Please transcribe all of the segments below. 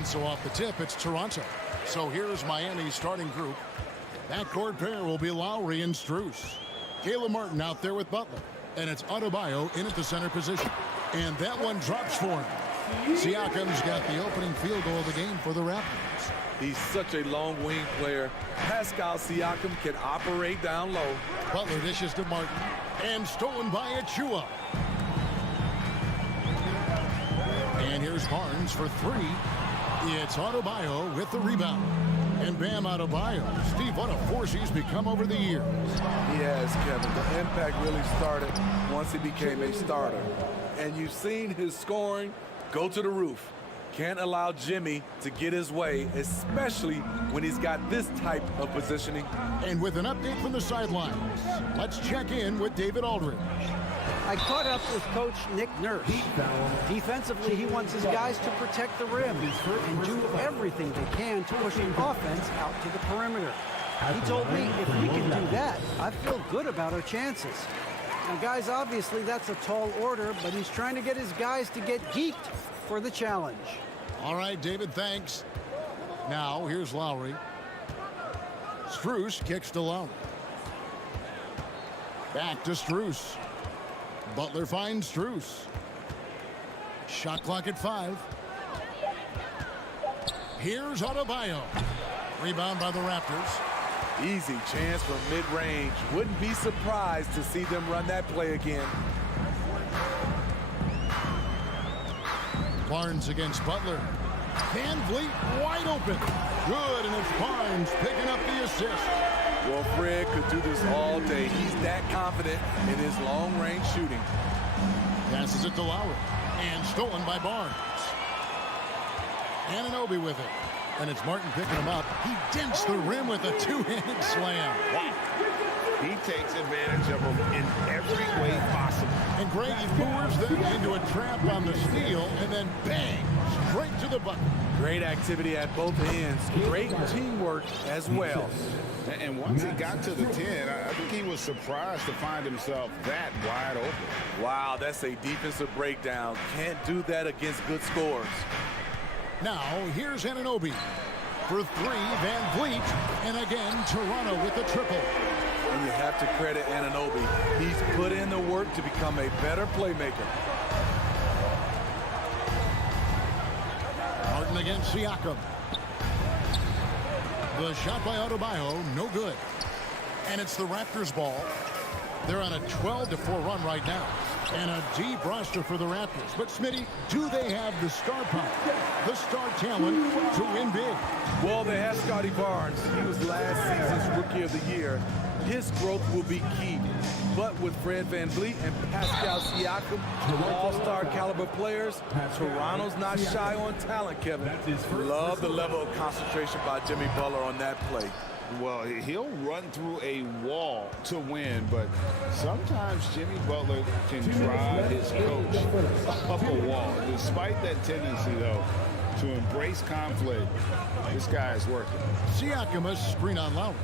And so off the tip, it's Toronto. So here's Miami's starting group. Backcourt pair will be Lowry and Strus. Caleb Martin out there with Butler. And it's Adebayo in at the center position. And that one drops for him. Siakam's got the opening field goal of the game for the Raptors. He's such a long wing player. Pascal Siakam can operate down low. Butler dishes to Martin. And stolen by Achua. And here's Barnes for three. It's Adebayo with the rebound. And Bam Adebayo. Steve, what a force he's become over the years. He has, Kevin. The impact really started once he became a starter. And you've seen his scoring go to the roof. Can't allow Jimmy to get his way, especially when he's got this type of positioning. And with an update from the sidelines, let's check in with David Aldridge. I caught up with Coach Nick Nurse. Defensively, he wants his guys to protect the rim and do everything they can to push the offense out to the perimeter. He told me if we can do that, I feel good about our chances. Now, guys, obviously that's a tall order, but he's trying to get his guys to get geeked for the challenge. All right, David, thanks. Now, here's Lowry. Strus kicks to Lowry. Back to Strus. Butler finds Strus. Shot clock at 5. Here's Adebayo. Rebound by the Raptors. Easy chance from mid-range. Wouldn't be surprised to see them run that play again. Barnes against Butler. Van Vliet wide open. Good, and it's Barnes picking up the assist. Well, Fred could do this all day. He's that confident in his long-range shooting. Passes it to Lowry. And stolen by Barnes. Anunoby with it. And it's Martin picking him up. He dents the rim with a two-handed slam. Wow. He takes advantage of him in every way possible. And Greg, he lures them into a trap on the steal, and then bang, straight to the bucket. Great activity at both ends. Great teamwork as well. And once he got to the 10, I think he was surprised to find himself that wide open. Wow, that's a defensive breakdown. Can't do that against good scores. Now, here's Anunoby. For three, Van Vliet. And again, Toronto with the triple. And you have to credit Anunoby. He's put in the work to become a better playmaker. Martin against Siakam. The shot by Adebayo, no good. And it's the Raptors' ball. They're on a 12-4 run right now. And a deep roster for the Raptors. But, Smitty, do they have the star power, the star talent to win big? Well, they have Scotty Barnes. He was last season's Rookie of the Year. His growth will be key. But with Fred VanVleet and Pascal Siakam, all-star caliber players, Toronto's not shy on talent, Kevin. Love the level of concentration by Jimmy Butler on that play. Well, he'll run through a wall to win, but sometimes Jimmy Butler can drive his coach up a wall. Despite that tendency, though, to embrace conflict, this guy is working. Siakam, a screen on Lowry.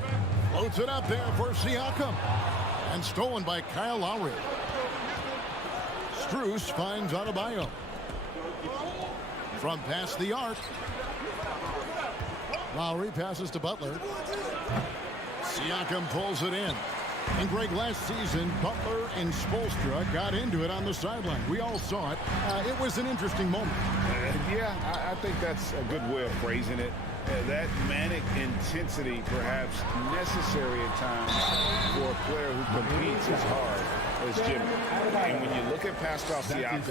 Floats it up there for Siakam. And stolen by Kyle Lowry. Strus finds Adebayo. From past the arc. Lowry passes to Butler. Siakam pulls it in. And Greg, last season, Butler and Spoelstra got into it on the sideline. We all saw it. It was an interesting moment. Yeah, I think that's a good way of phrasing it. That manic intensity perhaps necessary at times for a player who competes as hard as Jimmy. And when you look at Pascal Siakam,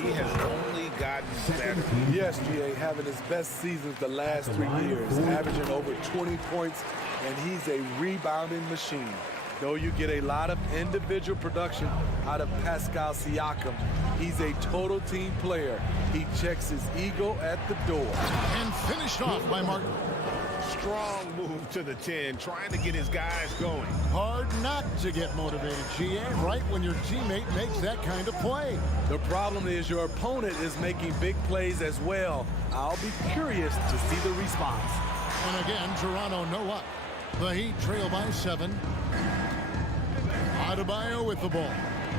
he has only gotten better. Yes, G.A. having his best seasons the last 3 years, averaging over 20 points, and he's a rebounding machine. Though you get a lot of individual production out of Pascal Siakam, he's a total team player. He checks his ego at the door. And finished off by Martin. Strong move to the 10, trying to get his guys going. Hard not to get motivated, GA, right when your teammate makes that kind of play. The problem is your opponent is making big plays as well. I'll be curious to see the response. And again, Toronto no luck. The Heat trail by 7. Adebayo with the ball.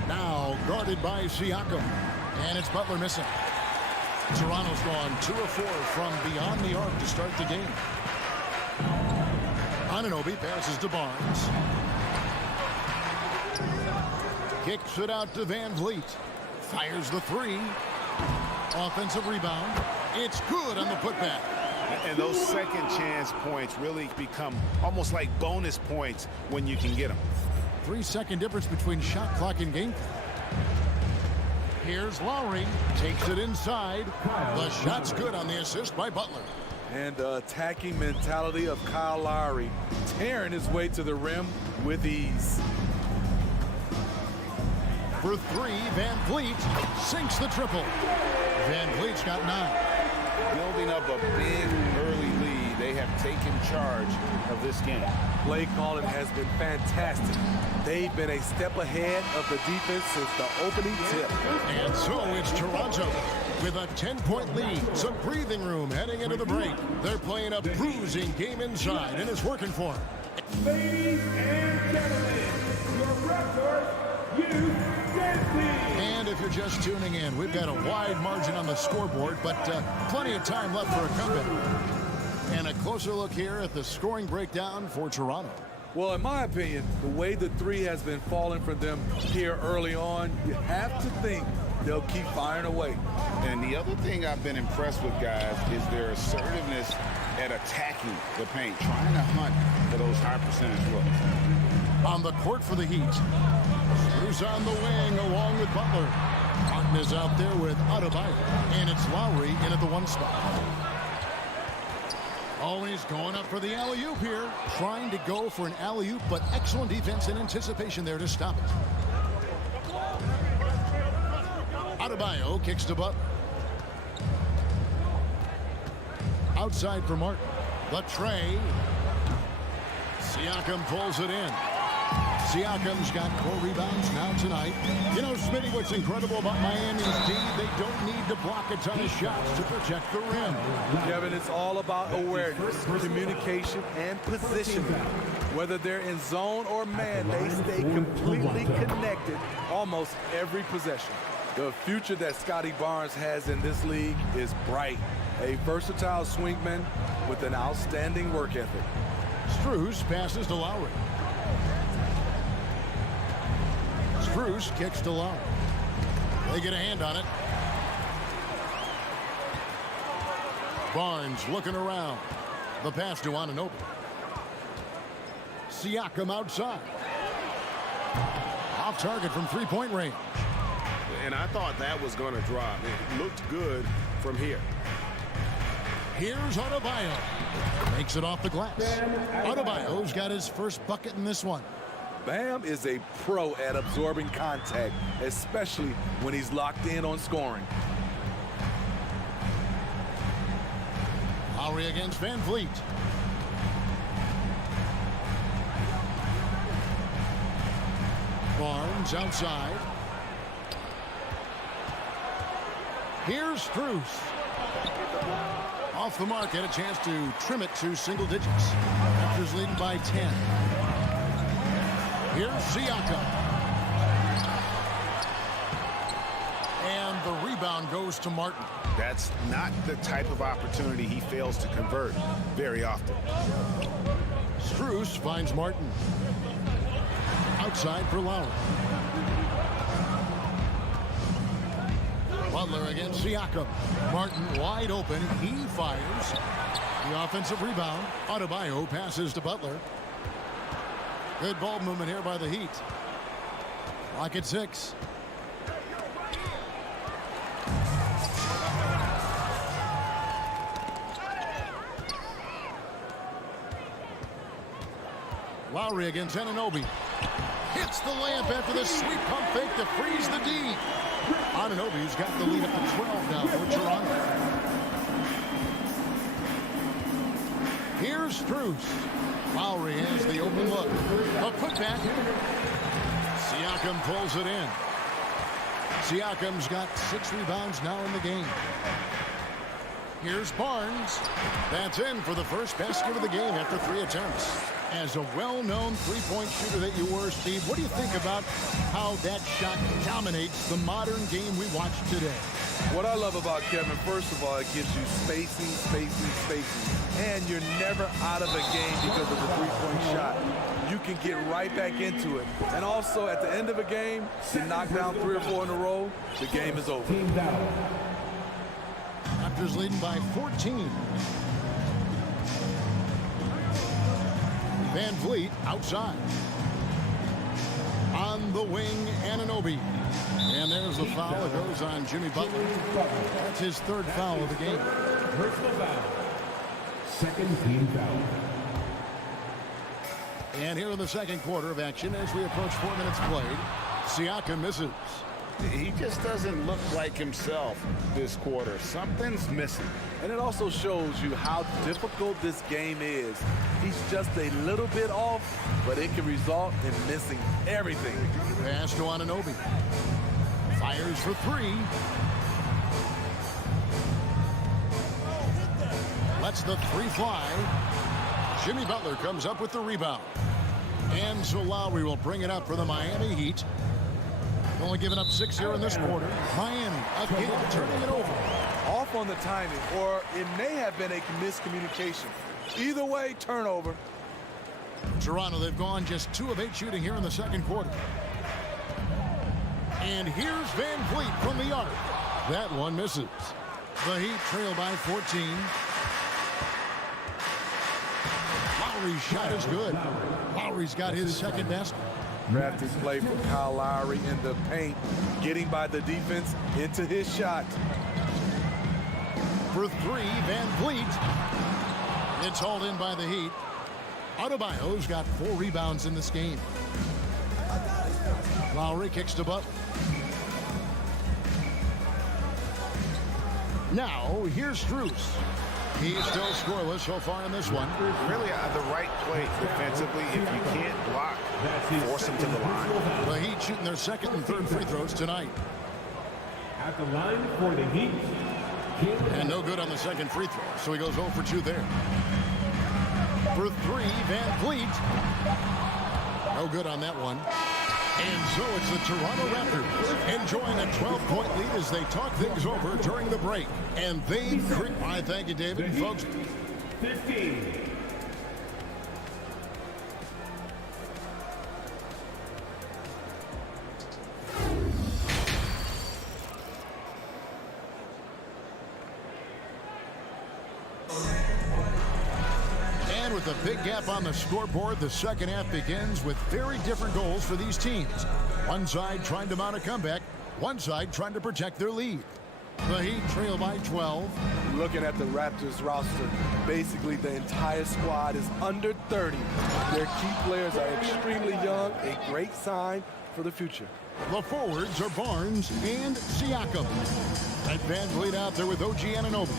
Now guarded by Siakam. And it's Butler missing. Toronto's gone 2 of 4 from beyond the arc to start the game. Anunoby passes to Barnes. Kicks it out to Van Vliet. Fires the 3. Offensive rebound. It's good on the putback. And those second chance points really become almost like bonus points when you can get them. 3-second difference between shot clock and game clock. Here's Lowry. Takes it inside. The shot's good on the assist by Butler. And the attacking mentality of Kyle Lowry, tearing his way to the rim with ease. For 3, Van Vliet sinks the triple. Van Vliet's got 9. Building up a big early lead, they have taken charge of this game. Play calling has been fantastic. They've been a step ahead of the defense since the opening tip. And so it's Toronto with a 10-point lead. Some breathing room heading into the break. They're playing a bruising game inside, and it's working for them. Ladies and gentlemen, your Raptors youth dance team. And if you're just tuning in, we've got a wide margin on the scoreboard, but plenty of time left for a comeback. And a closer look here at the scoring breakdown for Toronto. Well, in my opinion, the way the 3 has been falling for them here early on, you have to think they'll keep firing away. And the other thing I've been impressed with, guys, is their assertiveness at attacking the paint, trying to hunt for those high percentage looks. On the court for the Heat. Who's on the wing along with Butler. Martin is out there with Adebayo. And it's Lowry in at the 1 spot. Always going up for the alley-oop here. Trying to go for an alley-oop, but excellent defense and anticipation there to stop it. Adebayo kicks to Butler. Outside for Martin. The tray. Siakam pulls it in. Siakam's got 4 rebounds now tonight. You know, Smitty, what's incredible about Miami's D, they don't need to block a ton of shots to protect the rim. Kevin, it's all about awareness, communication, and positioning. Whether they're in zone or man, they stay completely connected almost every possession. The future that Scotty Barnes has in this league is bright. A versatile swingman with an outstanding work ethic. Strus passes to Lowry. Strus kicks to Lowry. They get a hand on it. Barnes looking around. The pass to Anunoby. Siakam outside. Off target from 3-point range. And I thought that was going to drop. It looked good from here. Here's Adebayo. Makes it off the glass. Adebayo's got his first bucket in this one. Bam is a pro at absorbing contact, especially when he's locked in on scoring. Lowry against Van Vliet. Barnes outside. Here's Strus. Off the mark, had a chance to trim it to single digits. Raptors leading by 10. Here's Siakam. And the rebound goes to Martin. That's not the type of opportunity he fails to convert very often. Strus finds Martin. Outside for Lowry. Butler against Siakam. Martin wide open. He fires. The offensive rebound. Adebayo passes to Butler. Good ball movement here by the Heat. Clock at 6. Lowry against Anunoby. Hits the layup after the sweep pump fake to freeze the D. Anunoby's got the lead up to 12 now for Toronto. Here's Strus. Lowry has the open look. A putback. Siakam pulls it in. Siakam's got 6 rebounds now in the game. Here's Barnes. That's in for the first basket of the game after 3 attempts. As a well-known three-point shooter that you were, Steve, what do you think about how that shot dominates the modern game we watch today? What I love about Kevin, first of all, it gives you spacing. And you're never out of a game because of the three-point shot. You can get right back into it. And also, at the end of a game, you knock down 3 or 4 in a row, the game is over. Raptors leading by 14. Van Vliet outside. On the wing, Anunoby. And there's the foul that goes on Jimmy Butler. That's his 3rd foul of the game. Personal foul. Second team foul. And here in the second quarter of action, as we approach 4 minutes played, Siakam misses. He just doesn't look like himself this quarter. Something's missing. And it also shows you how difficult this game is. He's just a little bit off, but it can result in missing everything. Pass to Anunoby. Fires for 3. Lets the 3 fly. Jimmy Butler comes up with the rebound. And so Lowry will bring it up for the Miami Heat. Only giving up 6 here in this quarter. Miami again turning it over. Off on the timing, or it may have been a miscommunication. Either way, turnover. Toronto, they've gone just 2 of 8 shooting here in the second quarter. And here's Van Vliet from the arc. That one misses. The Heat trail by 14. Lowry's shot is good. Lowry's got his second basket. Drafted play from Kyle Lowry in the paint, getting by the defense into his shot. For 3, Van Vliet. It's hauled in by the Heat. Adebayo's got 4 rebounds in this game. Lowry kicks to Butler. Now, here's Strus. He's still scoreless so far in this one. Really the right play defensively. If you can't block, force him to the line. The Heat shooting their second and third free throws tonight. At the line for the Heat. And no good on the second free throw, so he goes 0 for 2 there. For 3, Van Vliet. No good on that one. And so it's the Toronto Raptors enjoying a 12-point lead as they talk things over during the break. And they thank you, David. And folks, 15. and with a big gap on the scoreboard, the second half begins with very different goals for these teams. One side trying to mount a comeback, one side trying to protect their lead. The Heat trail by 12. Looking at the Raptors roster, basically the entire squad is under 30. Their key players are extremely young, a great sign for the future. The forwards are Barnes and Siakam. And Van Vliet out there with OG Anunoby.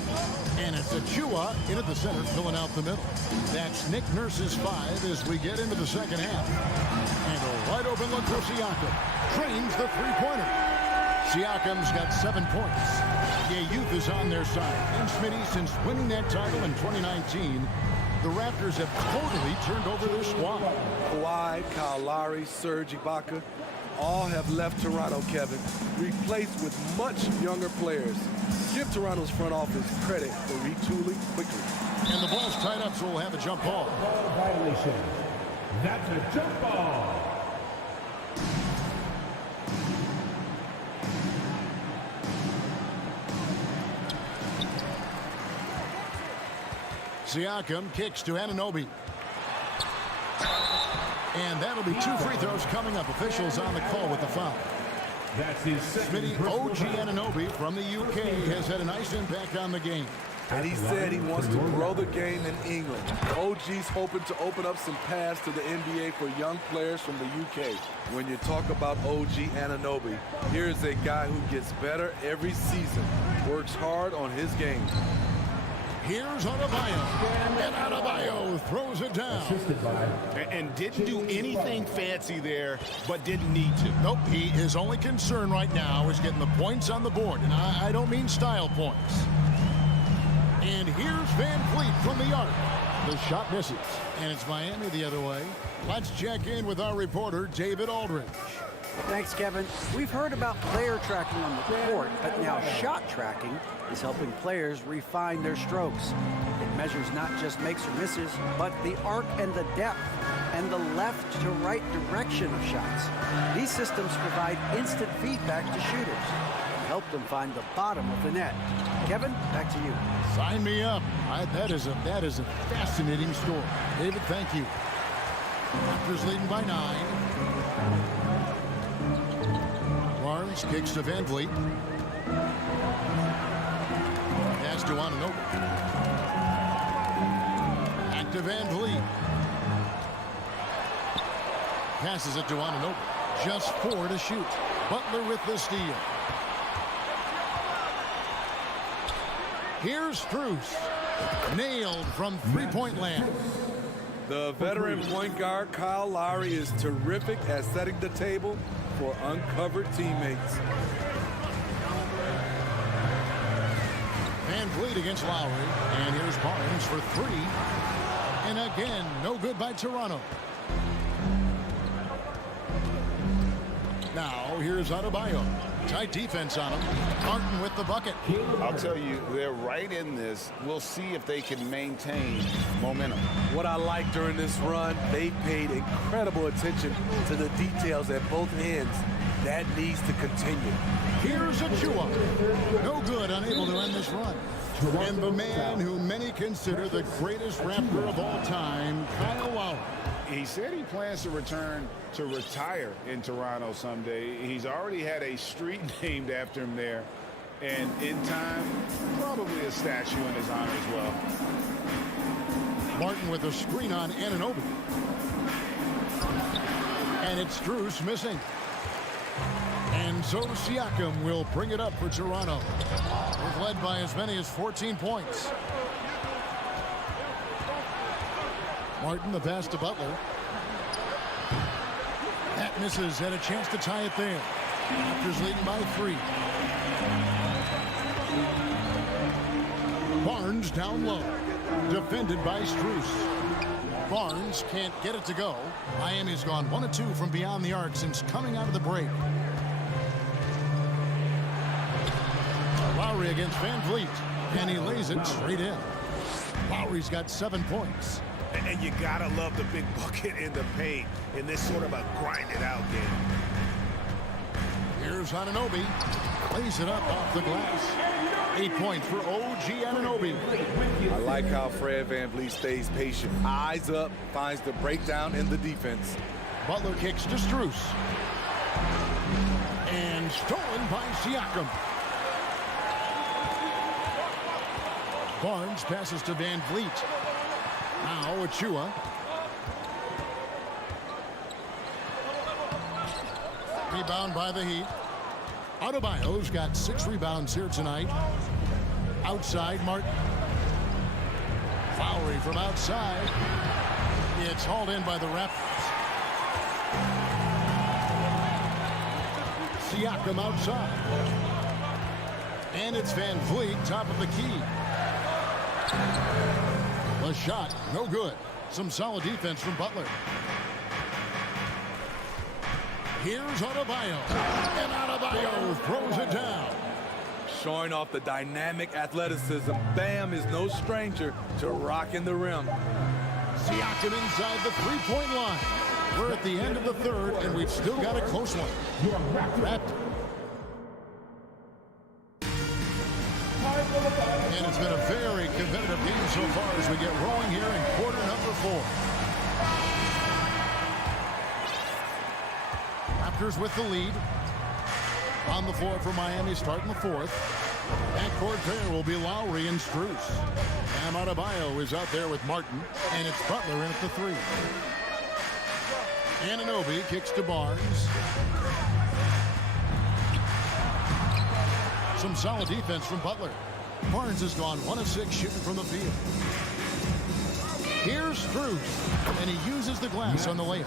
And it's Achua in at the center, filling out the middle. That's Nick Nurse's 5 as we get into the second half. And a wide open look for Siakam. Trains the three-pointer. Siakam's got 7 points. Yeah, youth is on their side. And Smitty, since winning that title in 2019, the Raptors have totally turned over their squad. Kawhi, Kyle Lowry, Serge Ibaka, all have left Toronto, Kevin, replaced with much younger players. Give Toronto's front office credit for retooling quickly. And the ball's tied up, so we'll have a jump ball. Ball violation. That's a jump ball. Siakam kicks to Anunoby. And that'll be 2 free throws coming up. Officials on the call with the foul. That's his second Smitty, personal OG foul. Anunoby from the UK has had a nice impact on the game. And he said he wants to grow the game in England. OG's hoping to open up some paths to the NBA for young players from the UK. When you talk about OG Anunoby, here's a guy who gets better every season, works hard on his game. Here's Adebayo. And Adebayo throws it down. Assisted by And didn't do anything fancy there, but didn't need to. Nope, his only concern right now is getting the points on the board. And I don't mean style points. And here's Van Vliet from the arc. The shot misses, and it's Miami the other way. Let's check in with our reporter, David Aldridge. Thanks, Kevin. We've heard about player tracking on the court, but now shot tracking is helping players refine their strokes. It measures not just makes or misses, but the arc and the depth and the left to right direction of shots. These systems provide instant feedback to shooters and help them find the bottom of the net. Kevin, back to you. Sign me up. That is a fascinating story. David, thank you. Raptors leading by 9. Barnes kicks to Van Vliet. Pass to Anunoby. Back to Van Vliet. Passes it to Anunoby. Just 4 to shoot. Butler with the steal. Here's Strus. Nailed from three-point land. The veteran point guard Kyle Lowry is terrific at setting the table for uncovered teammates. Van Vliet against Lowry. And here's Barnes for 3. And again, no good by Toronto. Now, here's Adebayo. Tight defense on him. Martin with the bucket. I'll tell you, they're right in this. We'll see if they can maintain momentum. What I like during this run, they paid incredible attention to the details at both ends. That needs to continue. Here's Achua. No good, unable to end this run. And the man who many consider the greatest Raptor of all time, Kyle Lowry. He said he plans to return to retire in Toronto someday. He's already had a street named after him there. And in time, probably a statue in his honor as well. Martin with a screen on Anunoby. And it's Strus missing. And so Siakam will bring it up for Toronto. They've led by as many as 14 points. Martin, the pass to Butler. That misses, had a chance to tie it there. Raptors leading by 3. Barnes down low. Defended by Strus. Barnes can't get it to go. Miami's gone 1 of 2 from beyond the arc since coming out of the break. Lowry against Van Vliet. And he lays it straight in. Lowry's got 7 points. And you gotta love the big bucket in the paint in this sort of a grind-it-out game. Here's Anunoby. Lays it up off the glass. 8 points for OG Anunoby. I like how Fred VanVleet stays patient. Eyes up, finds the breakdown in the defense. Butler kicks to Strus. And stolen by Siakam. Barnes passes to Van Vliet. Now Achua. Rebound by the Heat. Adebayo's got 6 rebounds here tonight. Outside, Martin. Lowry from outside. It's hauled in by the Raptors. Siakam outside. And it's Van Vliet, top of the key. The shot, no good. Some solid defense from Butler. Here's Adebayo. And Adebayo throws it down. Showing off the dynamic athleticism. Bam is no stranger to rocking the rim. Siakam inside the three-point line. We're at the end of the third, and we've still got a close one. Raptors. And it's been a very competitive game so far as we get rolling here in quarter number 4. Raptors with the lead. On the floor for Miami starting the 4th. Backcourt pair will be Lowry and Strus. Bam Adebayo is out there with Martin. And it's Butler in at the 3. Anunoby kicks to Barnes. Some solid defense from Butler. Barnes has gone 1 of 6 shooting from the field. Here's Strus, and he uses the glass on the layup.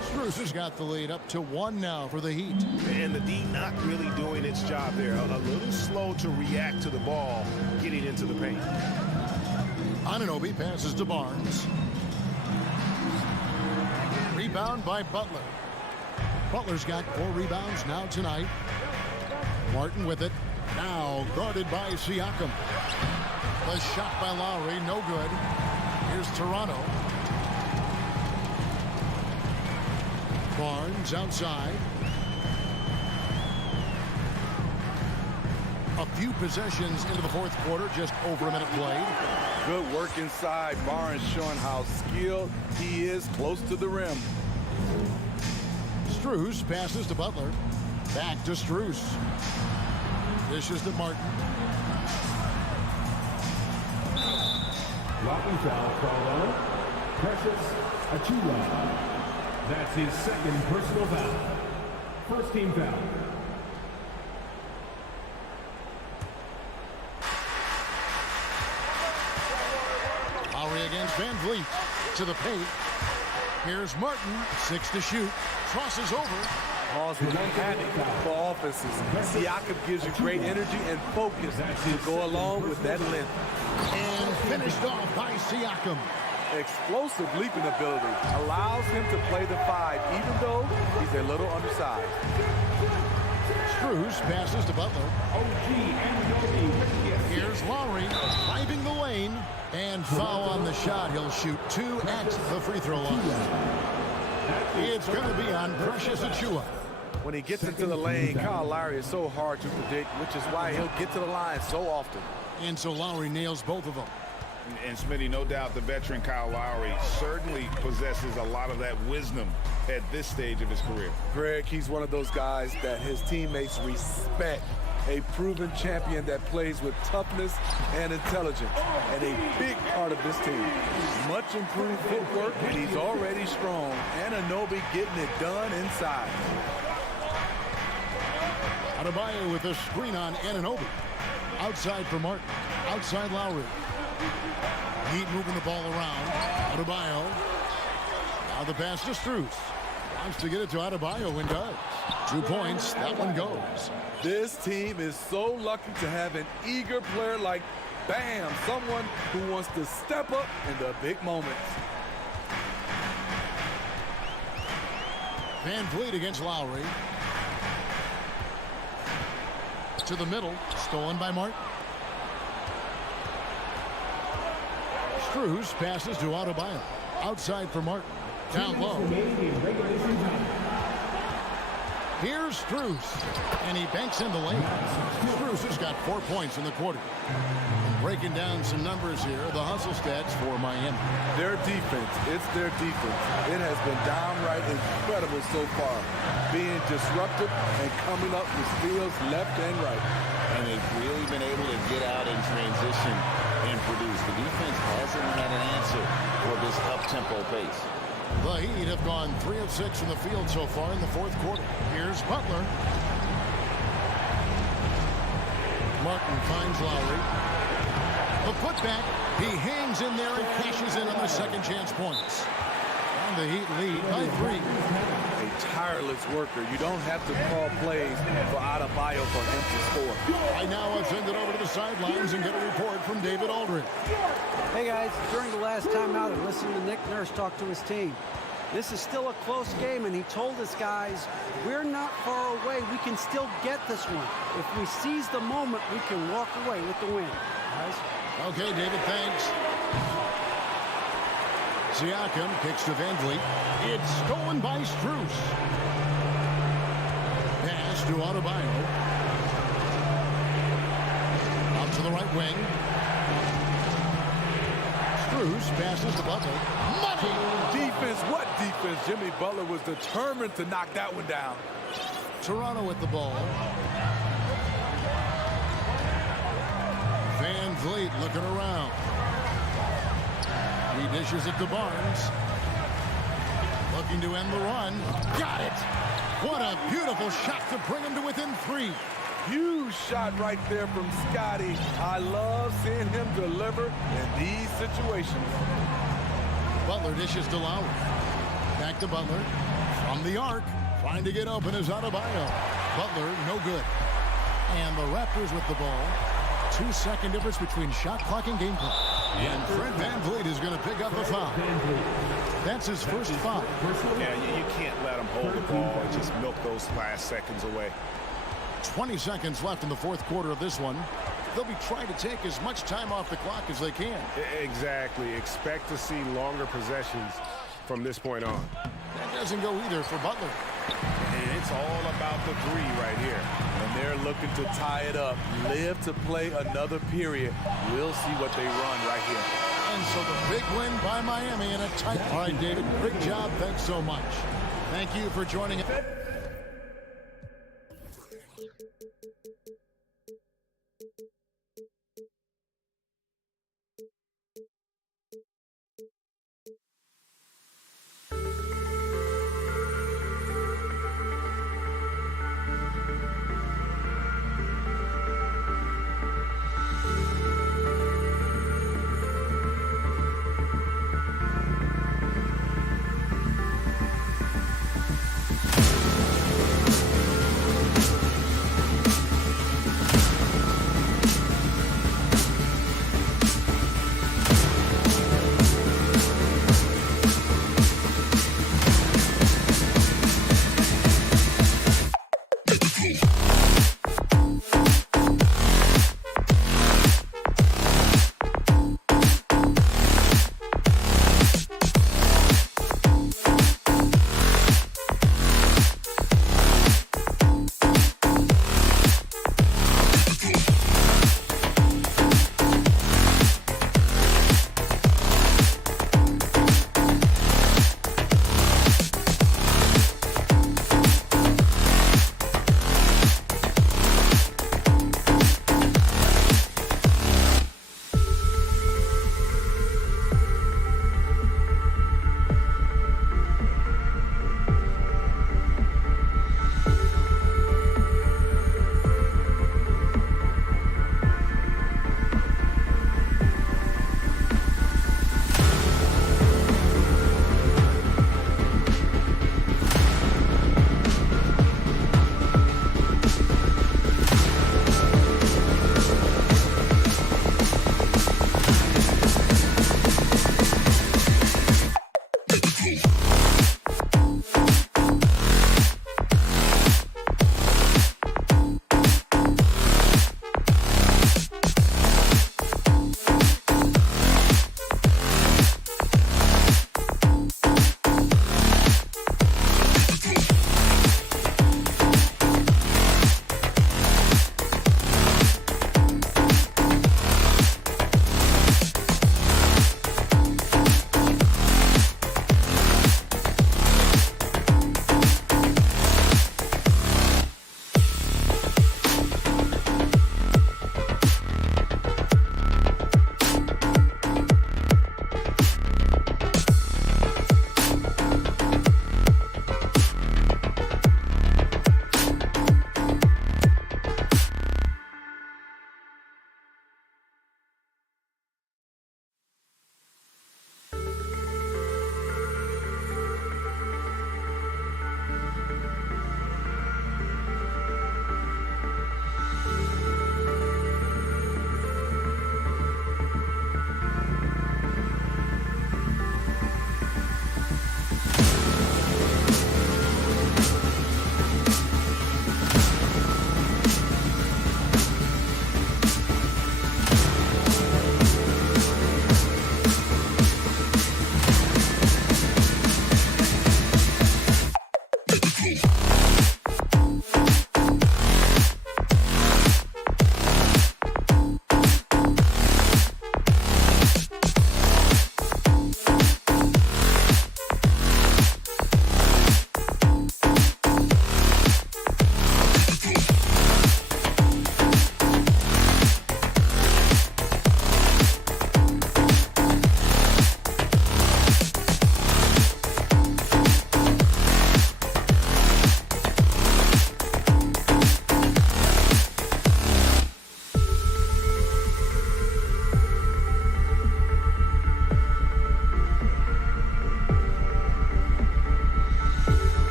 Strus has got the lead up to 1 now for the Heat. And the D not really doing its job there. A little slow to react to the ball getting into the paint. Anunoby passes to Barnes. Rebound by Butler. Butler's got 4 rebounds now tonight. Martin with it. Now guarded by Siakam. The shot by Lowry, no good. Here's Toronto. Barnes outside. A few possessions into the fourth quarter, just over a minute played. Good work inside. Barnes showing how skilled he is close to the rim. Strus passes to Butler. Back to Strus. Dishes to Martin. Blocking foul called on Precious Achiuwa. That's his second personal foul. First team foul. Lowry against Van Vliet to the paint. Here's Martin, 6 to shoot. Crosses over. Pause with panic for offenses. Siakam gives you great energy and focus to go along with that length. And finished off by Siakam. Explosive leaping ability allows him to play the 5, even though he's a little undersized. Strus passes to Butler. Here's Lowry driving the lane. And foul on the shot. He'll shoot 2 at the free throw line. It's going to be on Precious Achiuwa. When he gets into the lane, Kyle Lowry is so hard to predict, which is why he'll get to the line so often. And so Lowry nails both of them. And Smitty, no doubt the veteran Kyle Lowry certainly possesses a lot of that wisdom at this stage of his career. Greg, he's one of those guys that his teammates respect. A proven champion that plays with toughness and intelligence, and a big part of this team. Much improved footwork, and he's already strong. Anunoby getting it done inside. Adebayo with a screen on Anunoby. Outside for Martin. Outside Lowry. Heat moving the ball around. Adebayo. Now the pass to Strus. Wants to get it to Adebayo and does. 2 points. That one goes. This team is so lucky to have an eager player like Bam, someone who wants to step up in the big moments. Van Vliet against Lowry. To the middle. Stolen by Martin. Strus passes to Adebayo. Outside for Martin. Down low. Here's Strus, and he banks in the lane. Strus has got 4 points in the quarter. Breaking down some numbers here, the hustle stats for Miami. Their defense, it's their defense. It has been downright incredible so far, being disruptive and coming up with steals left and right. And they've really been able to get out in transition and produce. The defense hasn't had an answer for this up-tempo pace. The Heat have gone 3 of 6 from the field so far in the fourth quarter. Here's Butler. Martin finds Lowry. The putback. He hangs in there and cashes in on the second chance points. And the Heat lead by 3. A tireless worker. You don't have to call plays for Adebayo for him to score. Right now, I've sent it over to the sidelines and get a report from David Aldridge. Hey guys, during the last timeout, I listened to Nick Nurse talk to his team. This is still a close game, and he told his guys, we're not far away. We can still get this one. If we seize the moment, we can walk away with the win. Guys? Okay, David, thanks. Siakam kicks to Van Vliet. It's stolen by Strus. Pass to Adebayo. Out to the right wing. Strus passes to Butler. Money! Defense, what defense? Jimmy Butler was determined to knock that one down. Toronto with the ball. Van Vliet looking around. He dishes it to Barnes. Looking to end the run. Got it! What a beautiful shot to bring him to within 3. Huge shot right there from Scotty. I love seeing him deliver in these situations. Butler dishes to Lowry. Back to Butler. From the arc. Trying to get open is Adebayo. Butler, no good. And the Raptors with the ball. 2-second difference between shot clock and game clock. And Fred VanVleet is going to pick up a foul. That's his first foul. Yeah, you can't let him hold the ball and just milk those last seconds away. 20 seconds left in the fourth quarter of this one. They'll be trying to take as much time off the clock as they can. Exactly. Expect to see longer possessions from this point on. That doesn't go either for Butler. And it's all about the three right here. And they're looking to tie it up, live to play another period. We'll see what they run right here. And so the big win by Miami in a tight. All right, David, great job. Thanks so much. Thank you for joining us.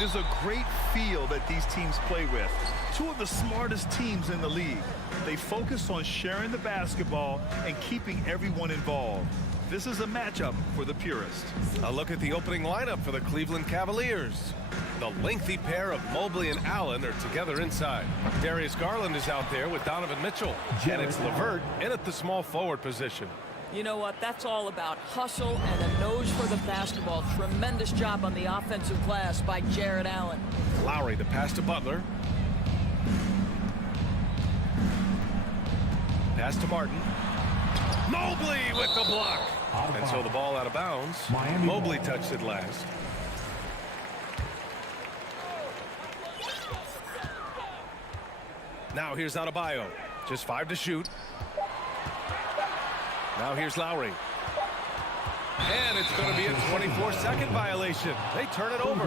It is a great field that these teams play with. Two of the smartest teams in the league. They focus on sharing the basketball and keeping everyone involved. This is a matchup for the purist. A look at the opening lineup for the Cleveland Cavaliers. The lengthy pair of Mobley and Allen are together inside. Darius Garland is out there with Donovan Mitchell. And it's LeVert in at the small forward position. You know what? That's all about hustle and a nose for the basketball. Tremendous job on the offensive glass by Jared Allen. Lowry, the pass to Butler. Pass to Martin. Mobley with the block. And so the ball out of bounds. Mobley touched it last. Now here's Adebayo. Just 5 to shoot. Now here's Lowry. And it's going to be a 24-second violation. They turn it over.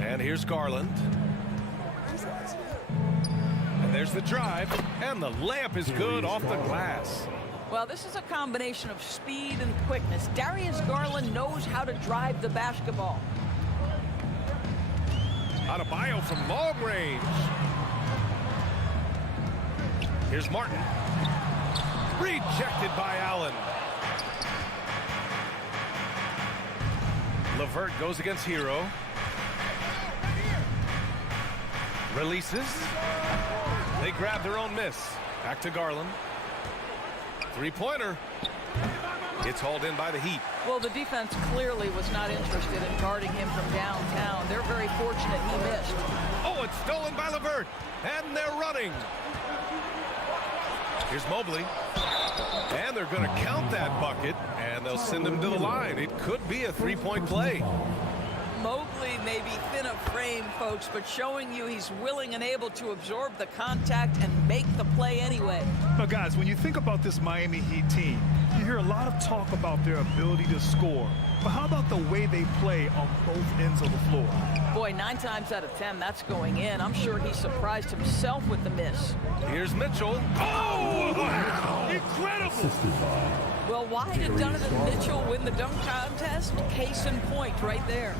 And here's Garland. And there's the drive. And the layup is good off the glass. Well, this is a combination of speed and quickness. Darius Garland knows how to drive the basketball. Adebayo from long range. Here's Martin. Rejected by Allen. LeVert goes against Hero. Releases. They grab their own miss. Back to Garland. Three-pointer. It's hauled in by the Heat. Well, the defense clearly was not interested in guarding him from downtown. They're very fortunate he missed. Oh, it's stolen by LeVert. And they're running. Here's Mobley. And they're going to count that bucket. And they'll send him to the line. It could be a three-point play. Mobley may be thin of frame, folks, but showing you he's willing and able to absorb the contact and make the play anyway. Now, guys, when you think about this Miami Heat team, you hear a lot of talk about their ability to score. But how about the way they play on both ends of the floor? Boy, 9 times out of 10, that's going in. I'm sure he surprised himself with the miss. Here's Mitchell. Oh, incredible! Well, why did Donovan Mitchell win the dunk contest? Case in point right there.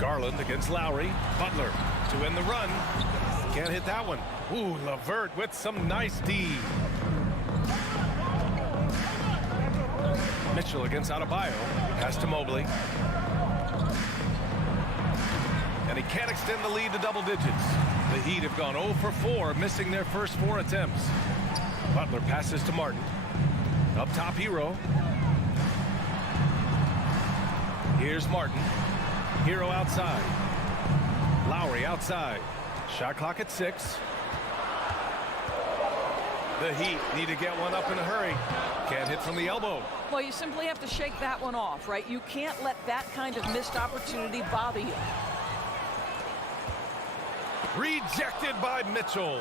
Garland against Lowry. Butler to end the run. Can't hit that one. Ooh, LeVert with some nice D. Mitchell against Adebayo. Pass to Mobley. And he can't extend the lead to double digits. The Heat have gone 0 for 4, missing their first 4 attempts. Butler passes to Martin. Up top, Hero. Here's Martin. Hero outside. Lowry outside. Shot clock at 6. The Heat need to get one up in a hurry. Can't hit from the elbow. Well, you simply have to shake that one off, right? You can't let that kind of missed opportunity bother you. Rejected by Mitchell.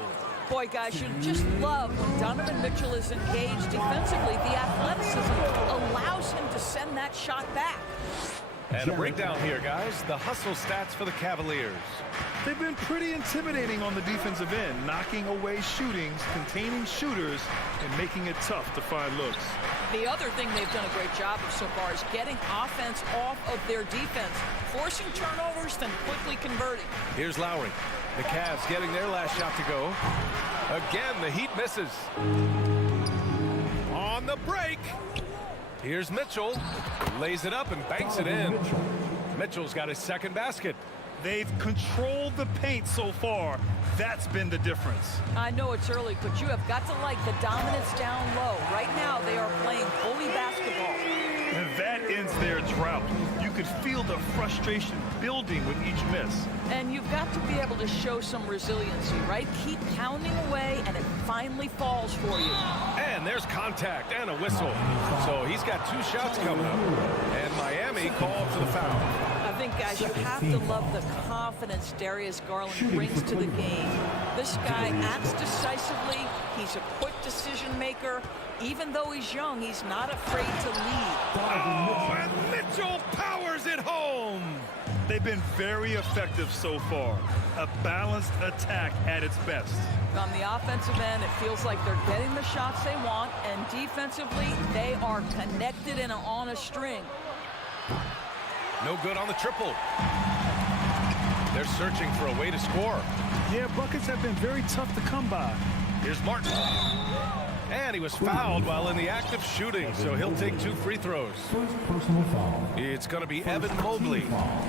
Boy, guys, you just love when Donovan Mitchell is engaged defensively. The athleticism allows him to send that shot back. And a breakdown here, guys. The hustle stats for the Cavaliers. They've been pretty intimidating on the defensive end, knocking away shootings, containing shooters, and making it tough to find looks. The other thing they've done a great job of so far is getting offense off of their defense, forcing turnovers, then quickly converting. Here's Lowry. The Cavs getting their last shot to go. Again, the Heat misses. On the break. Here's Mitchell. Lays it up and banks it in. Mitchell's got his second basket. They've controlled the paint so far. That's been the difference. I know it's early, but you have got to like the dominance down low. Right now, they are playing bully basketball. And that ends their drought. You could feel the frustration building with each miss. And you've got to be able to show some resiliency, right? Keep pounding away, and it finally falls for you. And there's contact and a whistle. So he's got 2 shots coming up. And Miami called for the foul. I think, guys, you have to love the confidence Darius Garland brings to the game. This guy acts decisively. He's a quick decision maker. Even though he's young, he's not afraid to lead. Oh, and Mitchell powers it home. They've been very effective so far. A balanced attack at its best. On the offensive end, it feels like they're getting the shots they want, and defensively, they are connected and on a string. No good on the triple. They're searching for a way to score. Yeah, buckets have been very tough to come by. Here's Martin. And he was fouled while in the act of shooting, so he'll take 2 free throws. First personal foul. It's going to be Evan Mobley.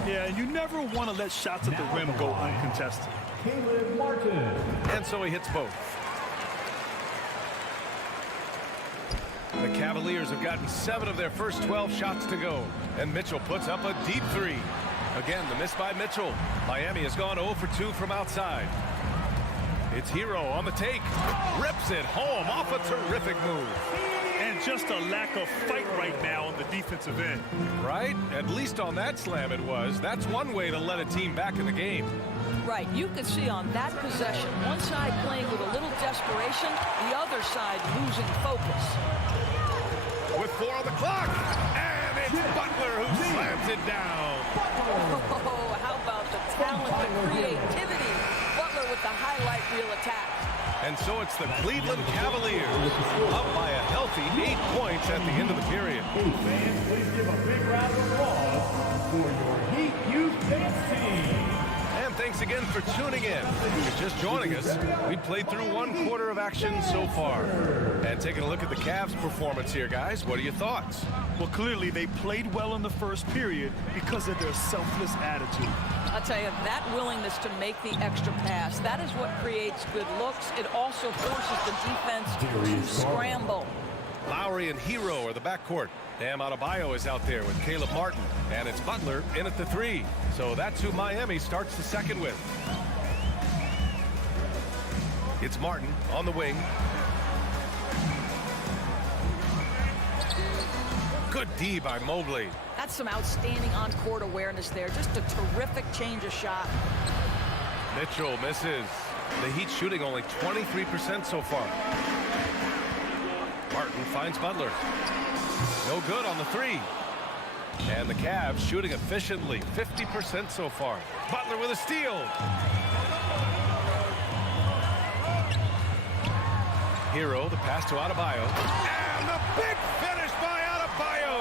Yeah, and you never want to let shots at the rim go uncontested. Caleb Martin. And so he hits both. The Cavaliers have gotten 7 of their first 12 shots to go. And Mitchell puts up a deep 3. Again, the miss by Mitchell. Miami has gone 0 for 2 from outside. It's Hero on the take. Rips it home off a terrific move. And just a lack of fight right now on the defensive end. Right? At least on that slam it was. That's one way to let a team back in the game. Right, you can see on that possession, one side playing with a little desperation, the other side losing focus. With 4 on the clock, and it's Butler who slams it down. Oh, how about the talent and creativity? Butler with the highlight reel attack. And so it's the Cleveland Cavaliers up by a healthy 8 points at the end of the period. Fans, please give a big round of applause for your Heat Youth Dance Team. And thanks again for tuning in. If you're just joining us, we played through 1 quarter of action so far. And taking a look at the Cavs' performance here, guys, what are your thoughts? Well, clearly they played well in the first period because of their selfless attitude. I'll tell you, that willingness to make the extra pass, that is what creates good looks. It also forces the defense to scramble. Lowry and Hero are the backcourt. Bam Adebayo is out there with Caleb Martin. And it's Butler in at the 3. So that's who Miami starts the second with. It's Martin on the wing. Good D by Mobley. That's some outstanding on-court awareness there. Just a terrific change of shot. Mitchell misses. The Heat shooting only 23% so far. Martin finds Butler. No good on the 3. And the Cavs shooting efficiently, 50% so far. Butler with a steal. Hero, the pass to Adebayo. And the big finish by Adebayo.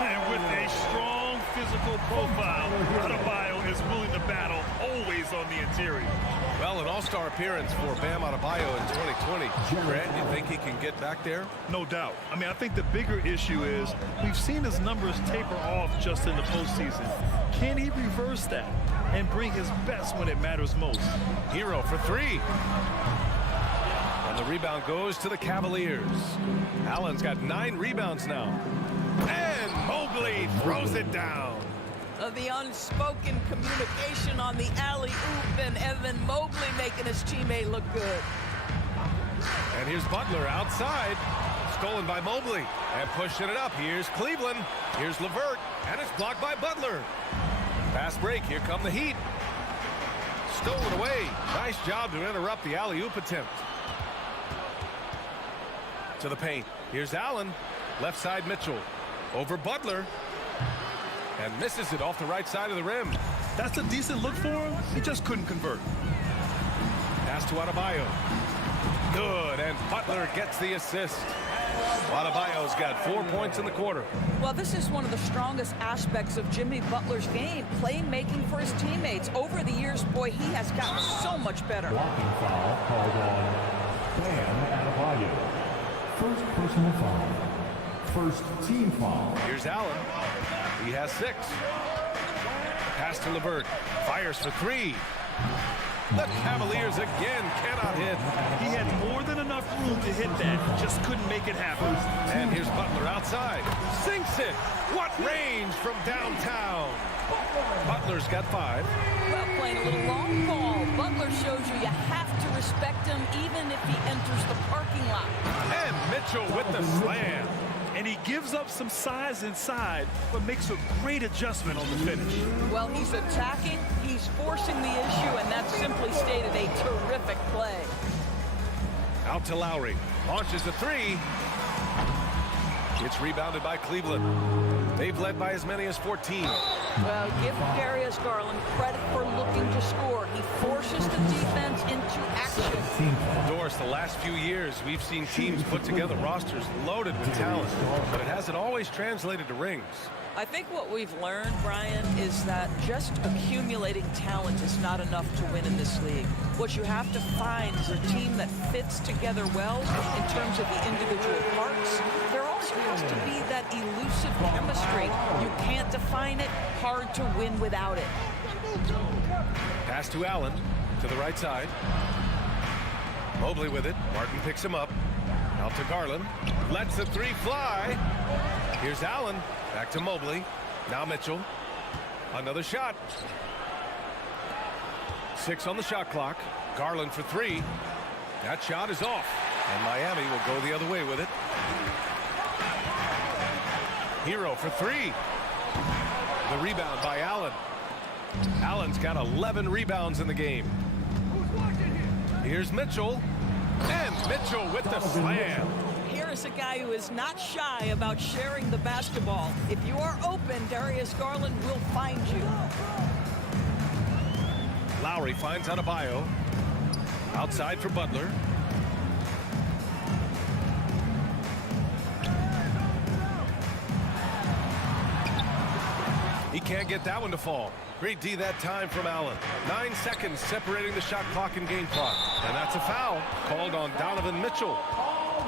And with a strong physical profile, Adebayo is willing to battle, always on the interior. Well, an all-star appearance for Bam Adebayo in 2020. Grant, you think he can get back there? No doubt. I mean, I think the bigger issue is we've seen his numbers taper off just in the postseason. Can he reverse that and bring his best when it matters most? Hero for 3. And the rebound goes to the Cavaliers. Allen's got 9 rebounds now. And Mobley throws it down. The unspoken communication on the alley-oop, and Evan Mobley making his teammate look good. And here's Butler outside. Stolen by Mobley. And pushing it up. Here's Cleveland. Here's LeVert. And it's blocked by Butler. Fast break. Here come the Heat. Stolen away. Nice job to interrupt the alley-oop attempt. To the paint. Here's Allen. Left side Mitchell. Over Butler. And misses it off the right side of the rim. That's a decent look for him. He just couldn't convert. Pass to Adebayo. Good, and Butler gets the assist. Adebayo's got 4 points in the quarter. Well, this is one of the strongest aspects of Jimmy Butler's game, playmaking for his teammates. Over the years, boy, he has gotten so much better. Blocking foul called on Bam Adebayo. First personal foul. First team foul. Here's Allen. He has 6. Pass to LeVert. Fires for 3. The Cavaliers again cannot hit. He had more than enough room to hit that. Just couldn't make it happen. And here's Butler outside. Sinks it. What range from downtown. Butler's got 5. Well, playing a little long ball. Butler shows you have to respect him even if he enters the parking lot. And Mitchell with the slam. And he gives up some size inside, but makes a great adjustment on the finish. Well, he's attacking, he's forcing the issue, and that's simply stated a terrific play. Out to Lowry. Launches a 3. It's rebounded by Cleveland. They've led by as many as 14. Well, give Darius Garland credit for looking to score. He forces the defense into action. Doris, the last few years, we've seen teams put together rosters loaded with talent, but it hasn't always translated to rings. I think what we've learned, Brian, is that just accumulating talent is not enough to win in this league. What you have to find is a team that fits together well in terms of the individual parts. There also has to be that elusive chemistry. You can't define it, hard to win without it. Pass to Allen, to the right side. Mobley with it. Martin picks him up. Out to Garland. Lets the three fly. Here's Allen. Back to Mobley. Now Mitchell. Another shot. 6 on the shot clock. Garland for 3. That shot is off. And Miami will go the other way with it. Hero for 3. The rebound by Allen. Allen's got 11 rebounds in the game. Here's Mitchell. And Mitchell with the slam. Here is a guy who is not shy about sharing the basketball. If you are open, Darius Garland will find you. Lowry finds Adebayo. Outside for Butler. He can't get that one to fall. Great D that time from Allen. 9 seconds separating the shot clock and game clock. And that's a foul called on Donovan Mitchell.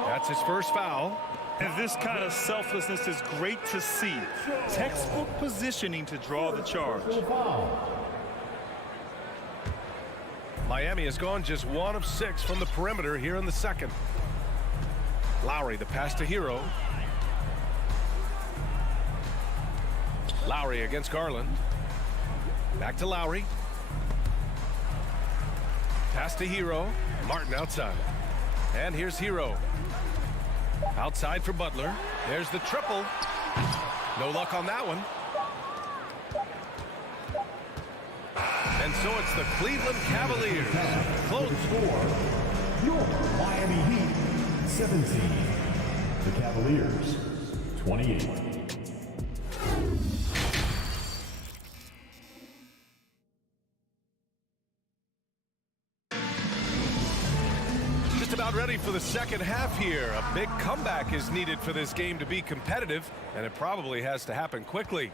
That's his first foul. And this kind of selflessness is great to see. Textbook positioning to draw the charge. Miami has gone just 1 of 6 from the perimeter here in the second. Lowry, the pass to Hero. Lowry against Garland. Back to Lowry. Pass to Hero. Martin outside. And here's Hero. Outside for Butler. There's the triple. No luck on that one. And so it's the Cleveland Cavaliers. Close score. Your Miami Heat 17. The Cavaliers 28. About ready for the second half here. A big comeback is needed for this game to be competitive, and it probably has to happen quickly.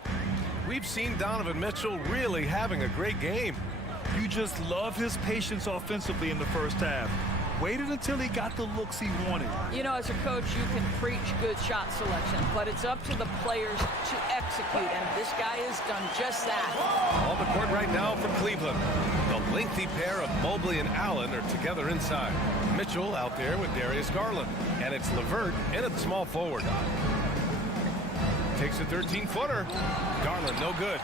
We've seen Donovan Mitchell really having a great game. You just love his patience offensively in the first half. Waited until he got the looks he wanted. You know, as a coach, you can preach good shot selection, but it's up to the players to execute, and this guy has done just that. On the court right now for Cleveland. The lengthy pair of Mobley and Allen are together inside. Mitchell out there with Darius Garland, and it's LeVert in at the small forward. Takes a 13-footer. Garland no good.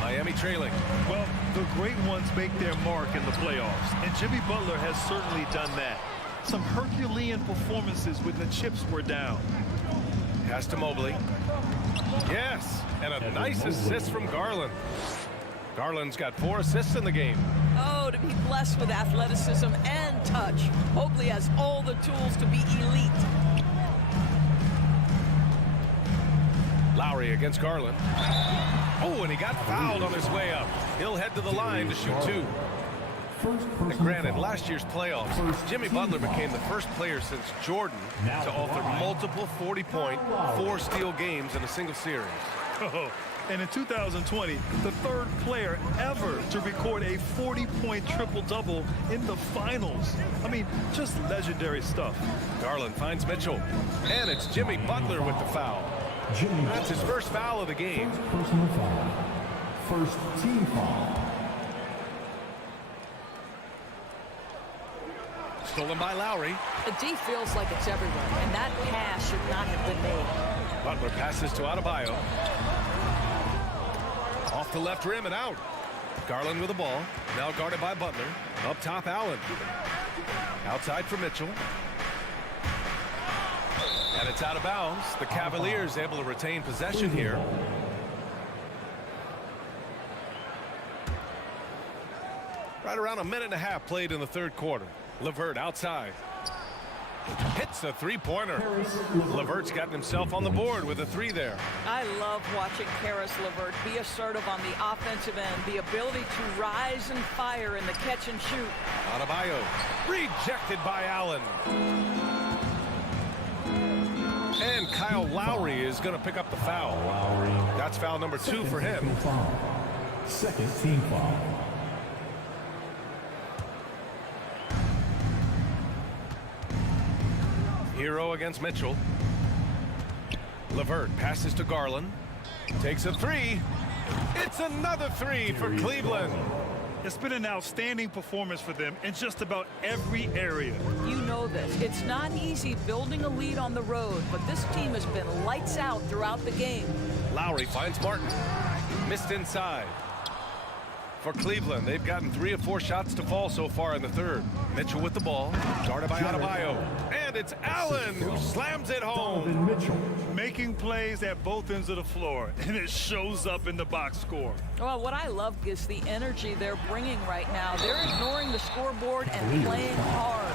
Miami trailing. Well, the great ones make their mark in the playoffs, and Jimmy Butler has certainly done that. Some Herculean performances when the chips were down. Pass to Mobley. Yes, and a nice assist from Garland. Garland's got 4 assists in the game. Oh, to be blessed with athleticism and touch. Mobley has all the tools to be elite. Lowry against Garland. Oh, and he got fouled on his way up. He'll head to the line to shoot 2. And granted, last year's playoffs, Jimmy Butler became the first player since Jordan to author multiple 40-point, 4-steal games in a single series. Oh, and in 2020, the third player ever to record a 40-point triple-double in the finals. I mean, just legendary stuff. Garland finds Mitchell, and it's Jimmy Butler with the foul. That's his first foul of the game. First personal foul. First team foul. Stolen by Lowry. The D feels like it's everywhere, and that pass should not have been made. Butler passes to Adebayo. Off the left rim and out. Garland with the ball. Now guarded by Butler. Up top, Allen. Outside for Mitchell. And it's out of bounds. The Cavaliers able to retain possession here. Right around a minute and a half played in the third quarter. LeVert outside. Hits a three-pointer. Levert's gotten himself on the board with a three there. I love watching Caris LeVert be assertive on the offensive end. The ability to rise and fire in the catch and shoot. Adebayo rejected by Allen. And Kyle Lowry is going to pick up the foul. That's foul number 2 for him. Second team foul. Hero against Mitchell. LeVert passes to Garland. Takes a three. It's another three for Cleveland. It's been an outstanding performance for them in just about every area. You know this. It's not easy building a lead on the road, but this team has been lights out throughout the game. Lowry finds Martin. Missed inside. For Cleveland, they've gotten 3 of 4 shots to fall so far in the third. Mitchell with the ball, guarded by Adebayo. And it's Allen who slams it home. Making plays at both ends of the floor, and it shows up in the box score. Well, what I love is the energy they're bringing right now. They're ignoring the scoreboard and playing hard.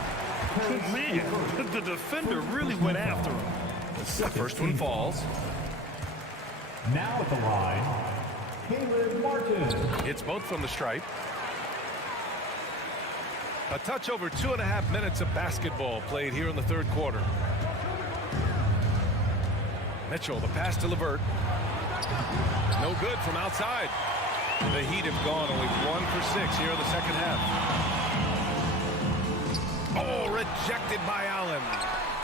Man, the defender really went after him. The first one falls. Now at the line, Caleb Martin. It's both from the stripe. A touch over 2.5 minutes of basketball played here in the third quarter. Mitchell, the pass to LeVert. No good from outside. The Heat have gone only 1 for 6 here in the second half. Oh, rejected by Allen.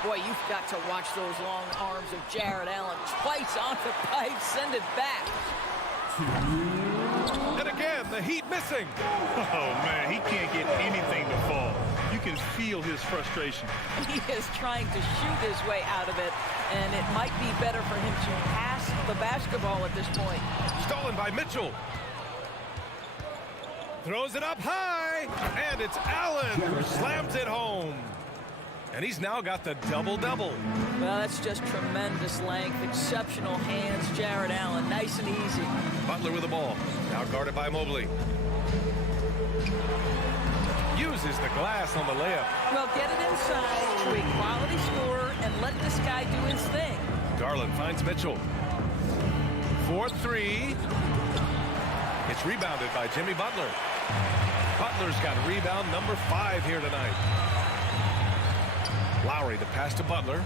Boy, you've got to watch those long arms of Jared Allen. Twice on the pipe, send it back. And again, the Heat missing. Oh, man, he can't get anything to fall. You can feel his frustration. He is trying to shoot his way out of it, and it might be better for him to pass the basketball at this point. Stolen by Mitchell. Throws it up high, and it's Allen who slams it home. And he's now got the double-double. Well, that's just tremendous length, exceptional hands, Jared Allen, nice and easy. Butler with the ball, now guarded by Mobley. Uses the glass on the layup. Well, get it inside to a quality scorer and let this guy do his thing. Garland finds Mitchell. 4-3. It's rebounded by Jimmy Butler. Butler's got rebound number 5 here tonight. Lowry, the pass to Butler.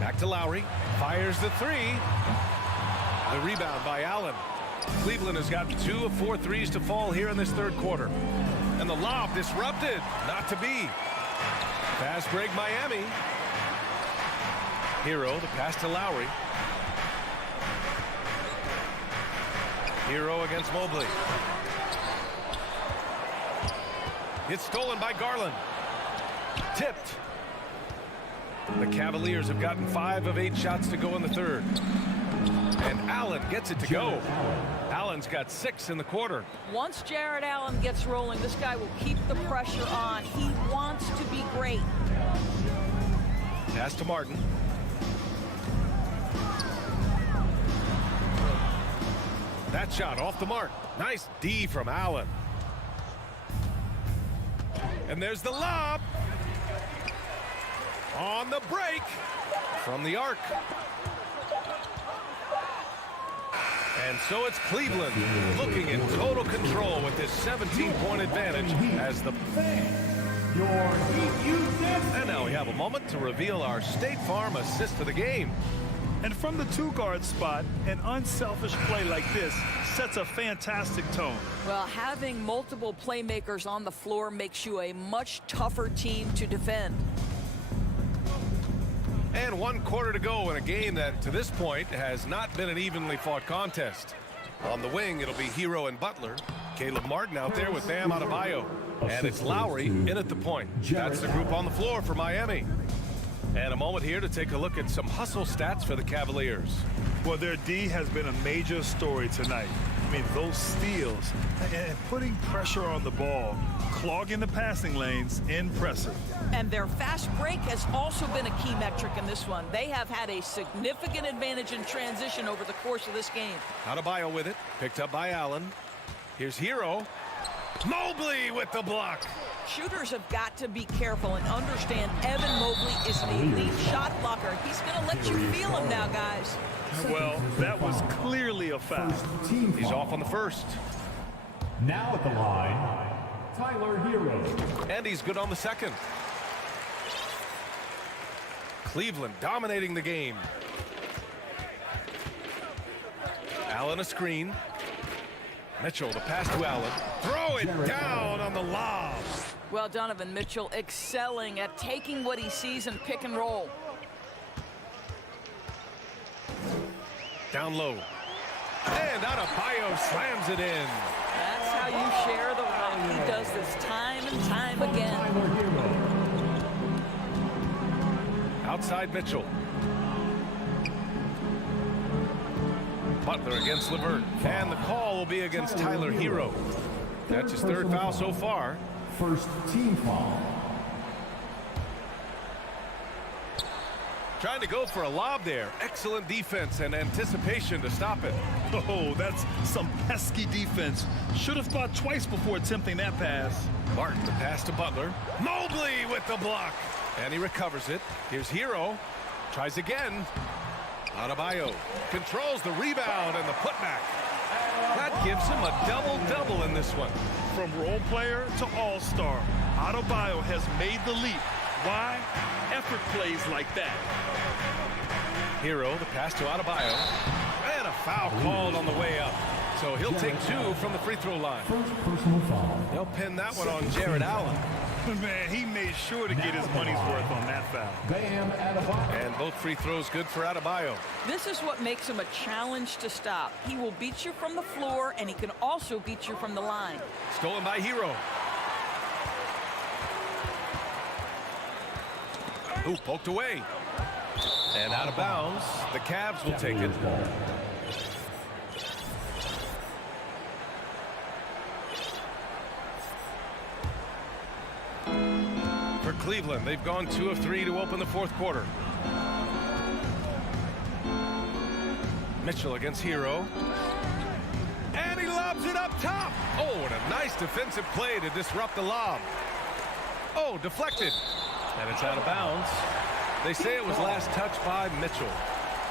Back to Lowry. Fires the three. The rebound by Allen. Cleveland has gotten 2 of 4 threes to fall here in this third quarter. And the lob disrupted. Not to be. Fast break Miami. Hero, the pass to Lowry. Hero against Mobley. It's stolen by Garland. Tipped. The Cavaliers have gotten 5 of 8 shots to go in the third. And Allen gets it to go. Allen's got 6 in the quarter. Once Jared Allen gets rolling, this guy will keep the pressure on. He wants to be great. Pass to Martin. That shot off the mark. Nice D from Allen. And there's the lob. On the break from the arc. And so it's Cleveland looking in total control with this 17-point advantage as the... And now we have a moment to reveal our State Farm assist of the game. And from the 2-guard spot, an unselfish play like this sets a fantastic tone. Well, having multiple playmakers on the floor makes you a much tougher team to defend. And 1 quarter to go in a game that, to this point, has not been an evenly fought contest. On the wing, it'll be Hero and Butler. Caleb Martin out there with Bam Adebayo. And it's Lowry in at the point. That's the group on the floor for Miami. And a moment here to take a look at some hustle stats for the Cavaliers. Well, their D has been a major story tonight. I mean, those steals and putting pressure on the ball, clogging the passing lanes, impressive. And their fast break has also been a key metric in this one. They have had a significant advantage in transition over the course of this game. Adebayo with it, picked up by Allen. Here's Hero. Mobley with the block. Shooters have got to be careful and understand Evan Mobley is an elite shot blocker. He's going to let you feel him now, guys. Well, that was clearly a foul. He's off on the first. Now at the line, Tyler Hero. And he's good on the second. Cleveland dominating the game. Allen a screen. Mitchell, the pass to Allen. Throw it down on the lob. Well, Donovan Mitchell excelling at taking what he sees in pick and roll. Down low. And Adebayo slams it in. That's how you share the rock. He does this time and time again. Outside Mitchell. Butler against LeVert. And the call will be against Tyler Hero. That's his third foul so far. First team foul. Trying to go for a lob there. Excellent defense and anticipation to stop it. Oh, that's some pesky defense. Should have thought twice before attempting that pass. Martin, the pass to Butler. Mobley with the block. And he recovers it. Here's Hero. Tries again. Adebayo controls the rebound and the putback. That gives him a double-double in this one. From role player to all-star, Adebayo has made the leap. Why? Effort plays like that. Hero, the pass to Adebayo. And a foul called on the way up. So he'll take two from the free throw line. First personal foul. They'll pin that one on Jared Allen. Man, he made sure to get his money's worth on that foul. Bam Adebayo. And both free throws good for Adebayo. This is what makes him a challenge to stop. He will beat you from the floor, and he can also beat you from the line. Stolen by Hero. Ooh, poked away. And out of bounds. The Cavs will take it. For Cleveland, they've gone 2 of 3 to open the fourth quarter. Mitchell against Hero. And he lobs it up top. Oh, and a nice defensive play to disrupt the lob. Oh, deflected. And it's out of bounds. They say it was last touched by Mitchell.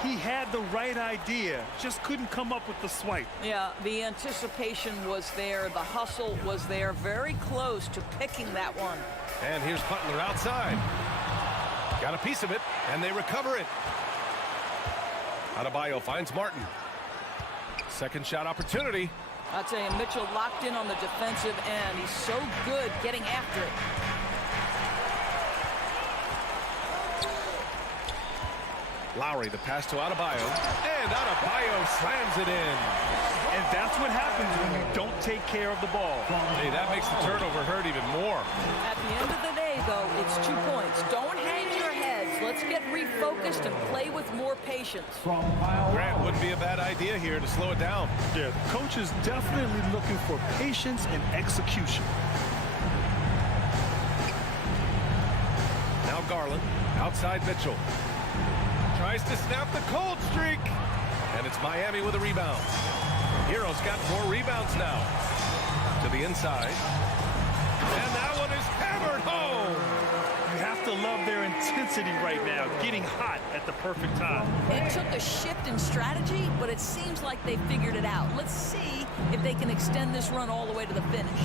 He had the right idea, just couldn't come up with the swipe. Yeah, the anticipation was there. The hustle was there. Very close to picking that one. And here's Butler outside. Got a piece of it, and they recover it. Adebayo finds Martin. Second shot opportunity. I'll tell you, Mitchell locked in on the defensive end. He's so good getting after it. Lowry, the pass to Adebayo. And Adebayo slams it in. And that's what happens when you don't take care of the ball. Hey, that makes the turnover hurt even more. At the end of the day, though, it's 2 points. Don't hang your heads. Let's get refocused and play with more patience. Grant wouldn't be a bad idea here to slow it down. Yeah, the coach is definitely looking for patience and execution. Now Garland, outside Mitchell. Tries to snap the cold streak. And it's Miami with a rebound. Hero's got 4 rebounds now. To the inside. And that one is hammered home. You have to love their intensity right now, getting hot at the perfect time. It took a shift in strategy, but it seems like they figured it out. Let's see if they can extend this run all the way to the finish.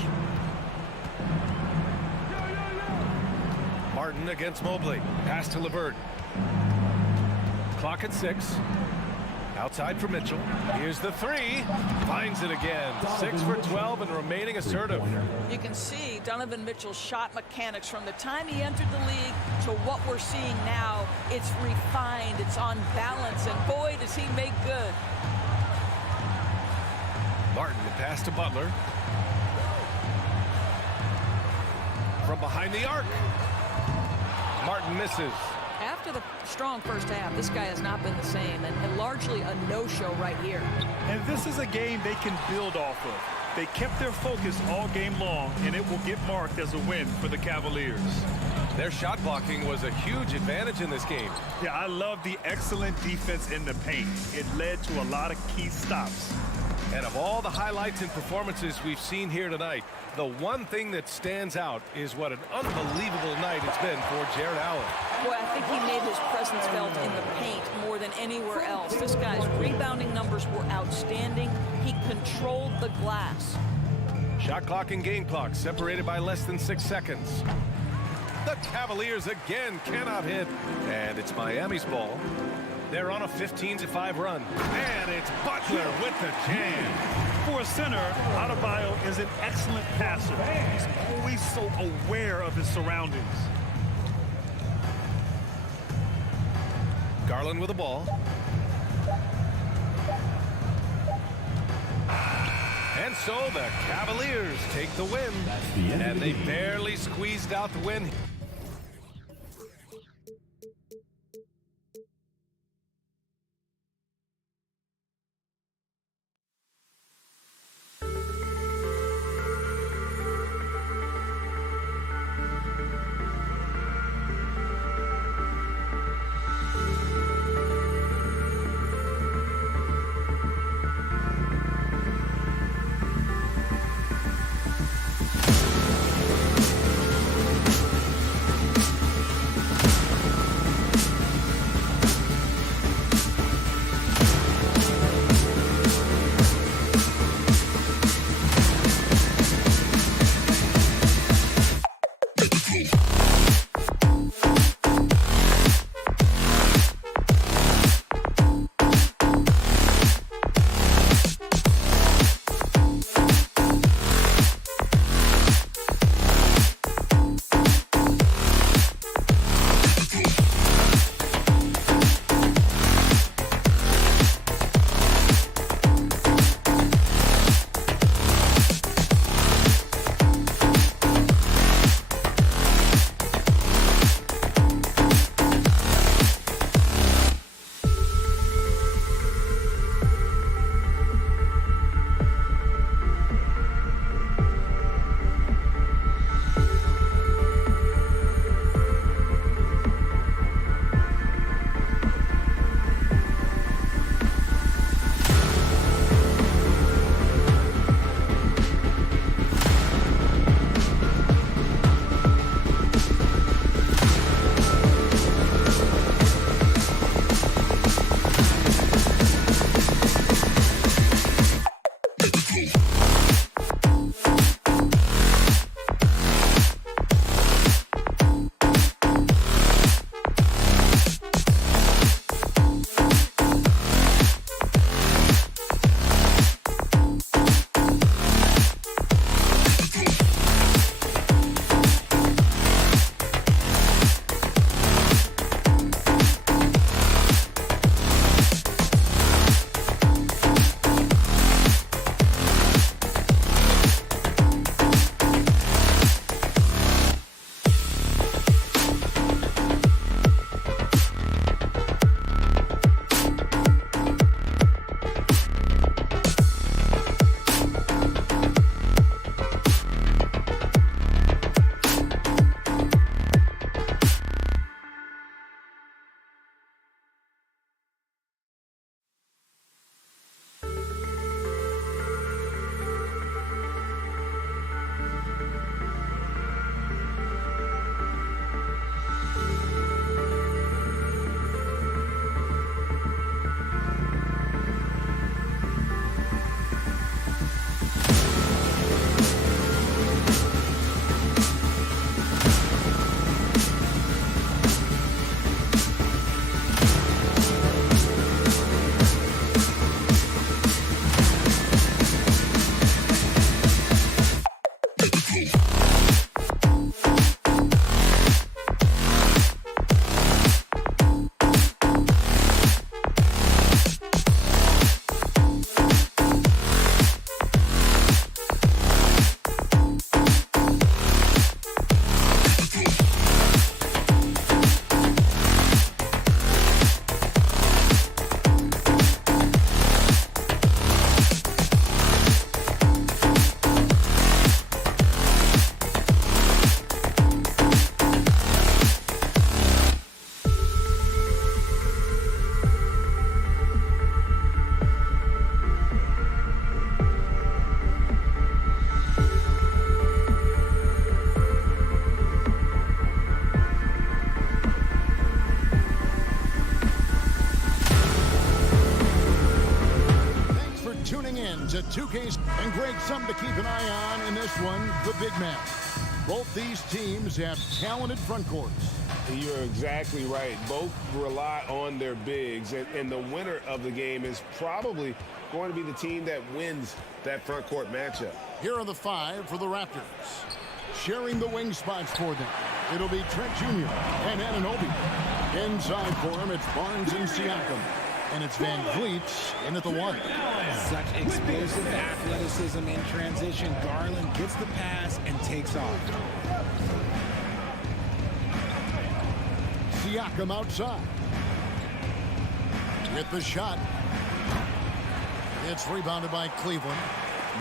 Martin against Mobley. Pass to LeVert. Clock at 6. Outside for Mitchell. Here's the 3. Finds it again. 6 for 12 and remaining assertive. You can see Donovan Mitchell's shot mechanics from the time he entered the league to what we're seeing now. It's refined. It's on balance. And boy, does he make good. Martin, the pass to Butler. From behind the arc. Martin misses. After the strong first half, this guy has not been the same, and largely a no-show right here. And this is a game they can build off of. They kept their focus all game long, and it will get marked as a win for the Cavaliers. Their shot blocking was a huge advantage in this game. Yeah, I love the excellent defense in the paint. It led to a lot of key stops. And of all the highlights and performances we've seen here tonight, the one thing that stands out is what an unbelievable night it's been for Jared Allen. Boy, I think he made his presence felt in the paint more than anywhere else. This guy's rebounding numbers were outstanding. He controlled the glass. Shot clock and game clock separated by less than 6 seconds. The Cavaliers again cannot hit, and it's Miami's ball. They're on a 15-5 run, and it's Butler with the jam. For a center, Adebayo is an excellent passer. He's always so aware of his surroundings. Garland with the ball. And so the Cavaliers take the win, and they barely squeezed out the win. 2Ks. And Greg, something to keep an eye on in this one, the big match. Both these teams have talented front courts. You're exactly right. Both rely on their bigs, and the winner of the game is probably going to be the team that wins that front court matchup. Here are the 5 for the Raptors. Sharing the wing spots for them, it'll be Trent Jr. and Anunoby. Inside for him, it's Barnes and Siakam. And it's Van Vliet in at the 1. Such explosive athleticism in transition. Garland gets the pass and takes off. Siakam outside. Get the shot. It's rebounded by Cleveland.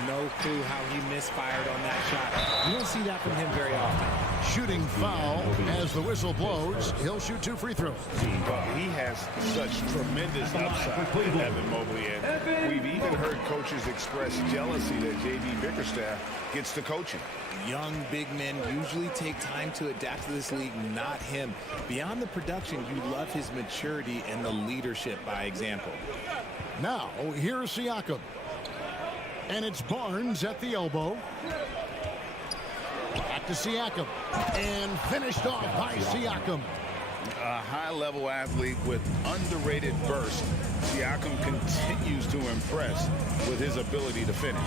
No clue how he misfired on that shot. You don't see that from him very often. Shooting foul as the whistle blows. He'll shoot 2 free throws. He has such tremendous upside, Evan Mobley. And we've even heard coaches express jealousy that J.B. Bickerstaff gets to coaching. Young big men usually take time to adapt to this league, not him. Beyond the production, you love his maturity and the leadership by example. Now, here's Siakam. And it's Barnes at the elbow. Back to Siakam. And finished off by Siakam. A high-level athlete with underrated burst. Siakam continues to impress with his ability to finish.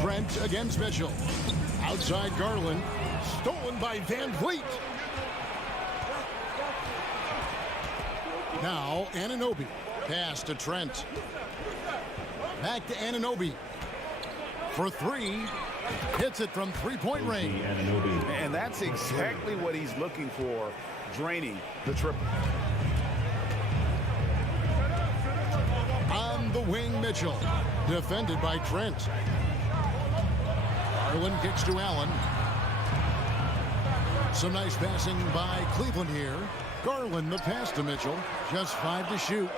Trent against Mitchell. Outside Garland. Stolen by Van Vliet. Now Anunoby. Pass to Trent. Back to Anunoby. For 3. Hits it from three-point range. And that's exactly what he's looking for, draining the triple. On the wing, Mitchell. Defended by Trent. Garland kicks to Allen. Some nice passing by Cleveland here. Garland the pass to Mitchell. Just 5 to shoot.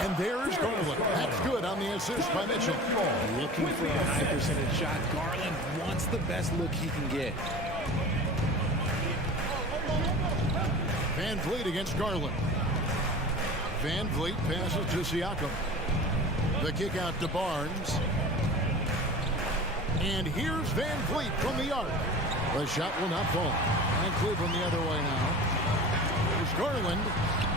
And there's Garland. That's good on the assist by Mitchell. Looking for a high percentage shot. Garland wants the best look he can get. Van Vliet against Garland. Van Vliet passes to Siakam. The kick out to Barnes. And here's Van Vliet from the arc. The shot will not fall. And Cleveland the other way now. Here's Garland.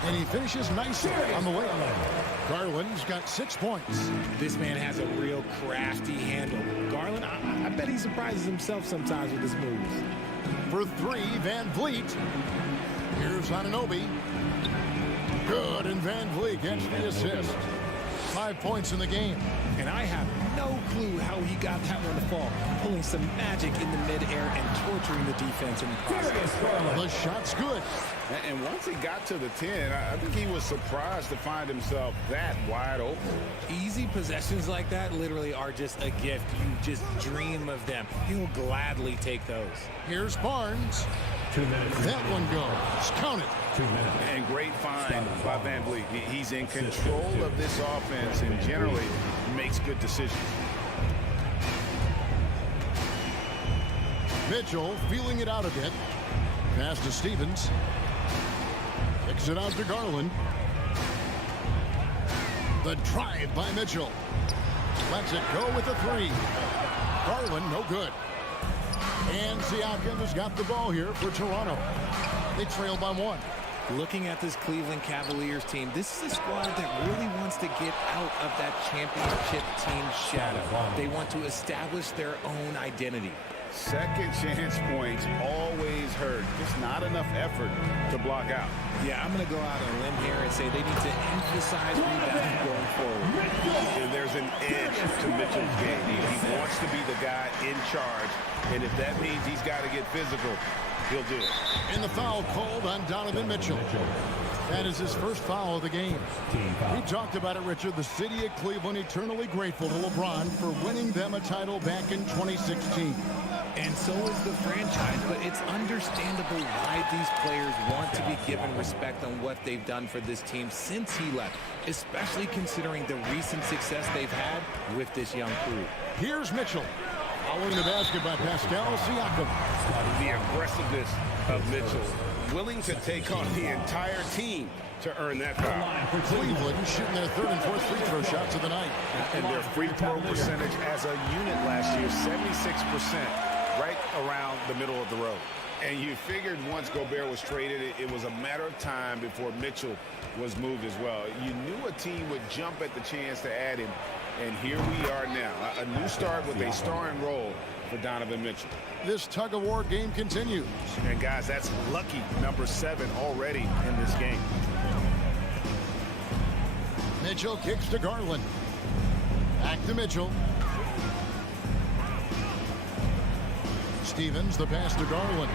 And he finishes nicely on the layup. Garland's got 6 points. This man has a real crafty handle. Garland, I bet he surprises himself sometimes with his moves. For 3, Van Vliet. Here's Anunoby. Good, and Van Vliet gets the assist. 5 points in the game. And I have no clue how he got that one to fall. Pulling some magic in the midair and torturing the defense in the process. The shot's good. And once he got to the 10, I think he was surprised to find himself that wide open. Easy possessions like that literally are just a gift. You just dream of them. He'll gladly take those. Here's Barnes. 2 minutes. That one goes. Count it. 2 minutes. And great find by Van Vliet. He's in control of this offense and generally makes good decisions. Mitchell feeling it out a bit. Pass to Stevens. Kicks it out to Garland. The drive by Mitchell. Lets it go with a 3. Garland, no good. And Siakam has got the ball here for Toronto. They trail by 1. Looking at this Cleveland Cavaliers team, this is a squad that really wants to get out of that championship team shadow. They want to establish their own identity. Second chance points always hurt. Just not enough effort to block out. Yeah, I'm going to go out on a limb here and say they need to emphasize rebounding going forward. And there's an edge to Mitchell's game. He wants to be the guy in charge. And if that means he's got to get physical, he'll do it. And the foul called on Donovan Mitchell. That is his first foul of the game. We talked about it, Richard. The city of Cleveland eternally grateful to LeBron for winning them a title back in 2016. And so is the franchise, but it's understandable why these players want to be given respect on what they've done for this team since he left, especially considering the recent success they've had with this young crew. Here's Mitchell. Following the basket by Pascal Siakam. The aggressiveness of Mitchell willing to take on the entire team to earn that foul. Cleveland shooting their third and fourth free throw shots of the night. And their free throw percentage as a unit last year, 76%, right around the middle of the road. And you figured once Gobert was traded, it was a matter of time before Mitchell was moved as well. You knew a team would jump at the chance to add him, and here we are now. A new start with a starring role for Donovan Mitchell. This tug-of-war game continues. And guys, that's lucky number 7 already in this game. Mitchell kicks to Garland. Back to Mitchell. Stevens, the pass to Garland.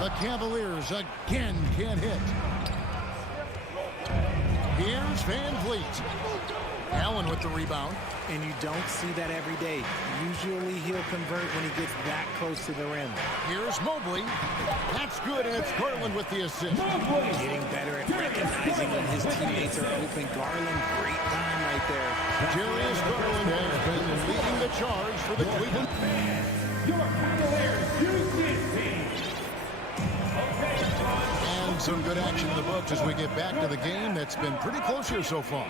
The Cavaliers again can't hit. Here's Van Vliet. Allen with the rebound. And you don't see that every day. Usually he'll convert when he gets that close to the rim. Here's Mobley. That's good, and it's Garland with the assist. Getting better at recognizing when his teammates are open. Garland, great time right there. Darius Garland has been leading the charge for the Cleveland. Your Cavaliers Houston team. And some good action in the books as we get back to the game that's been pretty close here so far.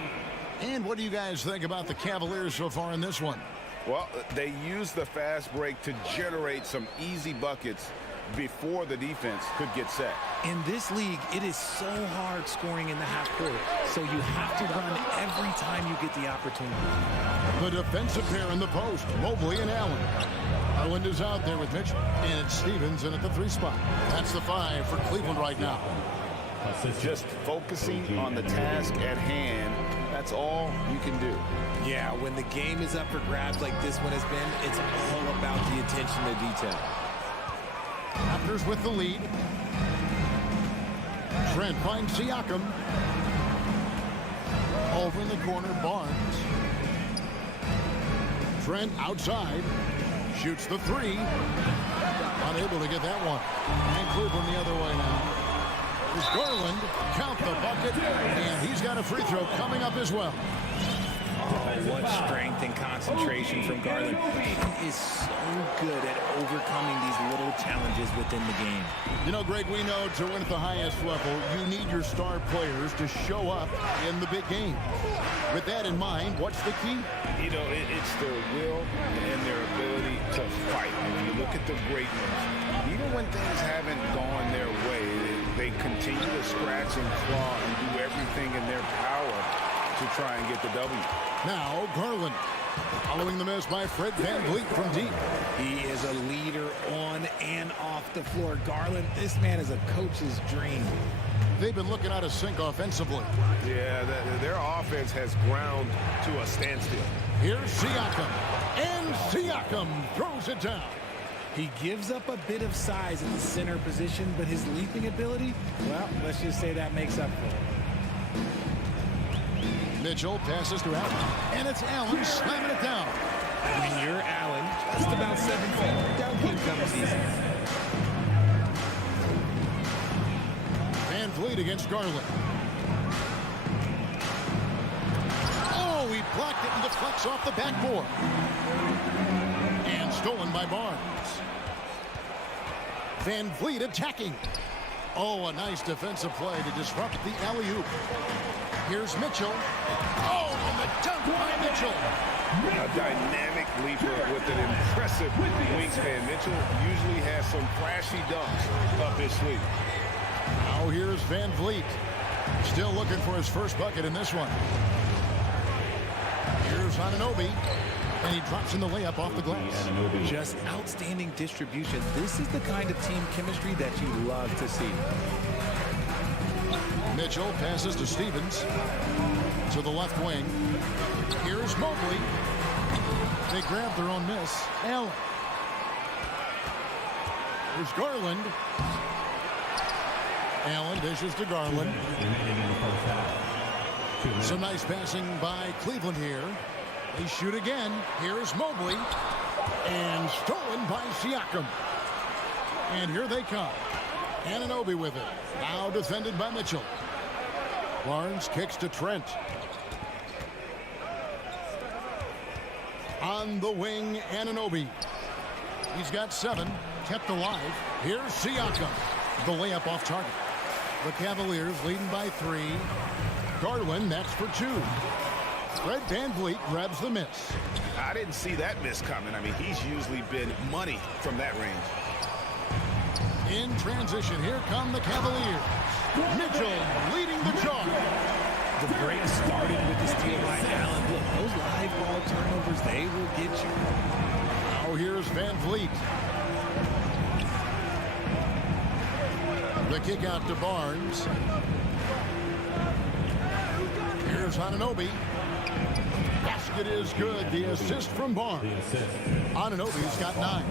And what do you guys think about the Cavaliers so far in this one? Well, they used the fast break to generate some easy buckets before the defense could get set. In this league, it is so hard scoring in the half court, so you have to run every time you get the opportunity. The defensive pair in the post, Mobley and Allen. Garland is out there with Mitchell, and it's Stevens in at the 3 spot. That's the 5 for Cleveland right now. Just focusing on the task at hand, that's all you can do. Yeah, when the game is up for grabs like this one has been, it's all about the attention to detail. Raptors with the lead. Trent finds Siakam. Over in the corner, Barnes. Trent outside. Shoots the 3. Unable to get that one. And Cleveland the other way now. Is Garland. Count the bucket. And he's got a free throw coming up as well. Oh, what strength and concentration from Garland. He is so good at overcoming these little challenges within the game. You know, Greg, we know to win at the highest level, you need your star players to show up in the big game. With that in mind, what's the key? You know, it's their will and their ability to fight. If you look at the great ones, even when things haven't gone their way, they continue to scratch and claw and do everything in their power to try and get the W. Now, Garland. Following the miss by Fred VanVleet from deep. He is a leader on and off the floor. Garland, this man is a coach's dream. They've been looking out of sync offensively. Yeah, their offense has ground to a standstill. Here's Siakam. And Siakam throws it down. He gives up a bit of size in the center position, but his leaping ability, well, let's just say that makes up for it. Mitchell passes to Allen, and it's Allen slamming it down. When you're Allen, just about 7 feet, dunking comes easy. VanVleet against Garland. Oh, he blocked it and deflects off the backboard. And stolen by Barnes. VanVleet attacking. Oh, a nice defensive play to disrupt the alley-oop. Here's Mitchell. Oh, and the dunk by Mitchell. A dynamic leaper with an impressive wingspan. Mitchell usually has some flashy dunks up his sleeve. Now here's VanVleet. Still looking for his first bucket in this one. Here's Anunoby. And he drops in the layup off the glass. Just outstanding distribution. This is the kind of team chemistry that you love to see. Mitchell passes to Stevens. To the left wing. Here's Mobley. They grab their own miss. Allen. Here's Garland. Allen dishes to Garland. Some nice passing by Cleveland here. They shoot again. Here's Mobley. And stolen by Siakam. And here they come. Anunoby with it. Now defended by Mitchell. Barnes kicks to Trent. On the wing, Anunoby. He's got 7. Kept alive. Here's Siakam. The layup off target. The Cavaliers leading by 3. Garland, that's for 2. Fred VanVleet grabs the miss. I didn't see that miss coming. I mean, he's usually been money from that range. In transition, here come the Cavaliers. Mitchell leading the charge. The break started with the steal by Allen. Look, those live ball turnovers, they will get you. Now here's VanVleet. The kick out to Barnes. Here's Anunoby. Basket is good. The assist from Barnes. Anunoby's got 9.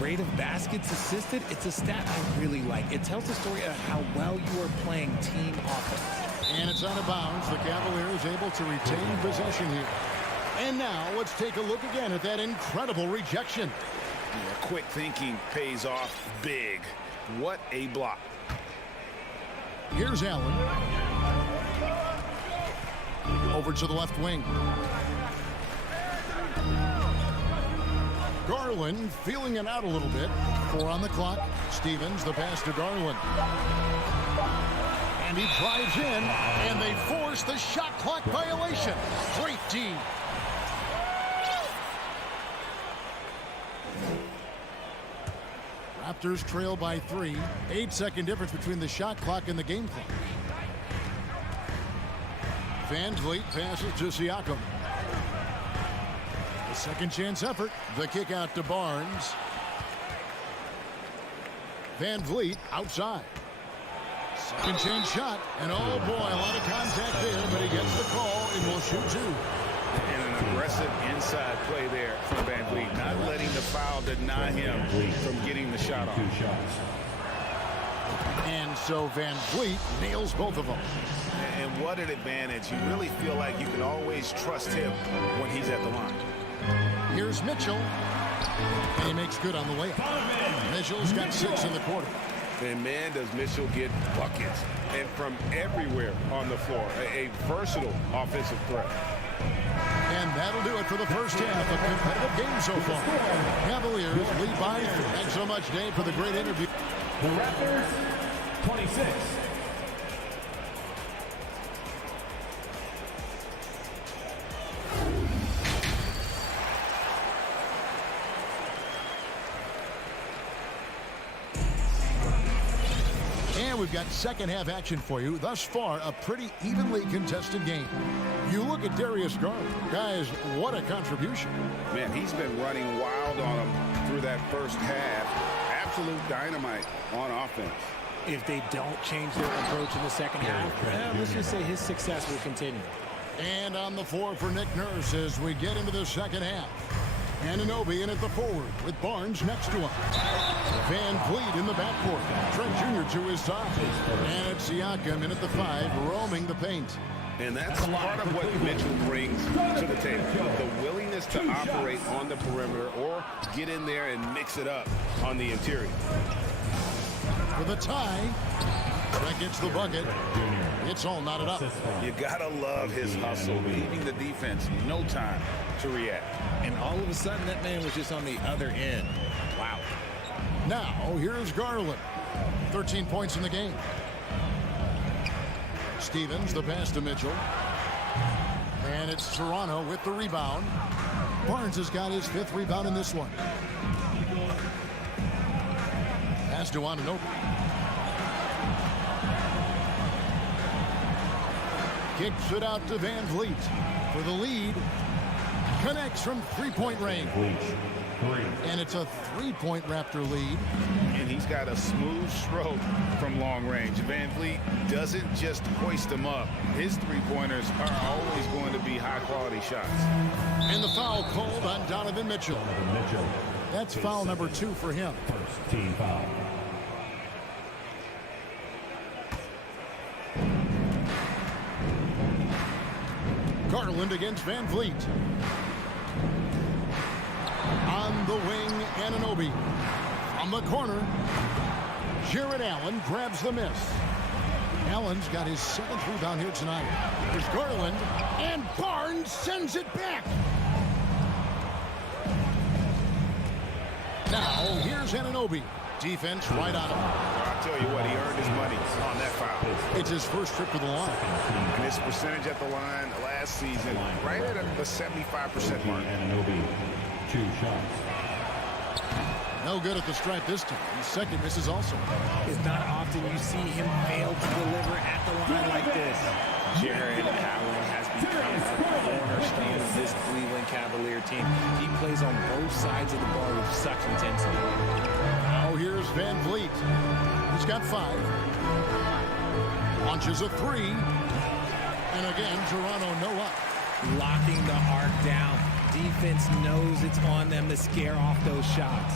Rate of baskets assisted, it's a stat I really like. It tells the story of how well you are playing team offense. And it's out of bounds. The Cavaliers able to retain possession here. And now let's take a look again at that incredible rejection. Yeah, quick thinking pays off big. What a block. Here's Allen. Over to the left wing. Garland feeling it out a little bit. 4 on the clock. Stevens, the pass to Garland. And he drives in, and they force the shot clock violation. Great D. Raptors trail by 3. 8-second difference between the shot clock and the game clock. VanVleet passes to Siakam. A second chance effort. The kick out to Barnes. VanVleet outside. Second chance shot. And oh boy, a lot of contact there, but he gets the call and will shoot 2. And an aggressive inside play there from VanVleet, not letting the foul deny him from getting the shot off. And so VanVleet nails both of them. And what an advantage. You really feel like you can always trust him when he's at the line. Here's Mitchell. And he makes good on the layup. Mitchell's got 6 in the quarter. And man, does Mitchell get buckets. And from everywhere on the floor. A versatile offensive threat. And that'll do it for the first half. A competitive game so far. Cavaliers lead by 3. Thanks so much, Dave, for the great interview. The Raptors, 26. And we've got second half action for you. Thus far, a pretty evenly contested game. You look at Darius Garland. Guys, what a contribution. Man, he's been running wild on him through that first half. Absolute dynamite on offense. If they don't change their approach in the second half, let's just say his success will continue. And on the floor for Nick Nurse as we get into the second half. Anunoby in at the forward with Barnes next to him. VanVleet in the backcourt. Trent Jr. to his side. And it's Siakam in at the 5, roaming the paint. And that's part of what Mitchell brings to the table. The willingness to operate on the perimeter or get in there and mix it up on the interior. For the tie, that gets the bucket. It's all knotted up. You gotta love his hustle, leaving the defense no time to react. And all of a sudden, that man was just on the other end. Wow. Now, here's Garland. 13 points in the game. Stevens, the pass to Mitchell. And it's Toronto with the rebound. Barnes has got his 5th rebound in this one. Pass to Anunoby. Kicks it out to VanVleet for the lead. Connects from 3-point range. And it's a 3-point Raptor lead. And he's got a smooth stroke from long range. VanVleet doesn't just hoist them up. His 3-pointers are always going to be high-quality shots. And the foul called on Donovan Mitchell. That's foul number 2 for him. First team foul. Garland against VanVleet. On the wing, Anunoby. From the corner, Jared Allen grabs the miss. Allen's got his 7th rebound here tonight. There's Garland, and Barnes sends it back. Now, here's Anunoby. Defense right on him. tell you what, he earned his money on that foul. It's his first trip to the line. And his percentage at the line last season, right at the 75% mark. Anunoby, 2 shots. No good at the stripe this time. His second misses also. It's not often you see him fail to deliver at the line like this. Jared Allen has become a cornerstone of this Cleveland Cavalier team. He plays on both sides of the ball with such intensity. Now here's Van Vliet. He's got 5. Launches a 3. And again, Toronto no up. Locking the arc down. Defense knows it's on them to scare off those shots.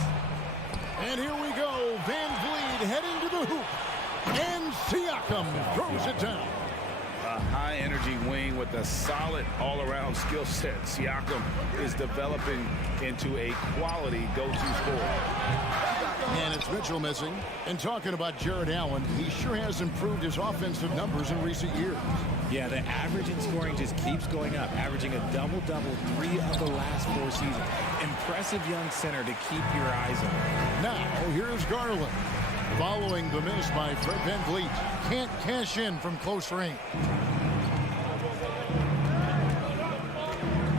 And here we go. Van Vliet heading to the hoop. And Siakam throws it down. A high-energy wing with a solid all-around skill set. Siakam is developing into a quality go-to scorer. And it's Mitchell missing. And talking about Jared Allen, he sure has improved his offensive numbers in recent years. Yeah, the average in scoring just keeps going up, averaging a double-double 3 of the last 4 seasons. Impressive young center to keep your eyes on. Now, here's Garland. Following the miss by Fred Van Vliet. Can't cash in from close range.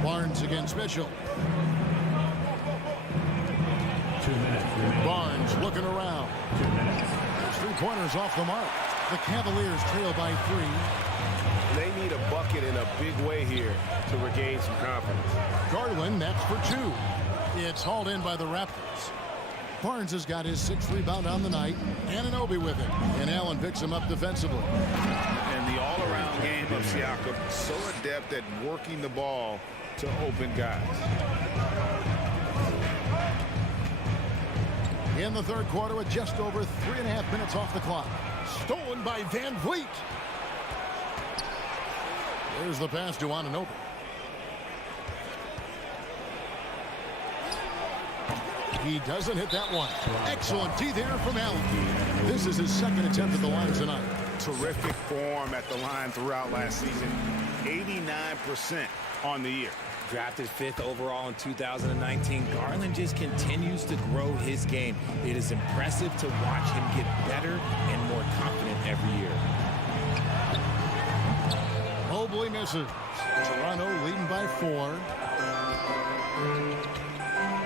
Barnes against Mitchell. 2 minutes remaining. Barnes looking around. 2 minutes. 3-pointers off the mark. The Cavaliers trail by 3. They need a bucket in a big way here to regain some confidence. Garland, that's for 2. It's hauled in by the Raptors. Barnes has got his 6th rebound on the night. Anunoby with it. And Allen picks him up defensively. And the all-around game of Siakam, so adept at working the ball to open guys. In the third quarter with just over 3.5 minutes off the clock. Stolen by Van Vliet. There's the pass to Anunoby. He doesn't hit that one. Excellent D there from Allen. This is his 2nd attempt at the line tonight. Terrific form at the line throughout last season. 89% on the year. Drafted 5th overall in 2019, Garland just continues to grow his game. It is impressive to watch him get better and more confident every year. Mobley misses. Toronto leading by 4.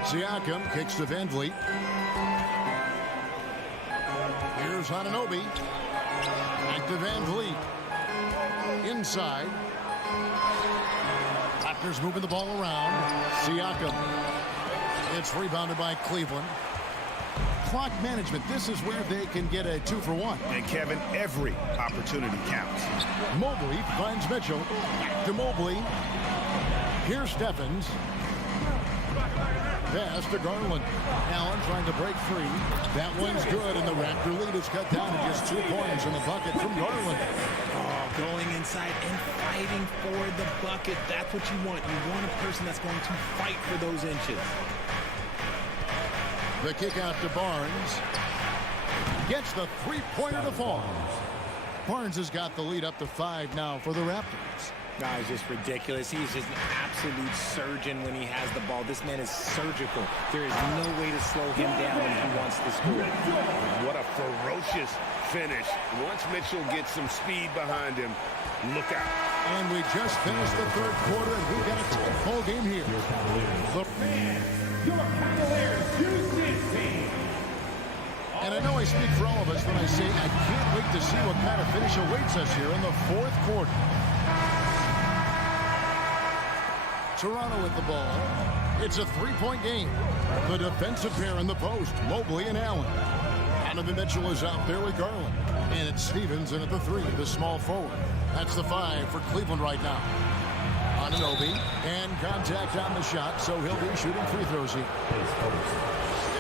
Siakam kicks to Van Vliet. Here's Anunoby. Back to Van Vliet. Inside. Raptors moving the ball around. Siakam. It's rebounded by Cleveland. Clock management. This is where they can get a 2-for-1. And Kevin, every opportunity counts. Mobley finds Mitchell. Back to Mobley. Here's Stephens. Pass to Garland. Allen trying to break free. That one's good, and the Raptor lead is cut down to just 2 points in the bucket from Garland. Oh, going inside and fighting for the bucket. That's what you want. You want a person that's going to fight for those inches. The kick out to Barnes. Gets the 3-pointer to fall. Barnes has got the lead up to 5 now for the Raptors. Guy is just ridiculous. He's just an absolute surgeon when he has the ball. This man is surgical. There is no way to slow him down when he wants to score. What a ferocious finish. Once Mitchell gets some speed behind him, look out. And we just finished the third quarter, and we've got a tight ball game here. And I know I speak for all of us when I say I can't wait to see what kind of finish awaits us here in the fourth quarter. Toronto with the ball. It's a 3-point game. The defensive pair in the post, Mobley and Allen. Donovan Mitchell is out there with Garland. And it's Stevens in at the 3, the small forward. That's the 5 for Cleveland right now. Anunoby, and contact on the shot, so he'll be shooting free throws here.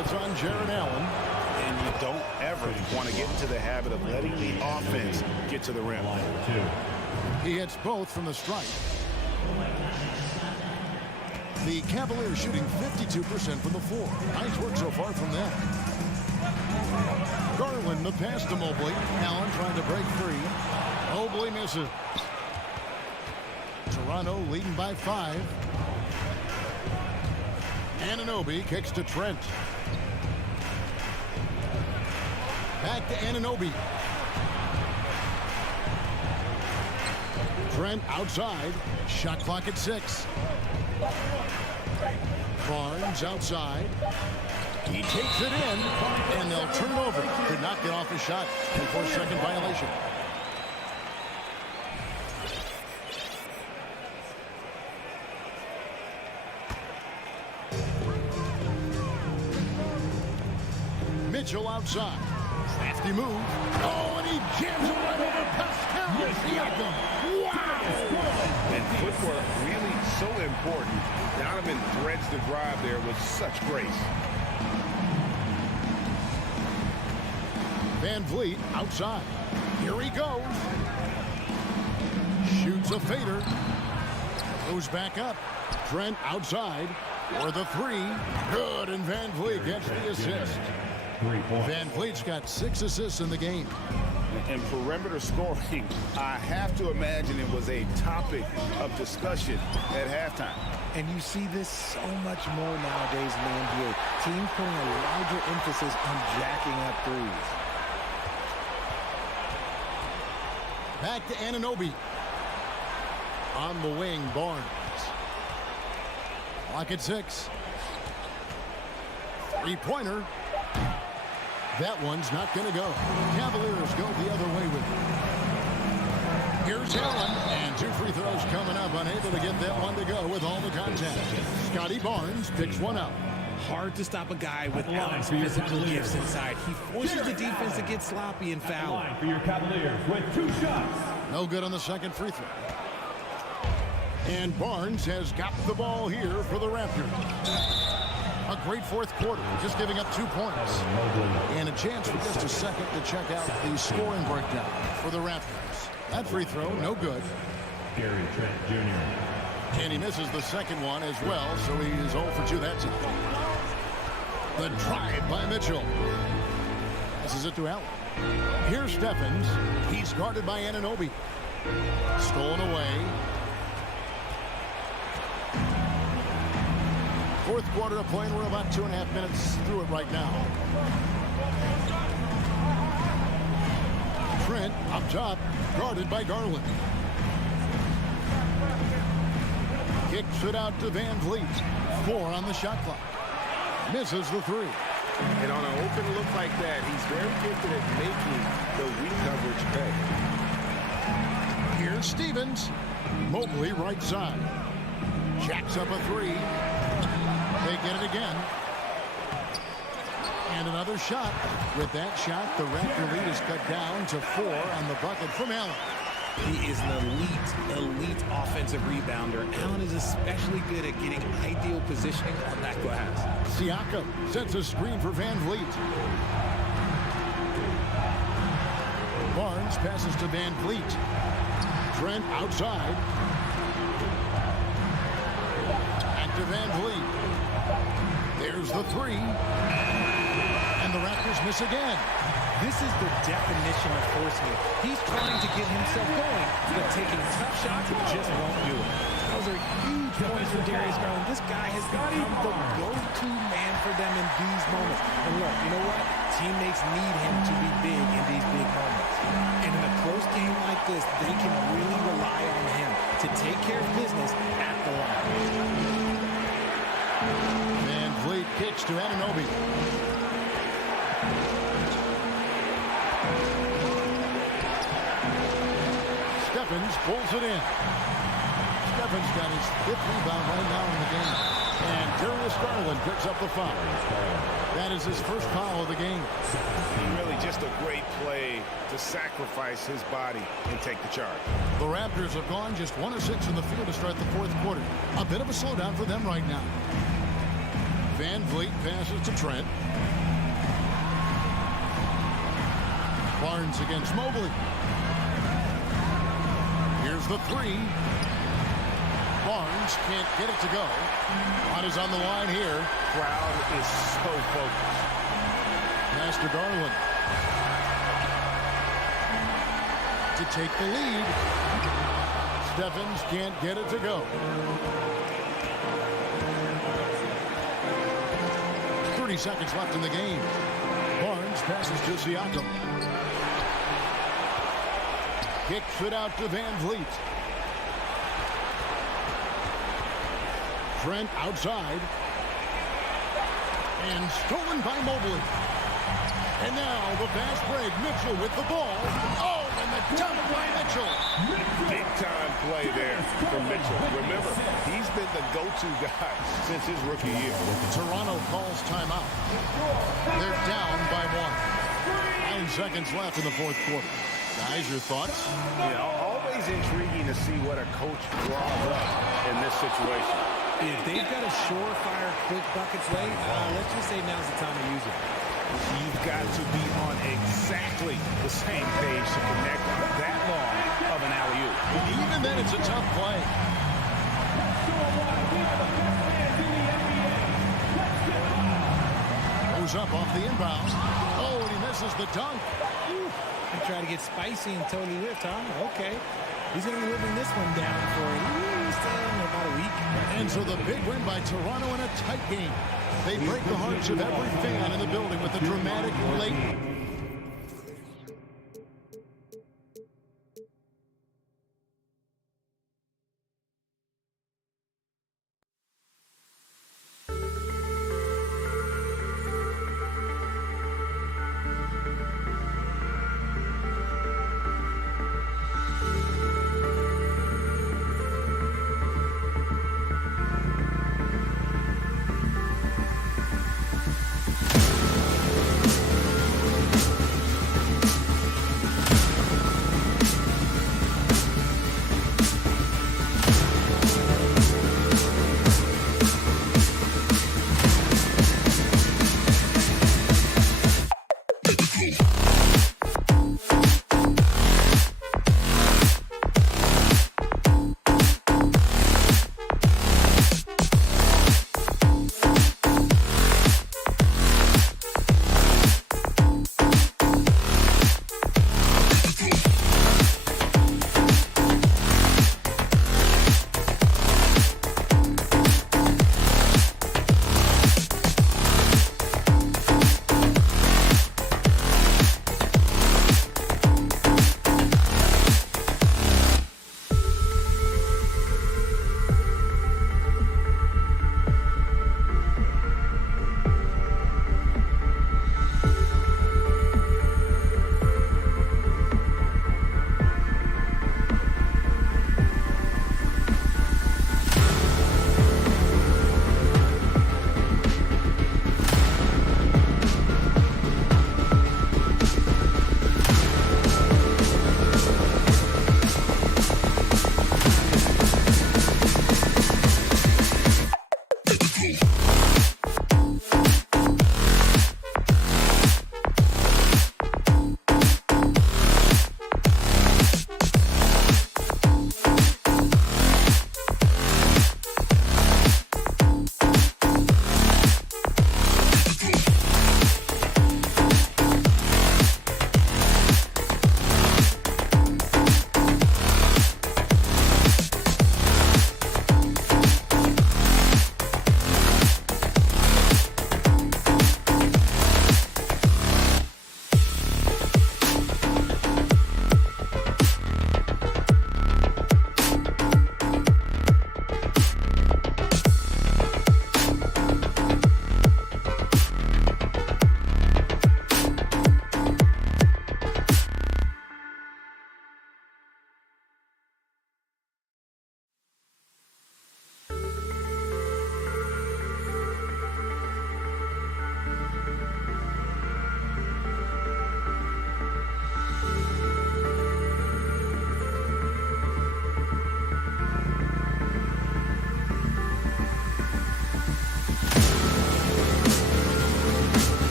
It's on Jared Allen. And you don't ever want to get into the habit of letting the offense get to the rim. He hits both from the stripe. The Cavaliers shooting 52% from the floor. Nice work so far from them. Garland, the pass to Mobley. Allen trying to break free. Mobley misses. Toronto leading by 5. Anunoby kicks to Trent. Back to Anunoby. Trent outside. Shot clock at 6. Barnes outside. He takes it in, and they'll turn over. Could not get off the shot. And for a second violation. Mitchell outside. Crafty move. Oh, and he jams it right over Pascal Siakam. Wow! And footwork really so important. Donovan threads the drive there with such grace. Van Vliet outside. Here he goes. Shoots a fader. Goes back up. Trent outside for the 3. Good, and Van Vliet gets the assist. Van Vliet's got 6 assists in the game. And perimeter scoring, I have to imagine it was a topic of discussion at halftime. And you see this so much more nowadays in the NBA. Teams putting a larger emphasis on jacking up threes. Back to Anunoby. On the wing, Barnes. Clock at 6. 3-pointer. That one's not going to go. Cavaliers go the other way with it. Here's Allen, and 2 free throws coming up. Unable to get that one to go with all the contact. Scotty Barnes picks one up. Hard to stop a guy with Allen's physical gifts inside. He forces the defense to get sloppy and foul. Line for your Cavaliers with 2 shots. No good on the second free throw. And Barnes has got the ball here for the Raptors. A great fourth quarter, just giving up 2 points. And a chance for just a second to check out the scoring breakdown for the Raptors. That free throw, no good. Gary Trent Jr. And he misses the second one as well, so he is 0 for 2 that time. The drive by Mitchell. Passes it to Allen. Here's Stephens. He's guarded by Anunoby. Stolen away. Fourth quarter of play, and we're about 2.5 minutes through it right now. Trent up top, guarded by Garland. Kicks it out to Van Vliet. 4 on the shot clock. Misses the 3. And on an open look like that, he's very gifted at making the weak coverage pay. Here's Stevens. Mobley right side. Jacks up a 3. They get it again. And another shot. With that shot, the Raptor lead is cut down to 4 on the bucket from Allen. He is an elite offensive rebounder. Allen is especially good at getting ideal positioning on that glass. Siakam sets a screen for Van Vliet. Barnes passes to Van Vliet. Trent outside. Back to Van Vliet. There's the 3. And the Raptors miss again. This is the definition of forcing it. He's trying to get himself going, but taking tough shots just won't do it. Those are huge points for Darius Garland. This guy has become the go-to man for them in these moments. And look, you know what? Teammates need him to be big in these big moments. And in a close game like this, they can really rely on him to take care of business at the line. Van Vliet kicks to Anunoby. Stephens pulls it in. Stephens got his 5th rebound right now in the game. And Darius Garland picks up the foul. That is his first foul of the game. Really just a great play to sacrifice his body and take the charge. The Raptors have gone just 1 of 6 in the field to start the fourth quarter. A bit of a slowdown for them right now. Van Vliet passes to Trent. Barnes against Mobley. Here's the 3. Barnes can't get it to go. Shot is on the line here. Crowd is so focused. Pass to Garland. To take the lead. Stephens can't get it to go. 30 seconds left in the game. Barnes Bounce passes to Siakam. Kicks it out to Van Vliet. Trent outside. And stolen by Mobley. And now the fast break. Mitchell with the ball. Oh, and the dunk by Mitchell. Big time play there for Mitchell. Remember, he's been the go-to guy since his rookie year. Toronto calls timeout. They're down by 1. 9 seconds left in the fourth quarter. Guys, your thoughts? Yeah, always intriguing to see what a coach draws up in this situation. If they've got a surefire, quick buckets late, let's just say now's the time to use it. You've got to be on exactly the same page to connect on that long of an alley-oop. Even then, it's a tough play. Goes up off the inbound. Oh, and he misses the dunk. He tried to get spicy and totally whiffed, huh? Okay. He's going to be living this one down for at least about a week. And so the big win by Toronto in a tight game. They break the hearts of every fan in the building with a dramatic late.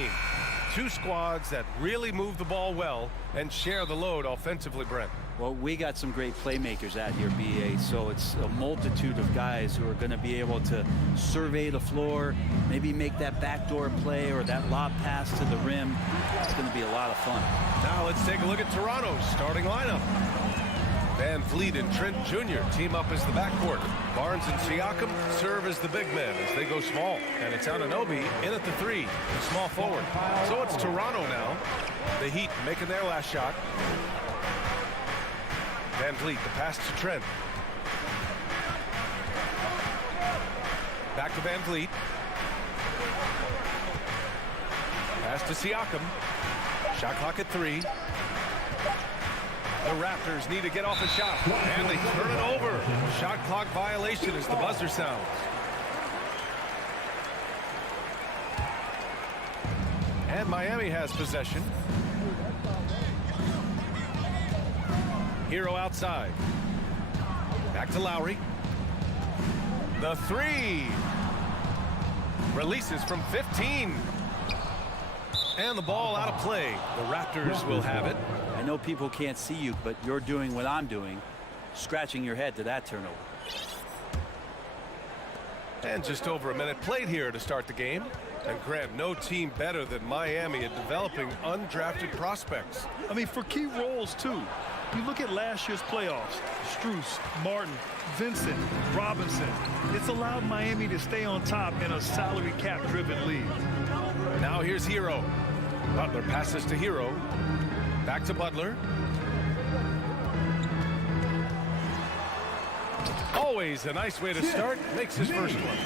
game. Two squads that really move the ball well and share the load offensively, Brent. Well, we got some great playmakers out here, BA, so it's a multitude of guys who are going to be able to survey the floor, maybe make that backdoor play or that lob pass to the rim. It's going to be a lot of fun. Now let's take a look at Toronto's starting lineup. Van Vliet and Trent Jr. team up as the backcourt. Barnes and Siakam serve as the big men as they go small. And it's Anunoby in at the 3, the small forward. So it's Toronto now. The Heat making their last shot. Van Vliet, the pass to Trent. Back to Van Vliet. Pass to Siakam. Shot clock at 3. The Raptors need to get off a shot, and they turn it over. Shot clock violation as the buzzer sounds. And Miami has possession. Hero outside. Back to Lowry. The 3. Releases from 15. And the ball out of play. The Raptors will have it. I know people can't see you, but you're doing what I'm doing, scratching your head to that turnover. And just over a minute played here to start the game. And Grant, no team better than Miami at developing undrafted prospects. I mean, for key roles, too. You look at last year's playoffs, Strus, Martin, Vincent, Robinson. It's allowed Miami to stay on top in a salary cap-driven league. Now here's Hero. Butler passes to Hero. Back to Butler. Always a nice way to start. Makes his first one.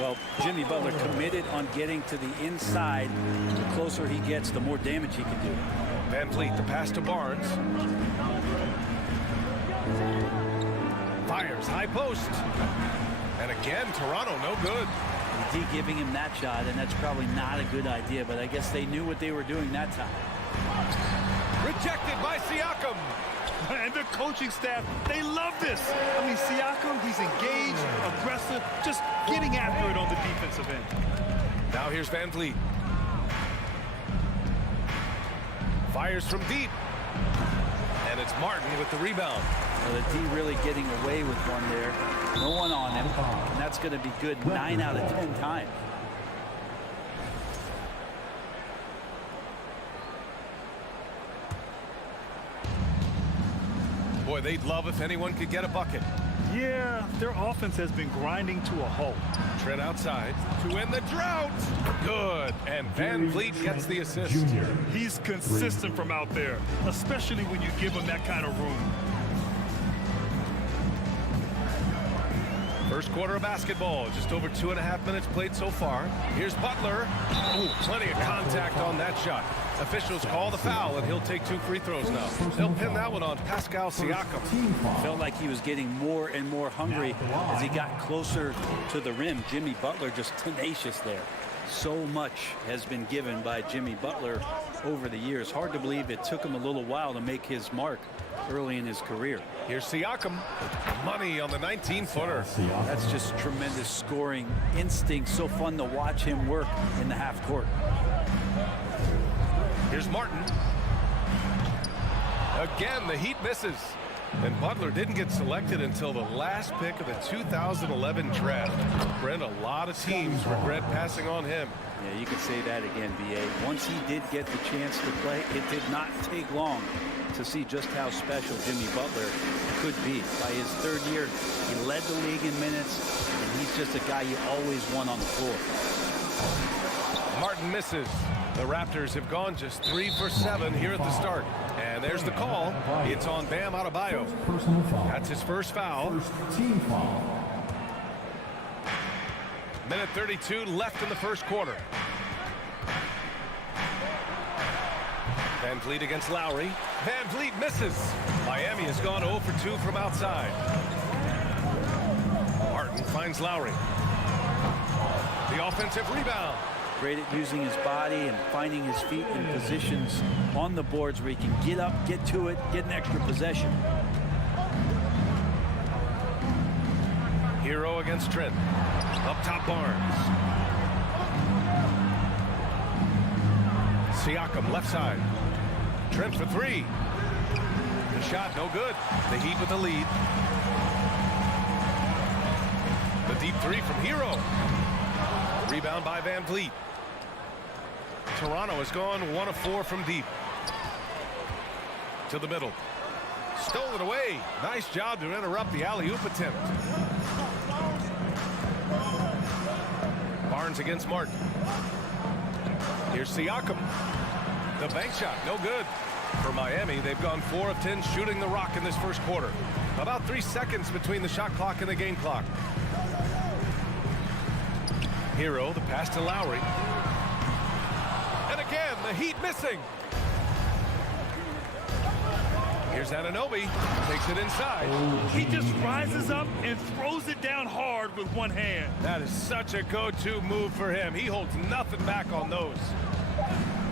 Well, Jimmy Butler committed on getting to the inside. The closer he gets, the more damage he can do. Van Vliet, the pass to Barnes. Fires high post. And again, Toronto no good. D giving him that shot, and that's probably not a good idea, but I guess they knew what they were doing that time. Rejected by Siakam. And the coaching staff, they love this. I mean, Siakam, he's engaged, aggressive, just getting after it on the defensive end. Now here's Van Vliet. Fires from deep. And it's Martin with the rebound. Well, the D really getting away with one there. No one on him. And that's going to be good 9 out of 10 times. Boy, they'd love if anyone could get a bucket. Yeah, their offense has been grinding to a halt. Trent outside to end the drought. Good. And Van Vliet gets the assist. He's consistent from out there, especially when you give him that kind of room. First quarter of basketball, just over 2.5 minutes played so far. Here's Butler. Ooh, plenty of contact on that shot. Officials call the foul, and he'll take 2 free throws now. They'll pin that one on Pascal Siakam. Felt like he was getting more and more hungry as he got closer to the rim. Jimmy Butler just tenacious there. So much has been given by Jimmy Butler over the years. Hard to believe it took him a little while to make his mark early in his career. Here's Siakam. Money on the 19-footer. That's just tremendous scoring instinct. So fun to watch him work in the half court. Here's Martin. Again, the Heat misses. And Butler didn't get selected until the last pick of the 2011 draft. Brent, a lot of teams regret passing on him. Yeah, you can say that again, B.A. Once he did get the chance to play, it did not take long to see just how special Jimmy Butler could be. By his 3rd year, he led the league in minutes, and he's just a guy you always want on the floor. Martin misses. The Raptors have gone just 3 for 7 here at the start. And there's the call. It's on Bam Adebayo. That's his first foul. Team foul. Minute 32 left in the first quarter. Van Vliet against Lowry. Van Vliet misses. Miami has gone 0 for 2 from outside. Martin finds Lowry. The offensive rebound. Great at using his body and finding his feet in positions on the boards where he can get up, get to it, get an extra possession. Hero against Trent. Up top, Barnes. Siakam left side. Trent for three. The shot no good. The Heat with the lead. The deep three from Hero. Rebound by Van Vliet. Toronto has gone 1 of 4 from deep. To the middle. Stole it away. Nice job to interrupt the alley-oop attempt. Barnes against Martin. Here's Siakam. The bank shot, no good. For Miami, they've gone 4 of 10 shooting the rock in this first quarter. About 3 seconds between the shot clock and the game clock. Hero, the pass to Lowry. And again, the Heat missing. Here's Anunoby, takes it inside. He just rises up and throws it down hard with one hand. That is such a go-to move for him. He holds nothing back on those.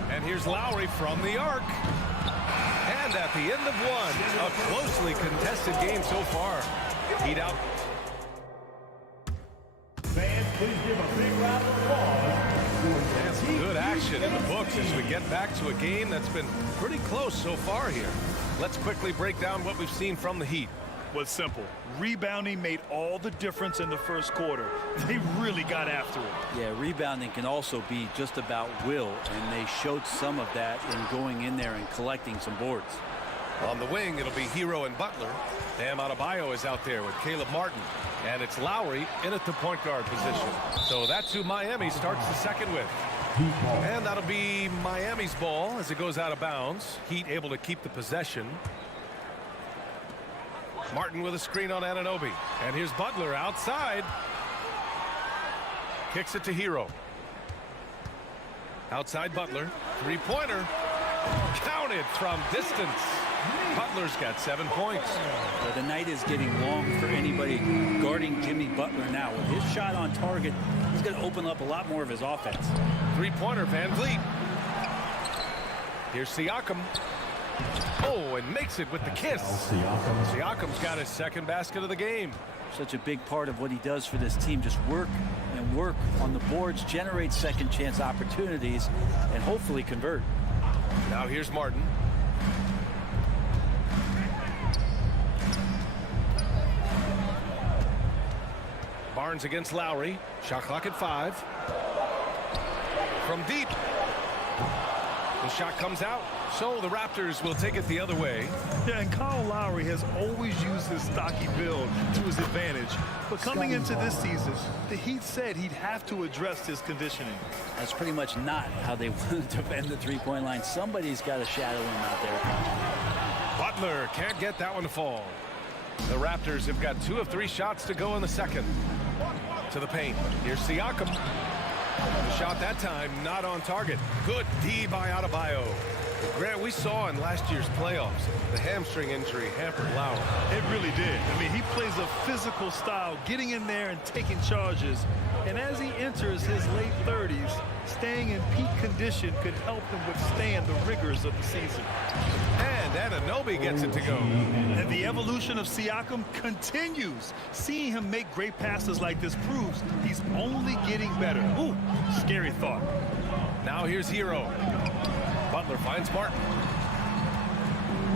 And here's Lowry from the arc. And at the end of one, a closely contested game so far. Heat out. Fans, please give a big round of applause. And some good action in the books as we get back to a game that's been pretty close so far here. Let's quickly break down what we've seen from the Heat. Was simple. Rebounding made all the difference in the first quarter. They really got after it. Yeah, rebounding can also be just about will, and they showed some of that in going in there and collecting some boards. On the wing, it'll be Hero and Butler. Bam Adebayo is out there with Caleb Martin. And it's Lowry in at the point guard position. So that's who Miami starts the second with. And that'll be Miami's ball as it goes out of bounds. Heat able to keep the possession. Martin with a screen on Anunoby. And here's Butler outside. Kicks it to Hero. Outside Butler. Three-pointer. Counted from distance. Butler's got 7 points. Well, the night is getting long for anybody guarding Jimmy Butler now. With his shot on target, he's going to open up a lot more of his offense. Three-pointer, Van Vliet. Here's Siakam. Oh, and makes it with the kiss. Siakam's got his second basket of the game. Such a big part of what he does for this team. Just work and work on the boards, generate second chance opportunities, and hopefully convert. Now here's Martin. Barnes against Lowry. Shot clock at 5. From deep. The shot comes out. So the Raptors will take it the other way. Yeah, and Kyle Lowry has always used his stocky build to his advantage. But coming into this season, the Heat said he'd have to address his conditioning. That's pretty much not how they want to defend the three-point line. Somebody's got to shadow him out there. Butler can't get that one to fall. The Raptors have got 2 of 3 shots to go in the second. To the paint. Here's Siakam. The shot that time not on target. Good D by Adebayo. Grant, we saw in last year's playoffs the hamstring injury hampered Lowry. It really did. I mean, he plays a physical style, getting in there and taking charges. And as he enters his late 30s, staying in peak condition could help him withstand the rigors of the season. And Anunoby gets it to go. And the evolution of Siakam continues. Seeing him make great passes like this proves he's only getting better. Ooh, scary thought. Now here's Hero. Butler finds Martin.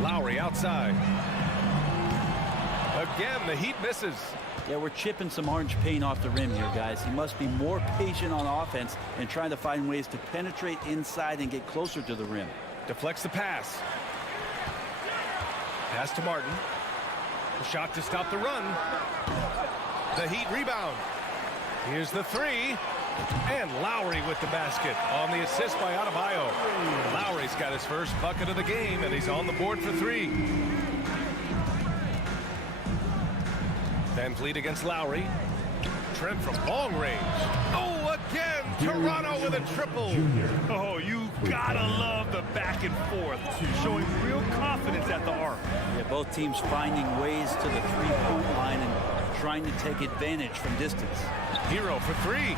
Lowry outside. Again, the Heat misses. Yeah, we're chipping some orange paint off the rim here, guys. He must be more patient on offense and trying to find ways to penetrate inside and get closer to the rim. Deflects the pass. Pass to Martin. The shot to stop the run. The Heat rebound. Here's the three. And Lowry with the basket on the assist by Adebayo. Lowry's got his first bucket of the game, and he's on the board for 3. Van Vliet against Lowry. Trent from long range. Oh, again, Toronto with a triple. Oh, you gotta love the back and forth, showing real confidence at the arc. Yeah, both teams finding ways to the three-point line and trying to take advantage from distance. Hero for 3.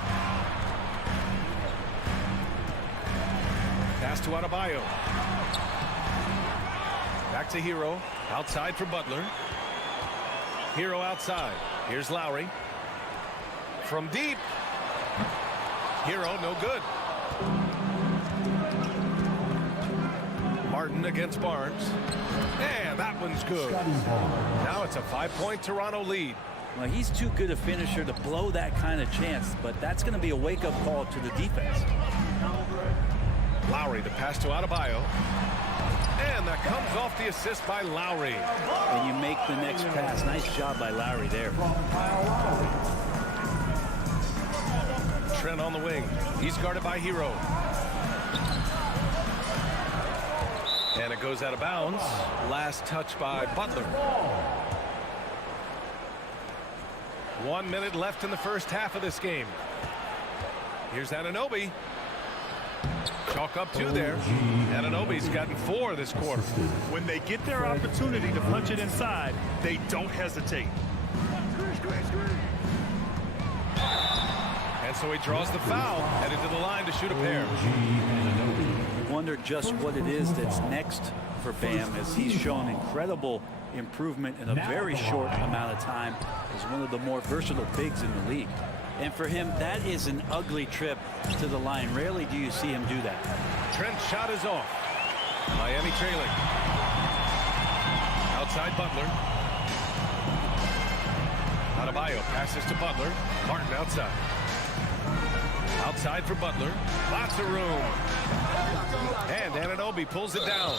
Pass to Adebayo. Back to Hero. Outside for Butler. Hero outside. Here's Lowry. From deep. Hero no good. Martin against Barnes. And that one's good. Now it's a 5-point Toronto lead. Well, he's too good a finisher to blow that kind of chance, but that's going to be a wake-up call to the defense. Lowry, the pass to Adebayo. And that comes off the assist by Lowry. And you make the next pass. Nice job by Lowry there. Trent on the wing. He's guarded by Hero. And it goes out of bounds. Last touch by Butler. 1 minute left in the first half of this game. Here's Anunoby. Chalk up 2 there. Anunoby's gotten 4 this quarter. When they get their opportunity to punch it inside, they don't hesitate. And so he draws the foul, headed to the line to shoot a pair. You wonder just what it is that's next for Bam, as he's shown incredible improvement in a very short amount of time as one of the more versatile bigs in the league. And for him, that is an ugly trip to the line. Rarely do you see him do that. Trent's shot is off. Miami trailing. Outside Butler. Adebayo passes to Butler. Martin outside. Outside for Butler. Lots of room. And Anunoby pulls it down.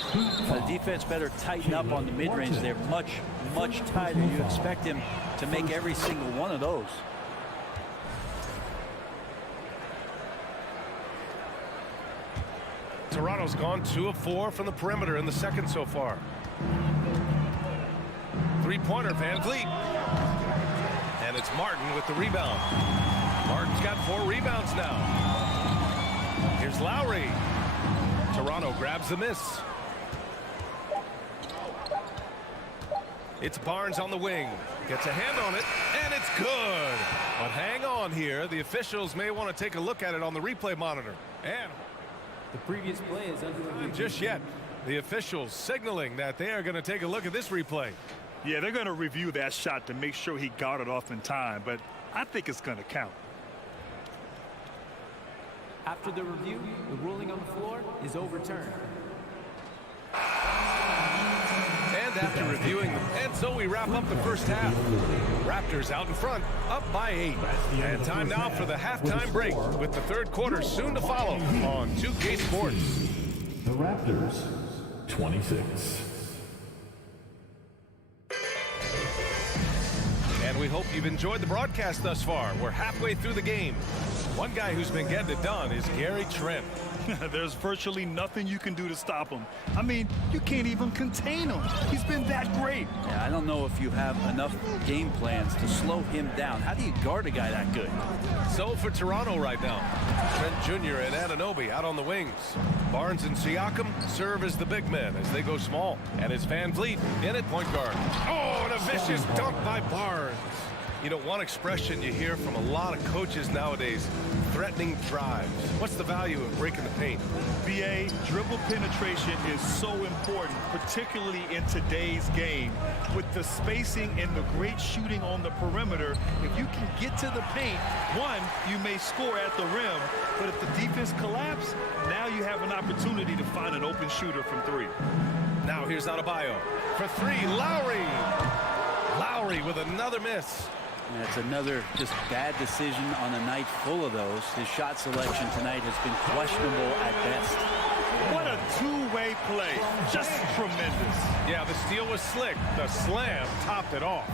The defense better tighten up on the mid-range. They're much, much tighter. You expect him to make every single one of those. Toronto's gone 2 of 4 from the perimeter in the second so far. 3-pointer, Van Vliet. And it's Martin with the rebound. Martin's got 4 rebounds now. Here's Lowry. Toronto grabs the miss. It's Barnes on the wing. Gets a hand on it, and it's good. But hang on here. The officials may want to take a look at it on the replay monitor. And the previous play is under review. Just yet, the officials signaling that they are going to take a look at this replay. Yeah, they're going to review that shot to make sure he got it off in time, but I think it's going to count. After the review, the ruling on the floor is overturned. And after reviewing, and so we wrap up the first half. Raptors out in front, up by 8. And time now for the halftime break, with the third quarter soon to follow on 2K Sports. The Raptors, 26. And we hope you've enjoyed the broadcast thus far. We're halfway through the game. One guy who's been getting it done is Gary Trent. There's virtually nothing you can do to stop him. I mean, you can't even contain him. He's been that great. Yeah, I don't know if you have enough game plans to slow him down. How do you guard a guy that good? So for Toronto right now, Trent Jr. and Anunoby out on the wings. Barnes and Siakam serve as the big men as they go small. And it's Van Vliet in at point guard. Oh, and a vicious dunk by Barnes. You know, one expression you hear from a lot of coaches nowadays, threatening drives. What's the value of breaking the paint? BA, dribble penetration is so important, particularly in today's game. With the spacing and the great shooting on the perimeter, if you can get to the paint, one, you may score at the rim, but if the defense collapses, now you have an opportunity to find an open shooter from 3. Now here's Adebayo for 3. Lowry with another miss. That's another just bad decision on a night full of those. His shot selection tonight has been questionable at best. What a two-way play. Just tremendous. Yeah, the steal was slick. The slam topped it off.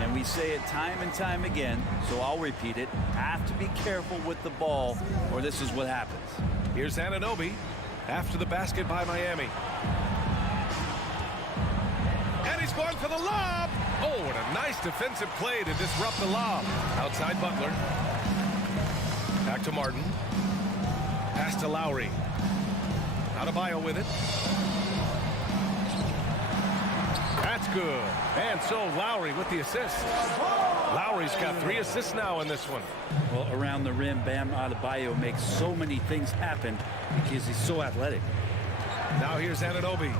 And we say it time and time again, so I'll repeat it. Have to be careful with the ball, or this is what happens. Here's Anunoby after the basket by Miami. And he's going for the lob. Oh, and a nice defensive play to disrupt the lob. Outside Butler. Back to Martin. Pass to Lowry. Adebayo with it. That's good. And so Lowry with the assist. Lowry's got 3 assists now in this one. Well, around the rim, Bam Adebayo makes so many things happen because he's so athletic. Now here's Anunoby.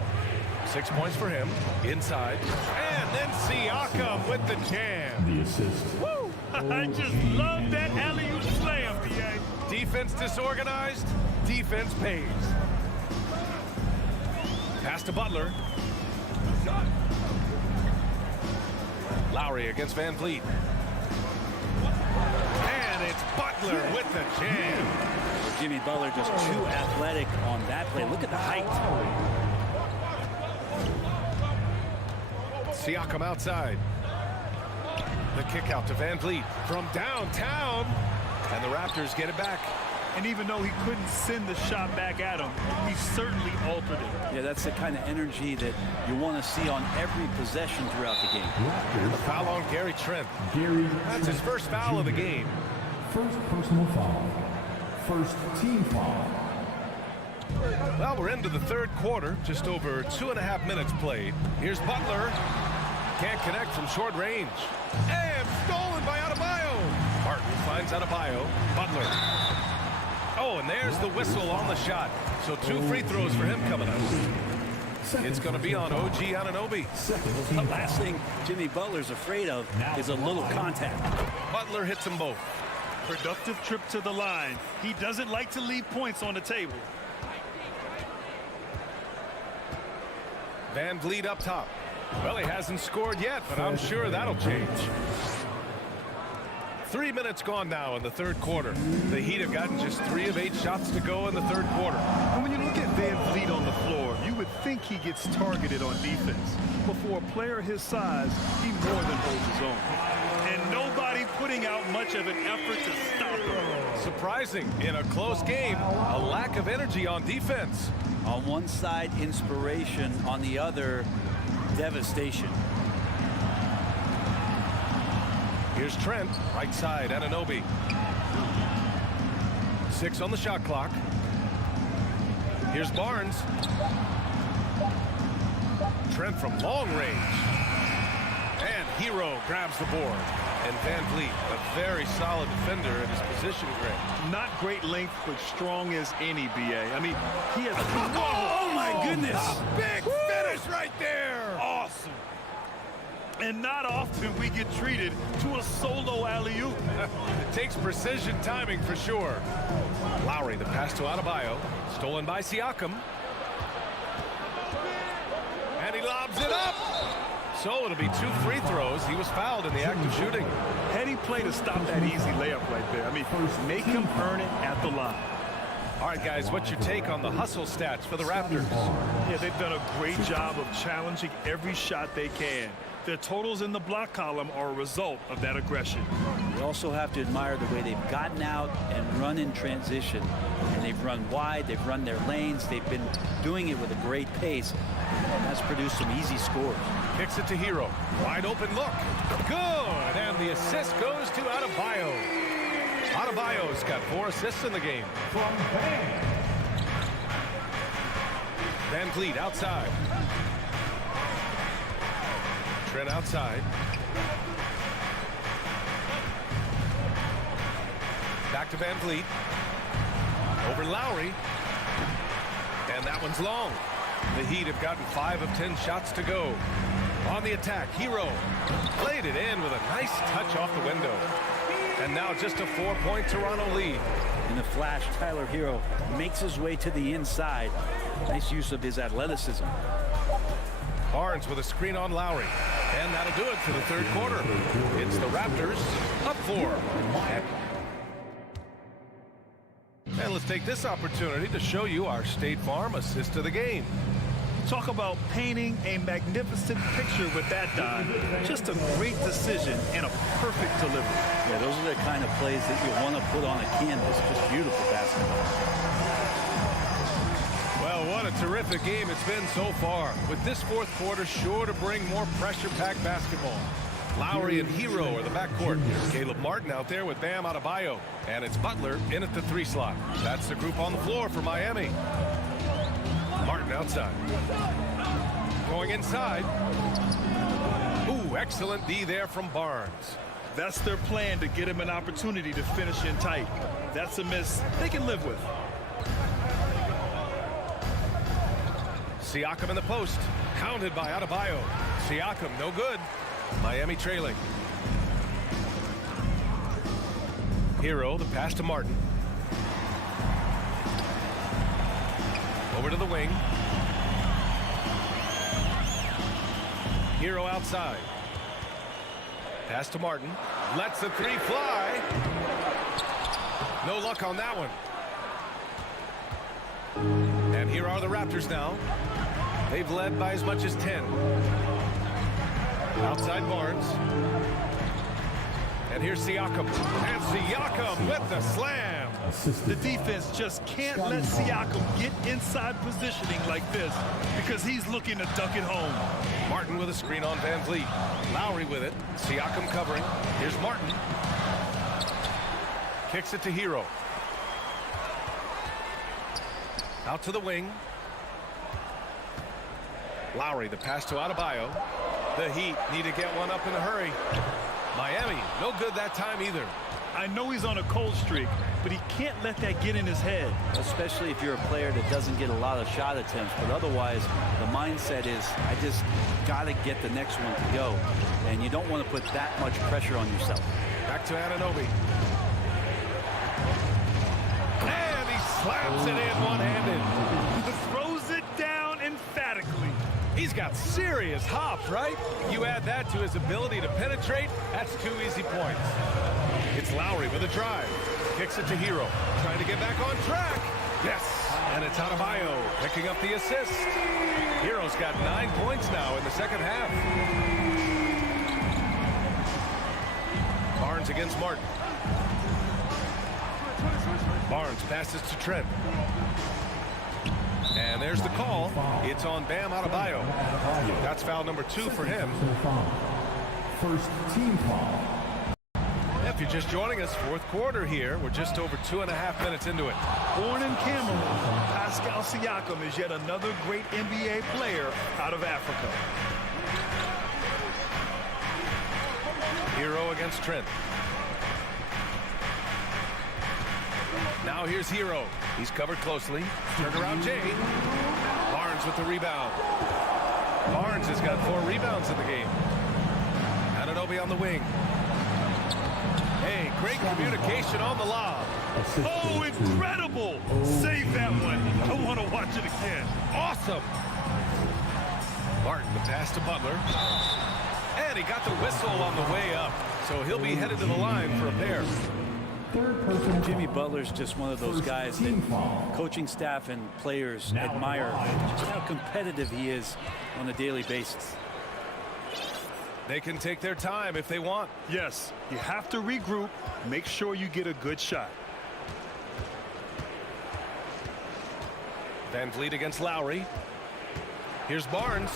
6 points for him. Inside. And then Siakam with the jam. The assist. Woo! I just love that alley-oop slam, BA. Defense disorganized. Defense pays. Pass Pass to Butler. Lowry against Van Vliet. And it's Butler with the jam. Jimmy Butler just too athletic on that play. Look at the height. Siakam outside. The kick out to Van Vliet from downtown. And the Raptors get it back. And even though he couldn't send the shot back at him, he certainly altered it. Yeah, that's the kind of energy that you want to see on every possession throughout the game. The foul on Gary Trent. That's his first foul of the game. First personal foul. First team foul. Well, we're into the third quarter. Just over 2.5 minutes played. Here's Butler. Can't connect from short range. And stolen by Adebayo. Martin finds Adebayo. Butler. Oh, and there's the whistle on the shot. So 2 free throws for him coming up. It's going to be on OG Anunoby. The last thing Jimmy Butler's afraid of is a little contact. Butler hits them both. Productive trip to the line. He doesn't like to leave points on the table. Van Vliet up top. Well, he hasn't scored yet, but I'm sure that'll change. 3 minutes gone now in the third quarter. The Heat have gotten just 3 of 8 shots to go in the third quarter. And when you look at Van Vliet on the floor, you would think he gets targeted on defense. But for a player his size, he more than holds his own. And nobody putting out much of an effort to stop him. Surprising in a close game, a lack of energy on defense. On one side, inspiration. On the other, devastation. Here's Trent, right side, Anunoby. 6 on the shot clock. Here's Barnes. Trent from long range. And Hero grabs the board. And Van Vliet, a very solid defender in his position grade. Not great length, but strong as any, BA. I mean, he has... Oh, my goodness. Big finish right there. Awesome. And not often we get treated to a solo alley-oop. It takes precision timing for sure. Lowry, the pass to Adebayo. Stolen by Siakam. And he lobs it up. So it'll be 2 free throws. He was fouled in the act of shooting. Heady play to stop that easy layup right there. I mean, make him earn it at the line. All right, guys, what's your take on the hustle stats for the Raptors? Yeah, they've done a great job of challenging every shot they can. Their totals in the block column are a result of that aggression. You also have to admire the way they've gotten out and run in transition. And they've run wide, they've run their lanes, they've been doing it with a great pace. And that's produced some easy scores. Kicks it to Hero. Wide open look. Good. And the assist goes to Adebayo. Adebayo's got 4 assists in the game. From Van Vliet outside. Trent outside. Back to Van Vliet. Over Lowry. And that one's long. The Heat have gotten 5 of 10 shots to go. On the attack, Hero played it in with a nice touch off the window. And now just a 4-point Toronto lead. In the flash, Tyler Hero makes his way to the inside. Nice use of his athleticism. Barnes with a screen on Lowry. And that'll do it for the third quarter. It's the Raptors up 4. And let's take this opportunity to show you our State Farm assist of the game. Talk about painting a magnificent picture with that dive. Just a great decision and a perfect delivery. Yeah, those are the kind of plays that you want to put on a canvas. Just beautiful basketball. Well, what a terrific game it's been so far. With this fourth quarter sure to bring more pressure-packed basketball. Lowry and Hero are the backcourt. Caleb Martin out there with Bam Adebayo. And it's Butler in at the 3 slot. That's the group on the floor for Miami. Martin outside. Going inside. Ooh, excellent D there from Barnes. That's their plan, to get him an opportunity to finish in tight. That's a miss they can live with. Siakam in the post. Counted by Adebayo. Siakam, no good. Miami trailing. Hero, the pass to Martin. Over to the wing. Hero outside. Pass to Martin. Lets the three fly. No luck on that one. And here are the Raptors now. They've led by as much as 10. Outside Barnes. And here's Siakam. And Siakam with the slam. The defense just can't let Siakam get inside positioning like this because he's looking to duck it home. Martin with a screen on Van Vliet. Lowry with it. Siakam covering. Here's Martin. Kicks it to Hero. Out to the wing. Lowry, the pass to Adebayo. The Heat need to get one up in a hurry. Miami, no good that time either. I know he's on a cold streak, but he can't let that get in his head. Especially if you're a player that doesn't get a lot of shot attempts, but otherwise the mindset is, I just got to get the next one to go. And you don't want to put that much pressure on yourself. Back to Anunoby. And he slaps it in one-handed. Throws it down emphatically. He's got serious hop, right? You add that to his ability to penetrate, that's 2 easy points. It's Lowry with a drive. Kicks it to Hero. Trying to get back on track. Yes. And it's Adebayo picking up the assist. Hero's got 9 points now in the second half. Barnes against Martin. Barnes passes to Trent. And there's the call. It's on Bam Adebayo. That's foul number 2 for him. First team foul. If you're just joining us, fourth quarter here. We're just over 2.5 minutes into it. Born in Cameroon, Pascal Siakam is yet another great NBA player out of Africa. Hero against Trent. Now here's Hero. He's covered closely. Turnaround Jay. Barnes with the rebound. Barnes has got 4 rebounds in the game. Anunoby on the wing. Hey, great communication on the lob. Oh, incredible! Save that one. I want to watch it again. Awesome. Martin, the pass to Butler. And he got the whistle on the way up. So he'll be headed to the line for a pair. Jimmy Butler's just one of those guys that coaching staff and players admire just how competitive he is on a daily basis. They can take their time if they want. Yes, you have to regroup. Make sure you get a good shot. Van Vliet against Lowry. Here's Barnes.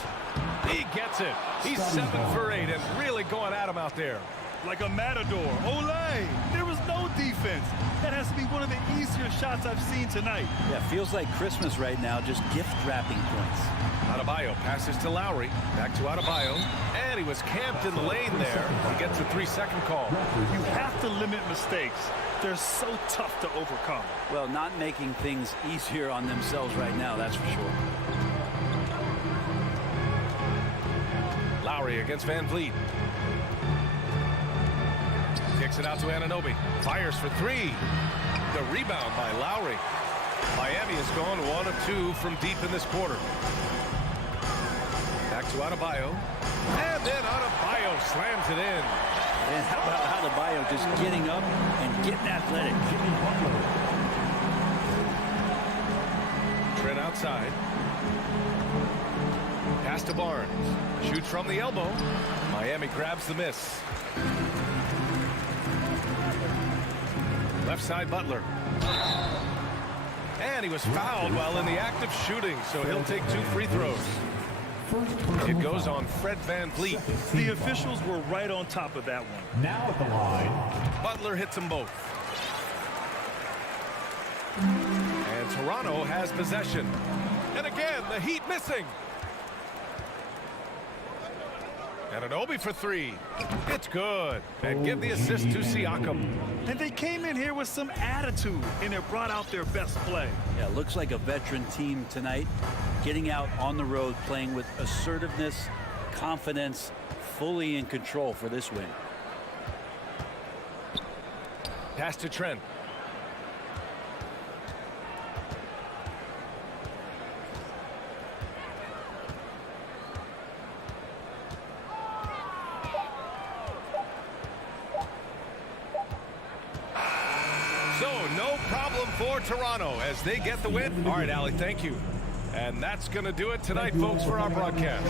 He gets it. He's 7 for 8 and really going at him out there. Like a matador. Olay! There was no defense. That has to be one of the easier shots I've seen tonight. Yeah, feels like Christmas right now, just gift wrapping points. Adebayo passes to Lowry. Back to Adebayo. And he was camped in the lane there. He gets a 3-second call. You have to limit mistakes. They're so tough to overcome. Well, not making things easier on themselves right now, that's for sure. Lowry against Van Vliet. Kicks it out to Anunoby. Fires for 3. The rebound by Lowry. Miami has gone 1 of 2 from deep in this quarter. Back to Adebayo. And then Adebayo slams it in. And how about Adebayo just getting up and getting athletic? Trent outside. Pass to Barnes. Shoots from the elbow. Miami grabs the miss. Left side Butler. And he was fouled while in the act of shooting, so he'll take 2 free throws. It goes on Fred Van Vliet. The officials were right on top of that one. Now at the line. Butler hits them both. And Toronto has possession. And again, the Heat missing. Anunoby for 3. It's good. And give the assist to Siakam. And they came in here with some attitude, and it brought out their best play. Yeah, looks like a veteran team tonight, getting out on the road, playing with assertiveness, confidence, fully in control for this win. Pass to Trent. for Toronto as they get the win. All right, Allie, thank you. And that's going to do it tonight, folks, for our broadcast.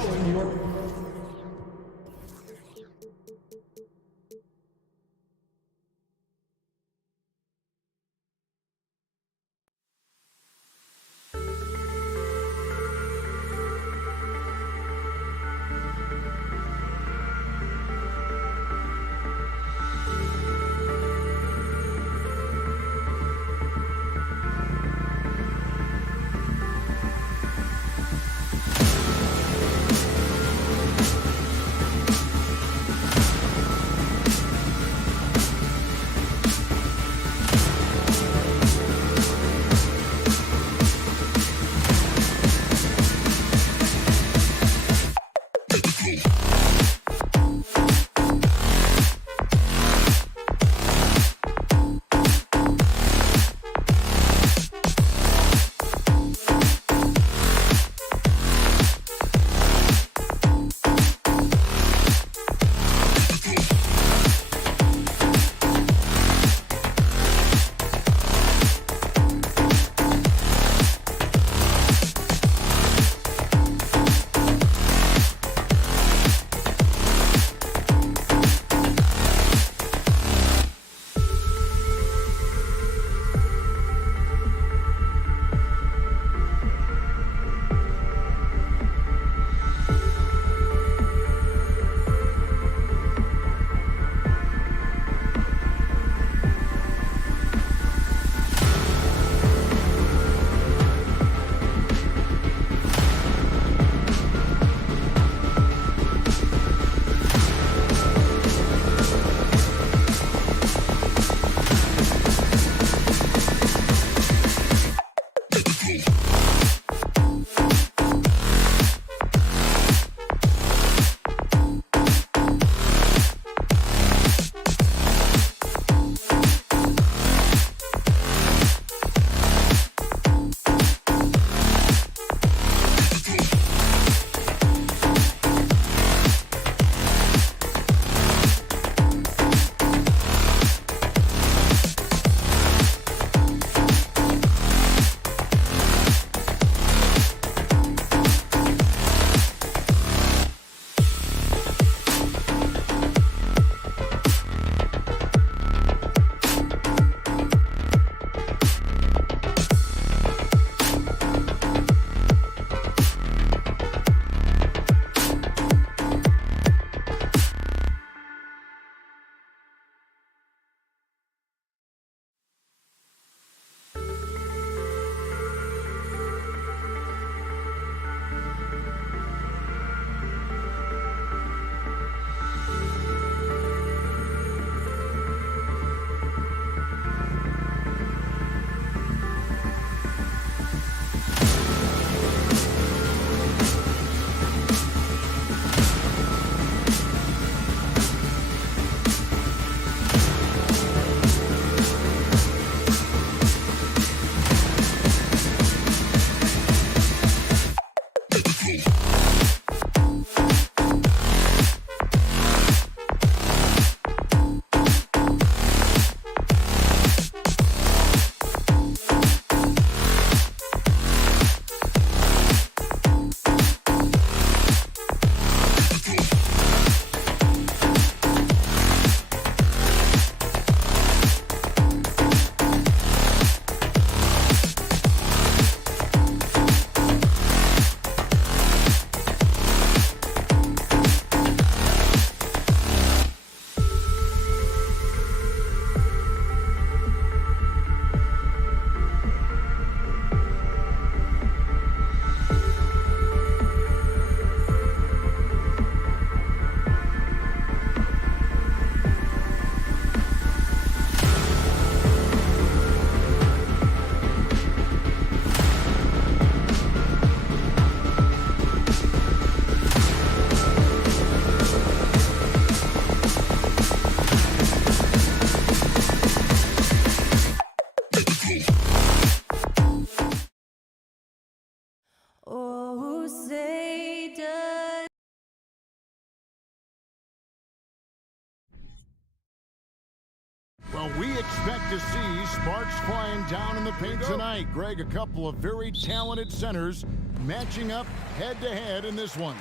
Well, we expect expect to see sparks flying down in the paint tonight. Greg, a couple of very talented centers matching up head-to-head in this one.